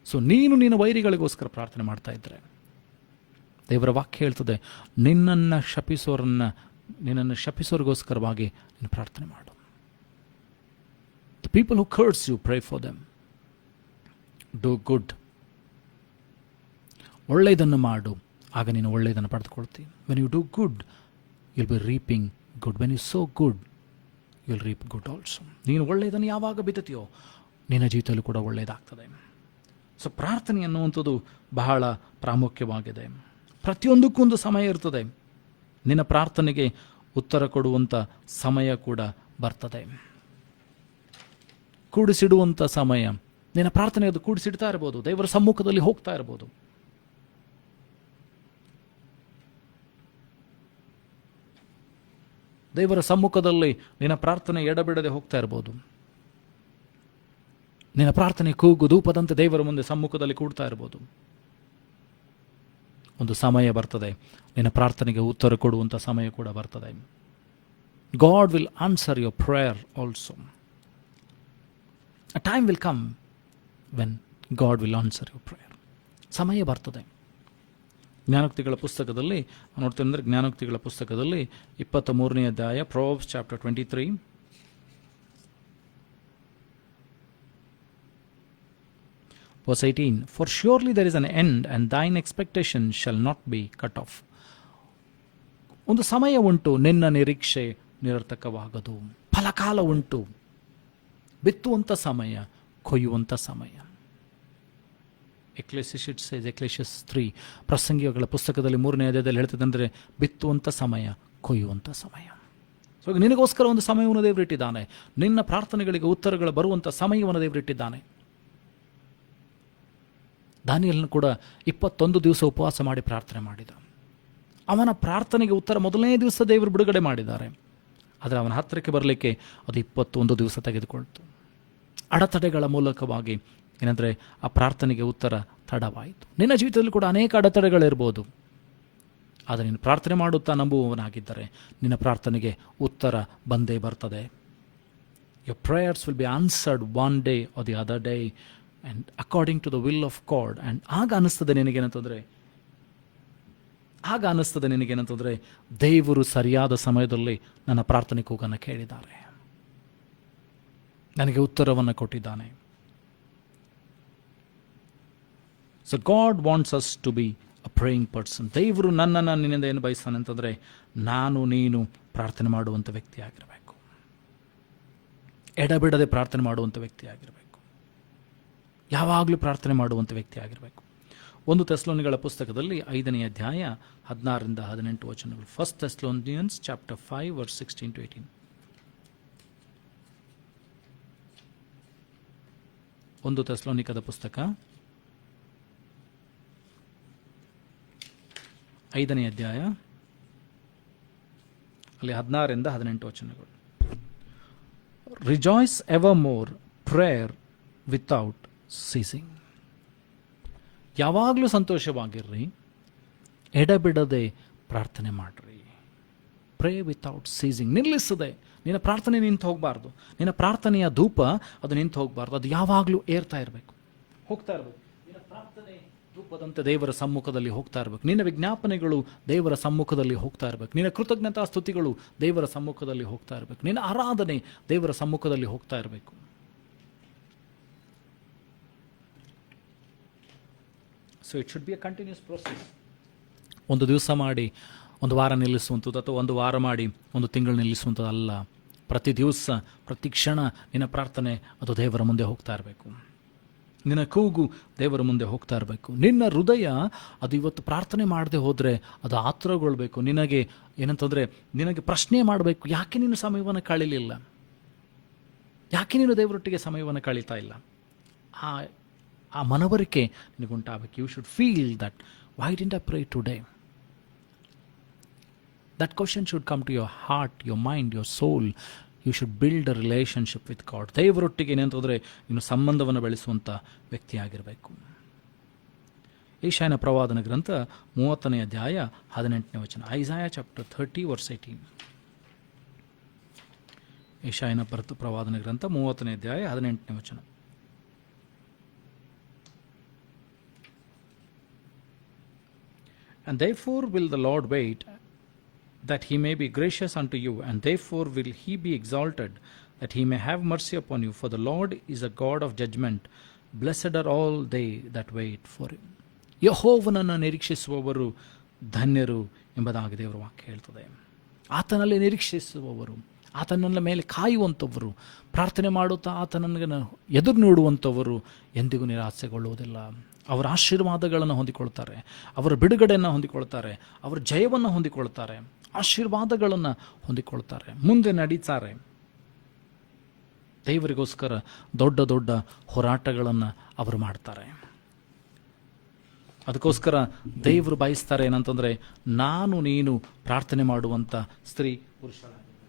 So ನೀನು ನಿನ್ನ ವೈರಿಗಳಿಗೋಸ್ಕರ ಪ್ರಾರ್ಥನೆ ಮಾಡ್ತಾ ಇದ್ದರೆ ದೇವರ ವಾಕ್ಯ ಹೇಳ್ತದೆ, ನಿನ್ನನ್ನು ಶಪಿಸೋರಿಗೋಸ್ಕರವಾಗಿ ನೀನು ಪ್ರಾರ್ಥನೆ ಮಾಡು. The people who curse you, pray for them. Do good. ಒಳ್ಳೆಯದನ್ನು ಮಾಡು, ಆಗ ನೀನು ಒಳ್ಳೆಯದನ್ನು ಪಡೆದುಕೊಳ್ತೀವಿ. When you do good, you'll be reaping good. When you sow good, you'll reap good also. ನೀನು ಒಳ್ಳೆಯದನ್ನು ಯಾವಾಗ ಬಿತ್ತುತ್ತೀಯೋ ನಿನ್ನ ಜೀವಿತದಲ್ಲೂ ಕೂಡ ಒಳ್ಳೆಯದಾಗ್ತದೆ. ಸೊ ಪ್ರಾರ್ಥನೆ ಅನ್ನುವಂಥದ್ದು ಬಹಳ ಪ್ರಾಮುಖ್ಯವಾಗಿದೆ. ಪ್ರತಿಯೊಂದಕ್ಕೂ ಒಂದು ಸಮಯ ಇರ್ತದೆ. ನಿನ್ನ ಪ್ರಾರ್ಥನೆಗೆ ಉತ್ತರ ಕೊಡುವಂಥ ಸಮಯ ಕೂಡ ಬರ್ತದೆ. ಕೂಡಿಸಿಡುವಂಥ ಸಮಯ, ನಿನ್ನ ಪ್ರಾರ್ಥನೆ ಅದು ಕೂಡಿಸಿಡ್ತಾ ಇರ್ಬೋದು, ದೇವರ ಸಮ್ಮುಖದಲ್ಲಿ ಹೋಗ್ತಾ ಇರ್ಬೋದು. ದೇವರ ಸಮ್ಮುಖದಲ್ಲಿ ನಿನ್ನ ಪ್ರಾರ್ಥನೆ ಎಡಬಿಡದೆ ಹೋಗ್ತಾ ಇರ್ಬೋದು. ನಿನ್ನ ಪ್ರಾರ್ಥನೆ ಕೂಗು ಧೂಪದಂತೆ ದೇವರ ಮುಂದೆ ಸಮ್ಮುಖದಲ್ಲಿ ಕೂಡ್ತಾ ಇರ್ಬೋದು. ಒಂದು ಸಮಯ ಬರ್ತದೆ, ನಿನ್ನ ಪ್ರಾರ್ಥನೆಗೆ ಉತ್ತರ ಕೊಡುವಂಥ ಸಮಯ ಕೂಡ ಬರ್ತದೆ. God will answer your prayer also. A time will come when god will answer your prayer. ಸಮಯ ಬರ್ತದೆ. ಜ್ಞಾನೋಕ್ತಿಗಳ ಪುಸ್ತಕದಲ್ಲಿ ನೋಡ್ತೇನೆ ಅಂದರೆ, ಜ್ಞಾನೋಕ್ತಿಗಳ ಪುಸ್ತಕದಲ್ಲಿ 23ನೇ ಅಧ್ಯಾಯ, proverbs chapter 23 verse 18, for surely there is an end and thine expectation shall not be cut off. ಒಂದು ಸಮಯ ಉಂಟು, ನಿನ್ನ ನಿರೀಕ್ಷೆ ನಿರರ್ಥಕವಾಗದು. ಫಲಕಾಲ ಉಂಟು, ಬಿತ್ತುವಂಥ ಸಮಯ, ಕೊಯ್ಯುವಂಥ ಸಮಯ. ಎಕ್ಲೇಷಿಯಸ್ 3 ಪ್ರಸಂಗಿಗಳ ಪುಸ್ತಕದಲ್ಲಿ 3ನೇ ಅಧ್ಯಾಯದಲ್ಲಿ ಹೇಳ್ತದೆ ಅಂದರೆ, ಬಿತ್ತುವಂಥ ಸಮಯ, ಕೊಯ್ಯುವಂಥ ಸಮಯ. ಸೊ ನಿನಗೋಸ್ಕರ ಒಂದು ಸಮಯವನ್ನು ದೇವರಿಟ್ಟಿದ್ದಾನೆ. ನಿನ್ನ ಪ್ರಾರ್ಥನೆಗಳಿಗೆ ಉತ್ತರಗಳು ಬರುವಂಥ ಸಮಯವನ್ನು ದೇವರಿಟ್ಟಿದ್ದಾನೆ. ದಾನಿಯೇಲನು ಕೂಡ 21 ದಿವಸ ಉಪವಾಸ ಮಾಡಿ ಪ್ರಾರ್ಥನೆ ಮಾಡಿದ. ಅವನ ಪ್ರಾರ್ಥನೆಗೆ ಉತ್ತರ ಮೊದಲನೇ ದಿವಸ ದೇವರು ಬಿಡುಗಡೆ ಮಾಡಿದ್ದಾರೆ. ಆದರೆ ಅವನ ಹತ್ತಿರಕ್ಕೆ ಬರಲಿಕ್ಕೆ ಅದು 21 ದಿವಸ ತೆಗೆದುಕೊಳ್ತು. ಅಡೆತಡೆಗಳ ಮೂಲಕವಾಗಿ ಏನಂದರೆ ಆ ಪ್ರಾರ್ಥನೆಗೆ ಉತ್ತರ ತಡವಾಯಿತು. ನಿನ್ನ ಜೀವಿತದಲ್ಲಿ ಕೂಡ ಅನೇಕ ಅಡೆತಡೆಗಳಿರ್ಬೋದು. ಆದರೆ ನೀನು ಪ್ರಾರ್ಥನೆ ಮಾಡುತ್ತಾ ನಂಬುವವನಾಗಿದ್ದರೆ ನಿನ್ನ ಪ್ರಾರ್ಥನೆಗೆ ಉತ್ತರ ಬಂದೇ ಬರ್ತದೆ. Your prayers will be answered one day or the other day and according to the will of God. And ಆಗ ಅನ್ನಿಸ್ತದೆ ನಿನಗೇನಂತಂದರೆ ದೇವರು ಸರಿಯಾದ ಸಮಯದಲ್ಲಿ ನನ್ನ ಪ್ರಾರ್ಥನೆ ಕೂಗನ್ನು ಕೇಳಿದ್ದಾರೆ, ನನಗೆ ಉತ್ತರವನ್ನು ಕೊಟ್ಟಿದ್ದಾನೆ. So God wants us to be a praying person. ದೇವರು ನನ್ನನ್ನು ನಿನ್ನಿಂದ ಏನು ಬಯಸ್ತಾನೆ ಅಂತಂದರೆ, ನೀನು ಪ್ರಾರ್ಥನೆ ಮಾಡುವಂಥ ವ್ಯಕ್ತಿ ಆಗಿರಬೇಕು, ಎಡಬಿಡದೆ ಪ್ರಾರ್ಥನೆ ಮಾಡುವಂಥ ವ್ಯಕ್ತಿ ಆಗಿರಬೇಕು. ಯಾವಾಗಲೂ ಪ್ರಾರ್ಥನೆ ಮಾಡುವಂಥ ವ್ಯಕ್ತಿ ಆಗಿರಬೇಕು. 1 ಥೆಸಲೋನಿಗಳ ಪುಸ್ತಕದಲ್ಲಿ 5ನೇ ಅಧ್ಯಾಯ 16ರಿಂದ 18 ವಚನಗಳು. 1 Thessalonians chapter 5 verse 16 to 18. 1 ಥೆಸಲೋನಿಕದ ಪುಸ್ತಕ 5ನೇ ಅಧ್ಯಾಯ ಅಲ್ಲಿ 16ರಿಂದ 18 ವಚನಗಳು. Rejoice evermore, prayer without ceasing. ಯಾವಾಗಲೂ ಸಂತೋಷವಾಗಿರ್ರಿ, ಎಡಬಿಡದೆ ಪ್ರಾರ್ಥನೆ ಮಾಡ್ರಿ. ಪ್ರೇ ವಿತೌಟ್ ಸೀಸಿಂಗ್, ನಿಲ್ಲಿಸದೆ. ನಿನ್ನ ಪ್ರಾರ್ಥನೆ ನಿಂತು ಹೋಗಬಾರ್ದು. ನಿನ್ನ ಪ್ರಾರ್ಥನೆಯ ಧೂಪ ಅದು ನಿಂತು ಹೋಗಬಾರ್ದು. ಅದು ಯಾವಾಗಲೂ ಏರ್ತಾ ಇರಬೇಕು, ಹೋಗ್ತಾ ಇರಬೇಕು. ನಿನ್ನ ಪ್ರಾರ್ಥನೆ ಧೂಪದಂತೆ ದೇವರ ಸಮ್ಮುಖದಲ್ಲಿ ಹೋಗ್ತಾ ಇರಬೇಕು. ನಿನ್ನ ವಿಜ್ಞಾಪನೆಗಳು ದೇವರ ಸಮ್ಮುಖದಲ್ಲಿ ಹೋಗ್ತಾ ಇರಬೇಕು. ನಿನ್ನ ಕೃತಜ್ಞತಾ ಸ್ತುತಿಗಳು ದೇವರ ಸಮ್ಮುಖದಲ್ಲಿ ಹೋಗ್ತಾ ಇರಬೇಕು. ನಿನ್ನ ಆರಾಧನೆ ದೇವರ ಸಮ್ಮುಖದಲ್ಲಿ ಹೋಗ್ತಾ ಇರಬೇಕು. So it should be a continuous process. ಒಂದು ದಿವಸ ಮಾಡಿ ಒಂದು ವಾರ ನಿಲ್ಲಿಸುವಂಥದ್ದು, ಅಥವಾ ಒಂದು ವಾರ ಮಾಡಿ ಒಂದು ತಿಂಗಳು ನಿಲ್ಲಿಸುವಂಥದ್ದು ಅಲ್ಲ. ಪ್ರತಿ ದಿವಸ ಪ್ರತಿ ಕ್ಷಣ ನಿನ್ನ ಪ್ರಾರ್ಥನೆ ಅದು ದೇವರ ಮುಂದೆ ಹೋಗ್ತಾ ಇರಬೇಕು. ನಿನ್ನ ಕೂಗು ದೇವರ ಮುಂದೆ ಹೋಗ್ತಾ ಇರಬೇಕು. ನಿನ್ನ ಹೃದಯ ಅದು ಇವತ್ತು ಪ್ರಾರ್ಥನೆ ಮಾಡದೆ ಹೋದರೆ ಅದು ಆತುರಗೊಳ್ಬೇಕು. ನಿನಗೆ ಏನಂತಂದರೆ ನಿನಗೆ ಪ್ರಶ್ನೆ ಮಾಡಬೇಕು, ಯಾಕೆ ನೀನು ಸಮಯವನ್ನು ಕಳೀಲಿಲ್ಲ, ಯಾಕೆ ನೀನು ದೇವರೊಟ್ಟಿಗೆ ಸಮಯವನ್ನು ಕಳೀತಾ ಇಲ್ಲ. ಆ ಮನವರಿಕೆ ನಿನಗುಂಟಾಗಬೇಕು. You should feel that why didn't I pray today. That question should come to your heart, your mind, your soul. You should build a relationship with God. ದೇವರೊಟ್ಟಿಗೆ ಏನಂತಂದರೆ ನೀನು ಸಂಬಂಧವನ್ನು ಬೆಳೆಸುವಂಥ ವ್ಯಕ್ತಿಯಾಗಿರಬೇಕು. ಯೆಶಾಯನ ಪ್ರವಾದನ ಗ್ರಂಥ 30ನೇ ಅಧ್ಯಾಯ 18ನೇ ವಚನ. ಐಸಾಯ ಚಾಪ್ಟರ್ 30 verse 18. ಯೆಶಾಯನ ಪ್ರವಾದನ ಗ್ರಂಥ 30ನೇ ಅಧ್ಯಾಯ 18ನೇ ವಚನ. And therefore will the Lord wait, that he may be gracious unto you, and therefore will he be exalted, that he may have mercy upon you. For the Lord is a God of judgment. Blessed are all they that wait for him. ಯೆಹೋವನನ್ನು ನಿರೀಕ್ಷಿಸುವವರು ಧನ್ಯರು ಎಂಬುದಾಗಿ ದೇವರ ವಾಕ್ಯ ಹೇಳ್ತದೆ. ಆತನಲ್ಲಿ ನಿರೀಕ್ಷಿಸುವವರು, ಆತನ ಮೇಲೆ ಕಾಯುವಂಥವರು, ಪ್ರಾರ್ಥನೆ ಮಾಡುತ್ತಾ ಆತನನ್ನು ಎದುರು ನೋಡುವಂಥವರು ಎಂದಿಗೂ ನಿರಾಸೆಗೊಳ್ಳುವುದಿಲ್ಲ. ಅವರ ಆಶೀರ್ವಾದಗಳನ್ನು ಹೊಂದಿಕೊಳ್ತಾರೆ, ಅವರ ಬಿಡುಗಡೆಯನ್ನು ಹೊಂದಿಕೊಳ್ತಾರೆ, ಅವರ ಜಯವನ್ನು ಹೊಂದಿಕೊಳ್ತಾರೆ, ಆಶೀರ್ವಾದಗಳನ್ನು ಹೊಂದಿಕೊಳ್ತಾರೆ, ಮುಂದೆ ನಡೀತಾರೆ. ದೇವರಿಗೋಸ್ಕರ ದೊಡ್ಡ ದೊಡ್ಡ ಹೋರಾಟಗಳನ್ನು ಅವರು ಮಾಡ್ತಾರೆ. ಅದಕ್ಕೋಸ್ಕರ ದೇವರು ಬಯಸ್ತಾರೆ ಏನಂತಂದರೆ, ನಾನು ನೀನು ಪ್ರಾರ್ಥನೆ ಮಾಡುವಂಥ ಸ್ತ್ರೀ ಪುರುಷರಾಗಿರ್ಬೇಕು.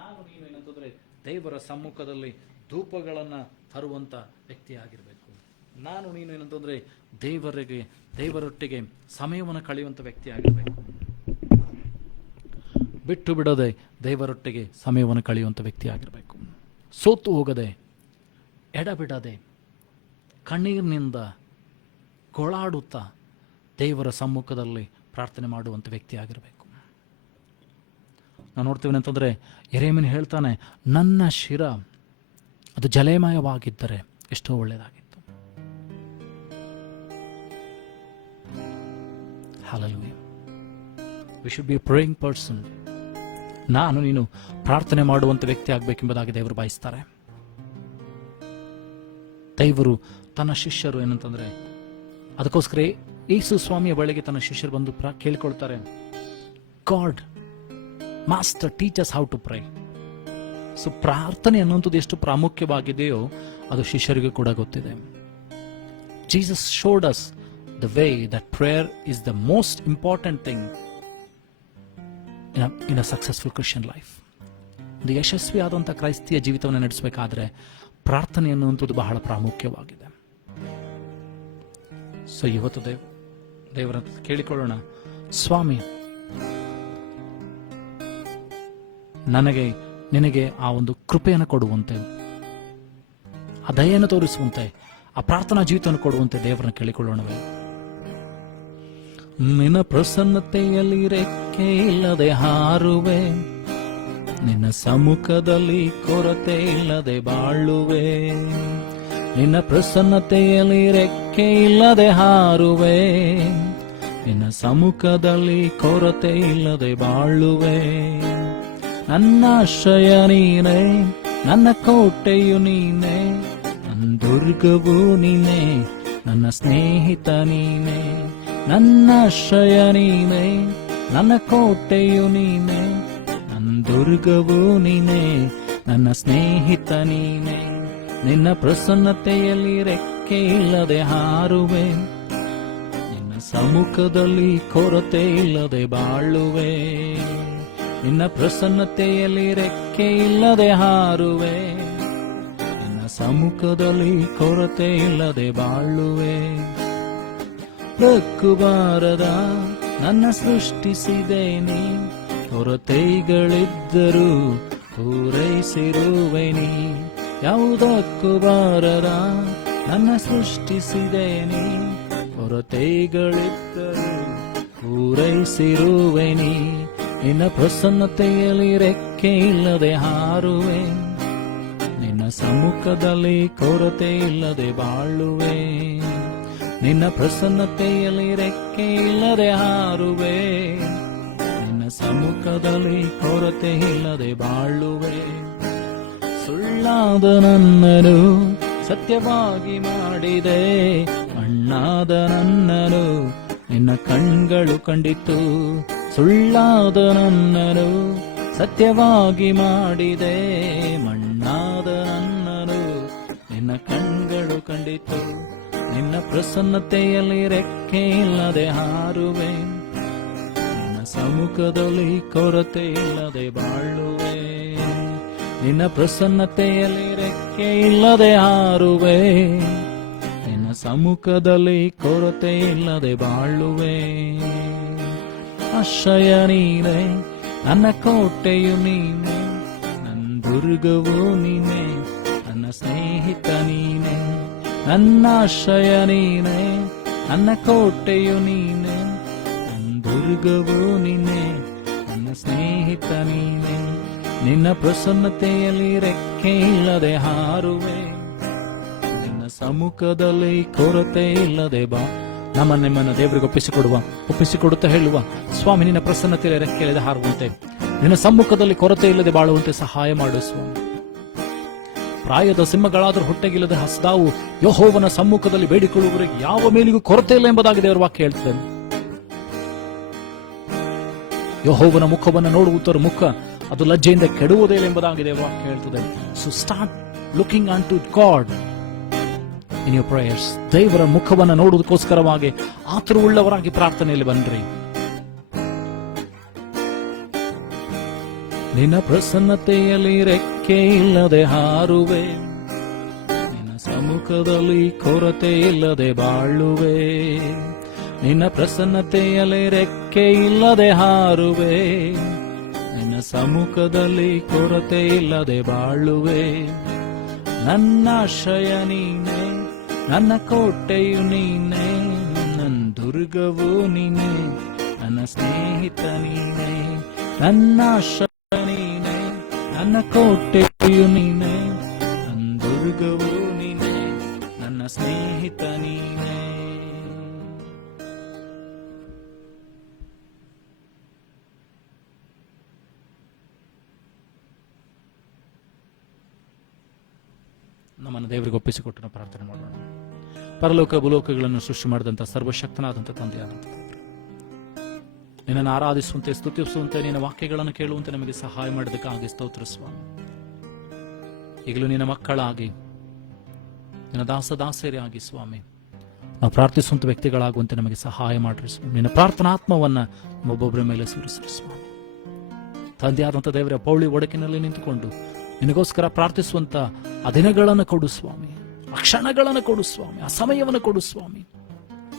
ನಾನು ನೀನು ಏನಂತಂದರೆ ದೇವರ ಸಮ್ಮುಖದಲ್ಲಿ ಧೂಪಗಳನ್ನು ತರುವಂಥ ವ್ಯಕ್ತಿಯಾಗಿರಬೇಕು. ನಾನು ನೀನು ಏನಂತಂದರೆ ದೇವರೊಟ್ಟಿಗೆ ಸಮಯವನ್ನು ಕಳೆಯುವಂಥ ವ್ಯಕ್ತಿಯಾಗಿರಬೇಕು. ಬಿಟ್ಟು ಬಿಡದೆ ದೇವರೊಟ್ಟಿಗೆ ಸಮಯವನ್ನು ಕಳೆಯುವಂಥ ವ್ಯಕ್ತಿಯಾಗಿರಬೇಕು. ಸೋತು ಹೋಗದೆ, ಎಡಬಿಡದೆ, ಕಣ್ಣೀರಿನಿಂದ ಗೋಳಾಡುತ್ತಾ ದೇವರ ಸಮ್ಮುಖದಲ್ಲಿ ಪ್ರಾರ್ಥನೆ ಮಾಡುವಂಥ ವ್ಯಕ್ತಿಯಾಗಿರಬೇಕು. ನಾವು ನೋಡ್ತೀವಿ ಅಂತಂದರೆ, ಯೆರೆಮೀಯನು ಹೇಳ್ತಾನೆ, ನನ್ನ ಶಿರ ಅದು ಜಲಮಯವಾಗಿದ್ದರೆ ಎಷ್ಟೋ ಒಳ್ಳೆಯದಾಗಿತ್ತು. Hallelujah. We should be a praying person. ನಾನು ನೀನು ಪ್ರಾರ್ಥನೆ ಮಾಡುವಂಥ ವ್ಯಕ್ತಿ ಆಗಬೇಕೆಂಬುದಾಗಿ ದೇವರು ಬಯಸ್ತಾರೆ. ದೇವರು ತನ್ನ ಶಿಷ್ಯರು ಏನಂತಂದರೆ, ಅದಕ್ಕೋಸ್ಕರ ಯೇಸು ಸ್ವಾಮಿಯ ಬಳಿಗೆ ತನ್ನ ಶಿಷ್ಯರು ಬಂದು ಕೇಳಿಕೊಳ್ತಾರೆ, God master teach us how to pray. So ಪ್ರಾರ್ಥನೆ ಅನ್ನುವಂಥದ್ದು ಎಷ್ಟು ಪ್ರಾಮುಖ್ಯವಾಗಿದೆಯೋ ಅದು ಶಿಷ್ಯರಿಗೂ ಕೂಡ ಗೊತ್ತಿದೆ. Jesus showed us the way that prayer is the most important thing in a successful Christian life. ಒಂದು ಯಶಸ್ವಿಯಾದಂಥ ಕ್ರೈಸ್ತಿಯ ಜೀವಿತವನ್ನು ನಡೆಸಬೇಕಾದ್ರೆ ಪ್ರಾರ್ಥನೆ ಅನ್ನುವಂಥದ್ದು ಬಹಳ ಪ್ರಾಮುಖ್ಯವಾಗಿದೆ. ಸೊ ಇವತ್ತು ದೇವರ ಕೇಳಿಕೊಳ್ಳೋಣ, ಸ್ವಾಮಿ ನಿನಗೆ ಆ ಒಂದು ಕೃಪೆಯನ್ನು ಕೊಡುವಂತೆ, ಆ ದಯೆಯನ್ನು ತೋರಿಸುವಂತೆ, ಆ ಪ್ರಾರ್ಥನಾ ಜೀವಿತವನ್ನು ಕೊಡುವಂತೆ ದೇವರನ್ನ ಕೇಳಿಕೊಳ್ಳೋಣವೇ. ನಿನ್ನ ಪ್ರಸನ್ನತೆಯಲ್ಲಿ ರೆಕ್ಕೆ ಇಲ್ಲದೆ ಹಾರುವೆ, ನಿನ್ನ ಸಮ್ಮುಖದಲ್ಲಿ ಕೊರತೆ ಇಲ್ಲದೆ ಬಾಳುವೆ. ನಿನ್ನ ಪ್ರಸನ್ನತೆಯಲ್ಲಿ ರೆಕ್ಕೆ ಇಲ್ಲದೆ ಹಾರುವೆ, ನಿನ್ನ ಸಮ್ಮುಖದಲ್ಲಿ ಕೊರತೆ ಇಲ್ಲದೆ ಬಾಳುವೆ. ನನ್ನ ಆಶ್ರಯ ನೀನೇ, ನನ್ನ ಕೋಟೆಯು ನೀನೇ, ನನ್ನ ನನ್ನ ದುರ್ಗವು ನೀನೆ, ನನ್ನ ಸ್ನೇಹಿತ ನೀನೆ, ನನ್ನ ಆಶ್ರಯ ನೀನೆ, ನನ್ನ ಕೋಟೆಯು ನೀನೆ. ನನ್ನ ದುರ್ಗವು ನೀನೆ, ನನ್ನ ಸ್ನೇಹಿತ ನೀನೆ. ನಿನ್ನ ಪ್ರಸನ್ನತೆಯಲ್ಲಿ ರೆಕ್ಕೆ ಇಲ್ಲದೆ ಹಾರುವೆ, ನಿನ್ನ ಸಮ್ಮುಖದಲ್ಲಿ ಕೊರತೆ ಇಲ್ಲದೆ ಬಾಳುವೆ. ನಿನ್ನ ಪ್ರಸನ್ನತೆಯಲ್ಲಿ ರೆಕ್ಕೆ ಇಲ್ಲದೆ ಹಾರುವೆ, ನಿನ್ನ ಸಮ್ಮುಖದಲ್ಲಿ ಕೊರತೆ ಇಲ್ಲದೆ ಬಾಳುವೆ. ಬೆಕ್ಕುಬಾರದ ನನ್ನ ಸೃಷ್ಟಿಸಿದೆ ನೀ, ಕೊರತೆಗಳಿದ್ದರೂ ಪೂರೈಸಿರುವೆ ನೀ. ಯಾವುದಕ್ಕೂ ಬಾರದ ನನ್ನ ಸೃಷ್ಟಿಸಿದೆ ನೀ, ಕೊರತೆಗಳಿದ್ದರೂ ಪೂರೈಸಿರುವೆ ನೀ. ನಿನ್ನ ಪ್ರಸನ್ನತೆಯಲ್ಲಿ ರೆಕ್ಕೆ ಇಲ್ಲದೆ ಹಾರುವೆ, ನಿನ್ನ ಸಮ್ಮುಖದಲ್ಲಿ ಕೊರತೆ ಇಲ್ಲದೆ ಬಾಳುವೆ. ನಿನ್ನ ಪ್ರಸನ್ನತೆಯಲ್ಲಿ ರೆಕ್ಕೆ ಇಲ್ಲದೆ ಹಾರುವೆ, ನಿನ್ನ ಸಮ್ಮುಖದಲ್ಲಿ ಕೊರತೆ ಇಲ್ಲದೆ ಬಾಳುವೆ. ಸುಳ್ಳಾದ ನನ್ನನು ಸತ್ಯವಾಗಿ ಮಾಡಿದೆ, ಮಣ್ಣಾದ ನನ್ನನು ನಿನ್ನ ಕಣ್ಗಳು ಕಂಡಿತು. ಸುಳ್ಳಾದ ನನ್ನನು ಸತ್ಯವಾಗಿ ಮಾಡಿದೆ, ಮಣ್ಣಾದ ನನ್ನನು ನಿನ್ನ ಕಣ್ಗಳು ಕಂಡಿತು. ನಿನ್ನ ಪ್ರಸನ್ನತೆಯಲ್ಲಿ ರೆಕ್ಕೆ ಇಲ್ಲದೆ ಹಾರುವೆ, ನಿನ್ನ ಸಮ್ಮುಖದಲ್ಲಿ ಕೊರತೆ ಇಲ್ಲದೆ ಬಾಳುವೆ. ನಿನ್ನ ಪ್ರಸನ್ನತೆಯಲ್ಲಿ ರೆಕ್ಕೆ ಇಲ್ಲದೆ ಹಾರುವೆ, ನಿನ್ನ ಸಮ್ಮುಖದಲ್ಲಿ ಕೊರತೆ ಇಲ್ಲದೆ ಬಾಳುವೆ. ಆಶ್ರಯ ನೀನೆ, ನನ್ನ ಕೋಟೆಯು ನೀನೆ, ನನ್ನ ದುರ್ಗವು ನೀನೆ, ನನ್ನ ಸ್ನೇಹಿತ ನೀನೆ. ನನ್ನ ಆಶ್ರಯ ನೀನೆ, ನನ್ನ ಕೋಟೆಯು ನೀನೆ, ನನ್ನ ದುರ್ಗವು ನೀನೆ, ನನ್ನ ಸ್ನೇಹಿತ ನೀನೆ. ನಿನ್ನ ಪ್ರಸನ್ನತೆಯಲ್ಲಿ ರೆಕ್ಕೆ ಇಲ್ಲದೆ ಹಾರುವೆ, ನಿನ್ನ ಸಮ್ಮುಖದಲ್ಲಿ ಕೊರತೆ ಇಲ್ಲದೆ ಬಾ. ನಿಮ್ಮನ್ನ ದೇವರಿಗೆ ಒಪ್ಪಿಸಿಕೊಡುತ್ತಾ ಹೇಳುವ, ಸ್ವಾಮಿ ನಿನ್ನ ಪ್ರಸನ್ನತೆಯಲ್ಲಿ ರೆಕ್ಕೆ ಇಲ್ಲದೆ ಹಾರುವಂತೆ, ನಿನ್ನ ಸಮ್ಮುಖದಲ್ಲಿ ಕೊರತೆ ಇಲ್ಲದೆ ಬಾಳುವಂತೆ ಸಹಾಯ ಮಾಡು ಸ್ವಾಮಿ. ಪ್ರಾಯದ ಸಿಂಹಗಳಾದರೂ ಹೊಟ್ಟೆಗಿಲ್ಲದೆ ಹಸದಾವು, ಯೆಹೋವನ ಸಮ್ಮುಖದಲ್ಲಿ ಬೇಡಿಕೊಳ್ಳುವವರಿಗೆ ಯಾವ ಮೇಲಿಗೂ ಕೊರತೆ ಇಲ್ಲ ಎಂಬುದಾಗಿ ದೇವರ ವಾಕ್ಯ ಹೇಳ್ತದೆ. ಯೆಹೋವನ ಮುಖವನ್ನು ನೋಡುವುದರ ಮುಖ ಅದು ಲಜ್ಜೆಯಿಂದ ಕೆಡುವುದೇ ಇಲ್ಲ ಎಂಬುದಾಗಿ ದೇವರ ವಾಕ್ಯ ಹೇಳ್ತದೆ. So start looking on to God in your prayers. ದೇವರ ಮುಖವನ್ನು ನೋಡುವುದಕ್ಕೋಸ್ಕರವಾಗಿ ಆತುರವುಳ್ಳವರಾಗಿ ಪ್ರಾರ್ಥನೆಯಲ್ಲಿ ಬನ್ರಿ. ನಿನ್ನ ಪ್ರಸನ್ನತೆಯಲ್ಲಿ ರೆಕ್ಕೆ ಇಲ್ಲದೆ ಹಾರುವೆ, ನಿನ್ನ ಸಮ್ಮುಖದಲ್ಲಿ ಕೊರತೆ ಇಲ್ಲದೆ ಬಾಳುವೆ. ನಿನ್ನ ಪ್ರಸನ್ನತೆಯಲ್ಲಿ ರೆಕ್ಕೆ ಇಲ್ಲದೆ ಹಾರುವೆ, ನಿನ್ನ ಸಮ್ಮುಖದಲ್ಲಿ ಕೊರತೆ ಇಲ್ಲದೆ ಬಾಳುವೆ. ನನ್ನ ಆಶ್ರಯ ನೀನೆ, ನನ್ನ ಕೋಟೆಯು ನೀನೆ, ನನ್ನ ದುರ್ಗವು ನೀನೆ, ನನ್ನ ಸ್ನೇಹಿತ ನೀನೆ. ನನ್ನ ಆಶ್ರಯ ನೀನೆ, ನನ್ನ ಕೋಟೆಯು ನೀನೆ, ನನ್ನ ದುರ್ಗವು ನೀನೆ, ನನ್ನ ಸ್ನೇಹಿತ ನೀನೆ. ನಮ್ಮನ್ನು ದೇವರಿಗೆ ಒಪ್ಪಿಸಿಕೊಟ್ಟು ಪ್ರಾರ್ಥನೆ ಮಾಡೋಣ. ಪರಲೋಕ ಭೂಲೋಕಗಳನ್ನು ಸೃಷ್ಟಿ ಮಾಡಿದಂಥ ಸರ್ವಶಕ್ತನಾದಂಥ ತಂದೆಯಾದಂಥ ನಿನ್ನನ್ನು ಆರಾಧಿಸುವಂತೆ, ಸ್ತುತಿಸುವಂತೆ, ನಿನ್ನ ವಾಕ್ಯಗಳನ್ನು ಕೇಳುವಂತೆ ನಮಗೆ ಸಹಾಯ ಮಾಡಿದಕ್ಕಾಗಿ ಸ್ತೋತ್ರ ಸ್ವಾಮಿ. ಈಗಲೂ ನಿನ್ನ ಮಕ್ಕಳಾಗಿ, ನಿನ್ನ ದಾಸದಾಸರಿಯಾಗಿ ಸ್ವಾಮಿ ನಾವು ಪ್ರಾರ್ಥಿಸುವಂತ ವ್ಯಕ್ತಿಗಳಾಗುವಂತೆ ನಮಗೆ ಸಹಾಯ ಮಾಡ್ರಿ ಸ್ವಾಮಿ. ನಿನ್ನ ಪ್ರಾರ್ಥನಾತ್ಮವನ್ನ ಒಬ್ಬೊಬ್ಬರ ಮೇಲೆ ಸುರಿಸ್ರಿ ಸ್ವಾಮಿ. ತಂದೆಯಾದಂಥ ದೇವರ ಪೌಳಿ ಒಡಕಿನಲ್ಲಿ ನಿಂತುಕೊಂಡು ನಿನಗೋಸ್ಕರ ಪ್ರಾರ್ಥಿಸುವಂತ ಆ ದಿನಗಳನ್ನು ಕೊಡು ಸ್ವಾಮಿ, ಆ ಕ್ಷಣಗಳನ್ನು ಕೊಡು ಸ್ವಾಮಿ, ಆ ಸಮಯವನ್ನು ಕೊಡು ಸ್ವಾಮಿ.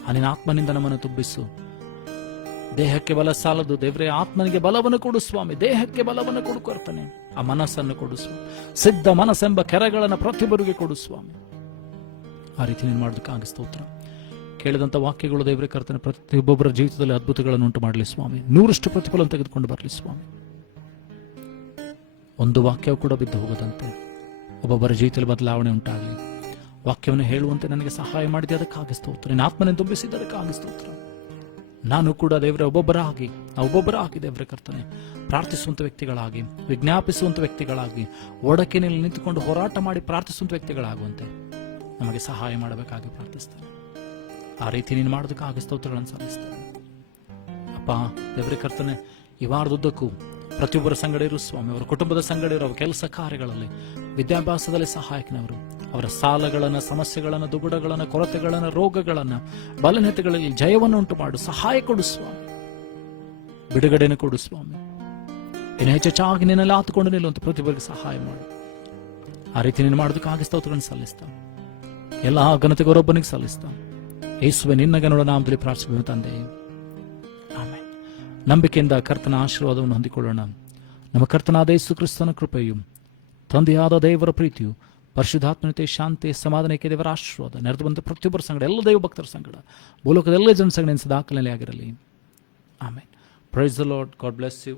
ಆ ನಿನ್ನ ಆತ್ಮನಿಂದ ನಮ್ಮನ್ನು ತುಂಬಿಸು. ದೇಹಕ್ಕೆ ಬಲ ಸಾಲದು ದೇವರೇ, ಆತ್ಮನಿಗೆ ಬಲವನ್ನು ಕೊಡು ಸ್ವಾಮಿ. ದೇಹಕ್ಕೆ ಬಲವನ್ನು ಕೊಡು ಕರ್ತನೆ. ಆ ಮನಸ್ಸನ್ನು ಕೊಡು ಸ್ವಾಮಿ. ಸಿದ್ಧ ಮನಸ್ಸೆಂಬ ಕೆರೆಗಳನ್ನು ಪ್ರತಿಯೊಬ್ಬರಿಗೆ ಕೊಡು ಸ್ವಾಮಿ. ಆ ರೀತಿ ನೀನು ಮಾಡೋದಕ್ಕಾಗಿ ಸ್ತೋತ್ರ. ಕೇಳಿದಂಥ ವಾಕ್ಯಗಳು ದೇವರೇ ಕರ್ತನೆ ಪ್ರತಿಯೊಬ್ಬೊಬ್ಬರ ಜೀವಿತದಲ್ಲಿ ಅದ್ಭುತಗಳನ್ನು ಉಂಟು ಮಾಡಲಿ ಸ್ವಾಮಿ. 100% ಪ್ರತಿಫಲ ತೆಗೆದುಕೊಂಡು ಬರಲಿ ಸ್ವಾಮಿ. ಒಂದು ವಾಕ್ಯವು ಕೂಡ ಬಿದ್ದು ಹೋಗದಂತೆ ಒಬ್ಬೊಬ್ಬರ ಜೀವಿತದಲ್ಲಿ ಬದಲಾವಣೆ ಉಂಟಾಗಲಿ. ವಾಕ್ಯವನ್ನು ಹೇಳುವಂತೆ ನನಗೆ ಸಹಾಯ ಮಾಡಿದೆ, ಅದಕ್ಕಾಗಿ ಸ್ತೋತ್ರ. ನಿನ್ನ ಆತ್ಮನೆ ತುಂಬಿಸಿದ್ದ ಅದಕ್ಕಾಗಿ ಸ್ತೋತ್ರ. ನಾನು ಕೂಡ ದೇವರ ಒಬ್ಬೊಬ್ಬರಾಗಿ ದೇವರ ಕರ್ತನೆ ಪ್ರಾರ್ಥಿಸುವಂತ ವ್ಯಕ್ತಿಗಳಾಗಿ, ವಿಜ್ಞಾಪಿಸುವಂತ ವ್ಯಕ್ತಿಗಳಾಗಿ, ಒಡಕಿನಲ್ಲಿ ನಿಂತುಕೊಂಡು ಹೋರಾಟ ಮಾಡಿ ಪ್ರಾರ್ಥಿಸುವಂತ ವ್ಯಕ್ತಿಗಳಾಗುವಂತೆ ನಮಗೆ ಸಹಾಯ ಮಾಡಬೇಕಾಗಿ ಪ್ರಾರ್ಥಿಸ್ತೇನೆ. ಆ ರೀತಿ ನೀನು ಮಾಡೋದಕ್ಕಾಗಿ ಸ್ತೋತ್ರಗಳನ್ನು ಸಲ್ಲಿಸ್ತೇನೆ. ಅಪ್ಪ ದೇವರೇ ಕರ್ತನೆ, ಈ ವಾರದುದ್ದಕ್ಕೂ ಪ್ರತಿಯೊಬ್ಬರ ಸಂಗಡ ಇರು ಸ್ವಾಮಿ, ಅವರ ಕುಟುಂಬದ ಸಂಗಡ ಇರು, ಅವರ ಕೆಲಸ ಕಾರ್ಯಗಳಲ್ಲಿ, ವಿದ್ಯಾಭ್ಯಾಸದಲ್ಲಿ ಸಹಾಯಕನವರು, ಅವರ ಸಾಲಗಳನ್ನು, ಸಮಸ್ಯೆಗಳನ್ನು, ದುಗುಡಗಳನ್ನು, ಕೊರತೆಗಳನ್ನು, ರೋಗಗಳನ್ನು, ಬಲಹೀನತೆಗಳಲ್ಲಿ ಜಯವನ್ನು ಉಂಟು ಮಾಡು, ಸಹಾಯ ಕೊಡು ಸ್ವಾಮಿ, ಬಿಡುಗಡೆಯನ್ನು ಕೊಡು ಸ್ವಾಮಿ. ಇನ್ನು ಹೆಚ್ಚಾಗಿ ನಿನ್ನೆಲ್ಲ ಆತುಕೊಂಡು ನಿಲ್ಲುವಂತ ಪ್ರತಿಯೊಬ್ಬರಿಗೆ ಸಹಾಯ ಮಾಡು. ಆ ರೀತಿ ನೀನು ಮಾಡೋದಕ್ಕಾಗಿ ಸ್ತೋತ್ರಗಳನ್ನು ಸಲ್ಲಿಸ್ತಾನೆ. ಎಲ್ಲ ಘನತೆ ಗೌರವನಿಗೆ ಸಲ್ಲಿಸ್ತಾನೆ. ಯೇಸುವೆ ನಿನ್ನ ಗಣದ ನಾಮದಲ್ಲಿ ಪ್ರಾರ್ಥಿಸುವ ತಂದೆ, ಆಮೆನ್. ನಂಬಿಕೆಯಿಂದ ಕರ್ತನ ಆಶೀರ್ವಾದವನ್ನು ಹೊಂದಿಕೊಳ್ಳೋಣ. ನಮ್ಮ ಕರ್ತನಾದ ಯೇಸು ಕ್ರಿಸ್ತನ ಕೃಪೆಯು, ತಂದೆಯಾದ ದೇವರ ಪ್ರೀತಿಯು, ಪರಿಶುದ್ಧಾತ್ಮತೆ, ಶಾಂತಿ, ಸಮಾಧಾನಕ್ಕೆ ದೇವರ ಆಶೀರ್ವಾದ ನೆರೆದು ಬಂದ ಪ್ರತಿಯೊಬ್ಬರ ಸಂಗಡ, ಎಲ್ಲ ದೈವ ಭಕ್ತರ ಸಂಗಡ, ಭೂಲೋಕದ ಎಲ್ಲ ಜನ ಸಂಗಡ ಸದಾಕಾಲದಲ್ಲಿ ಆಗಿರಲಿ. Amen. Praise the Lord. God bless you.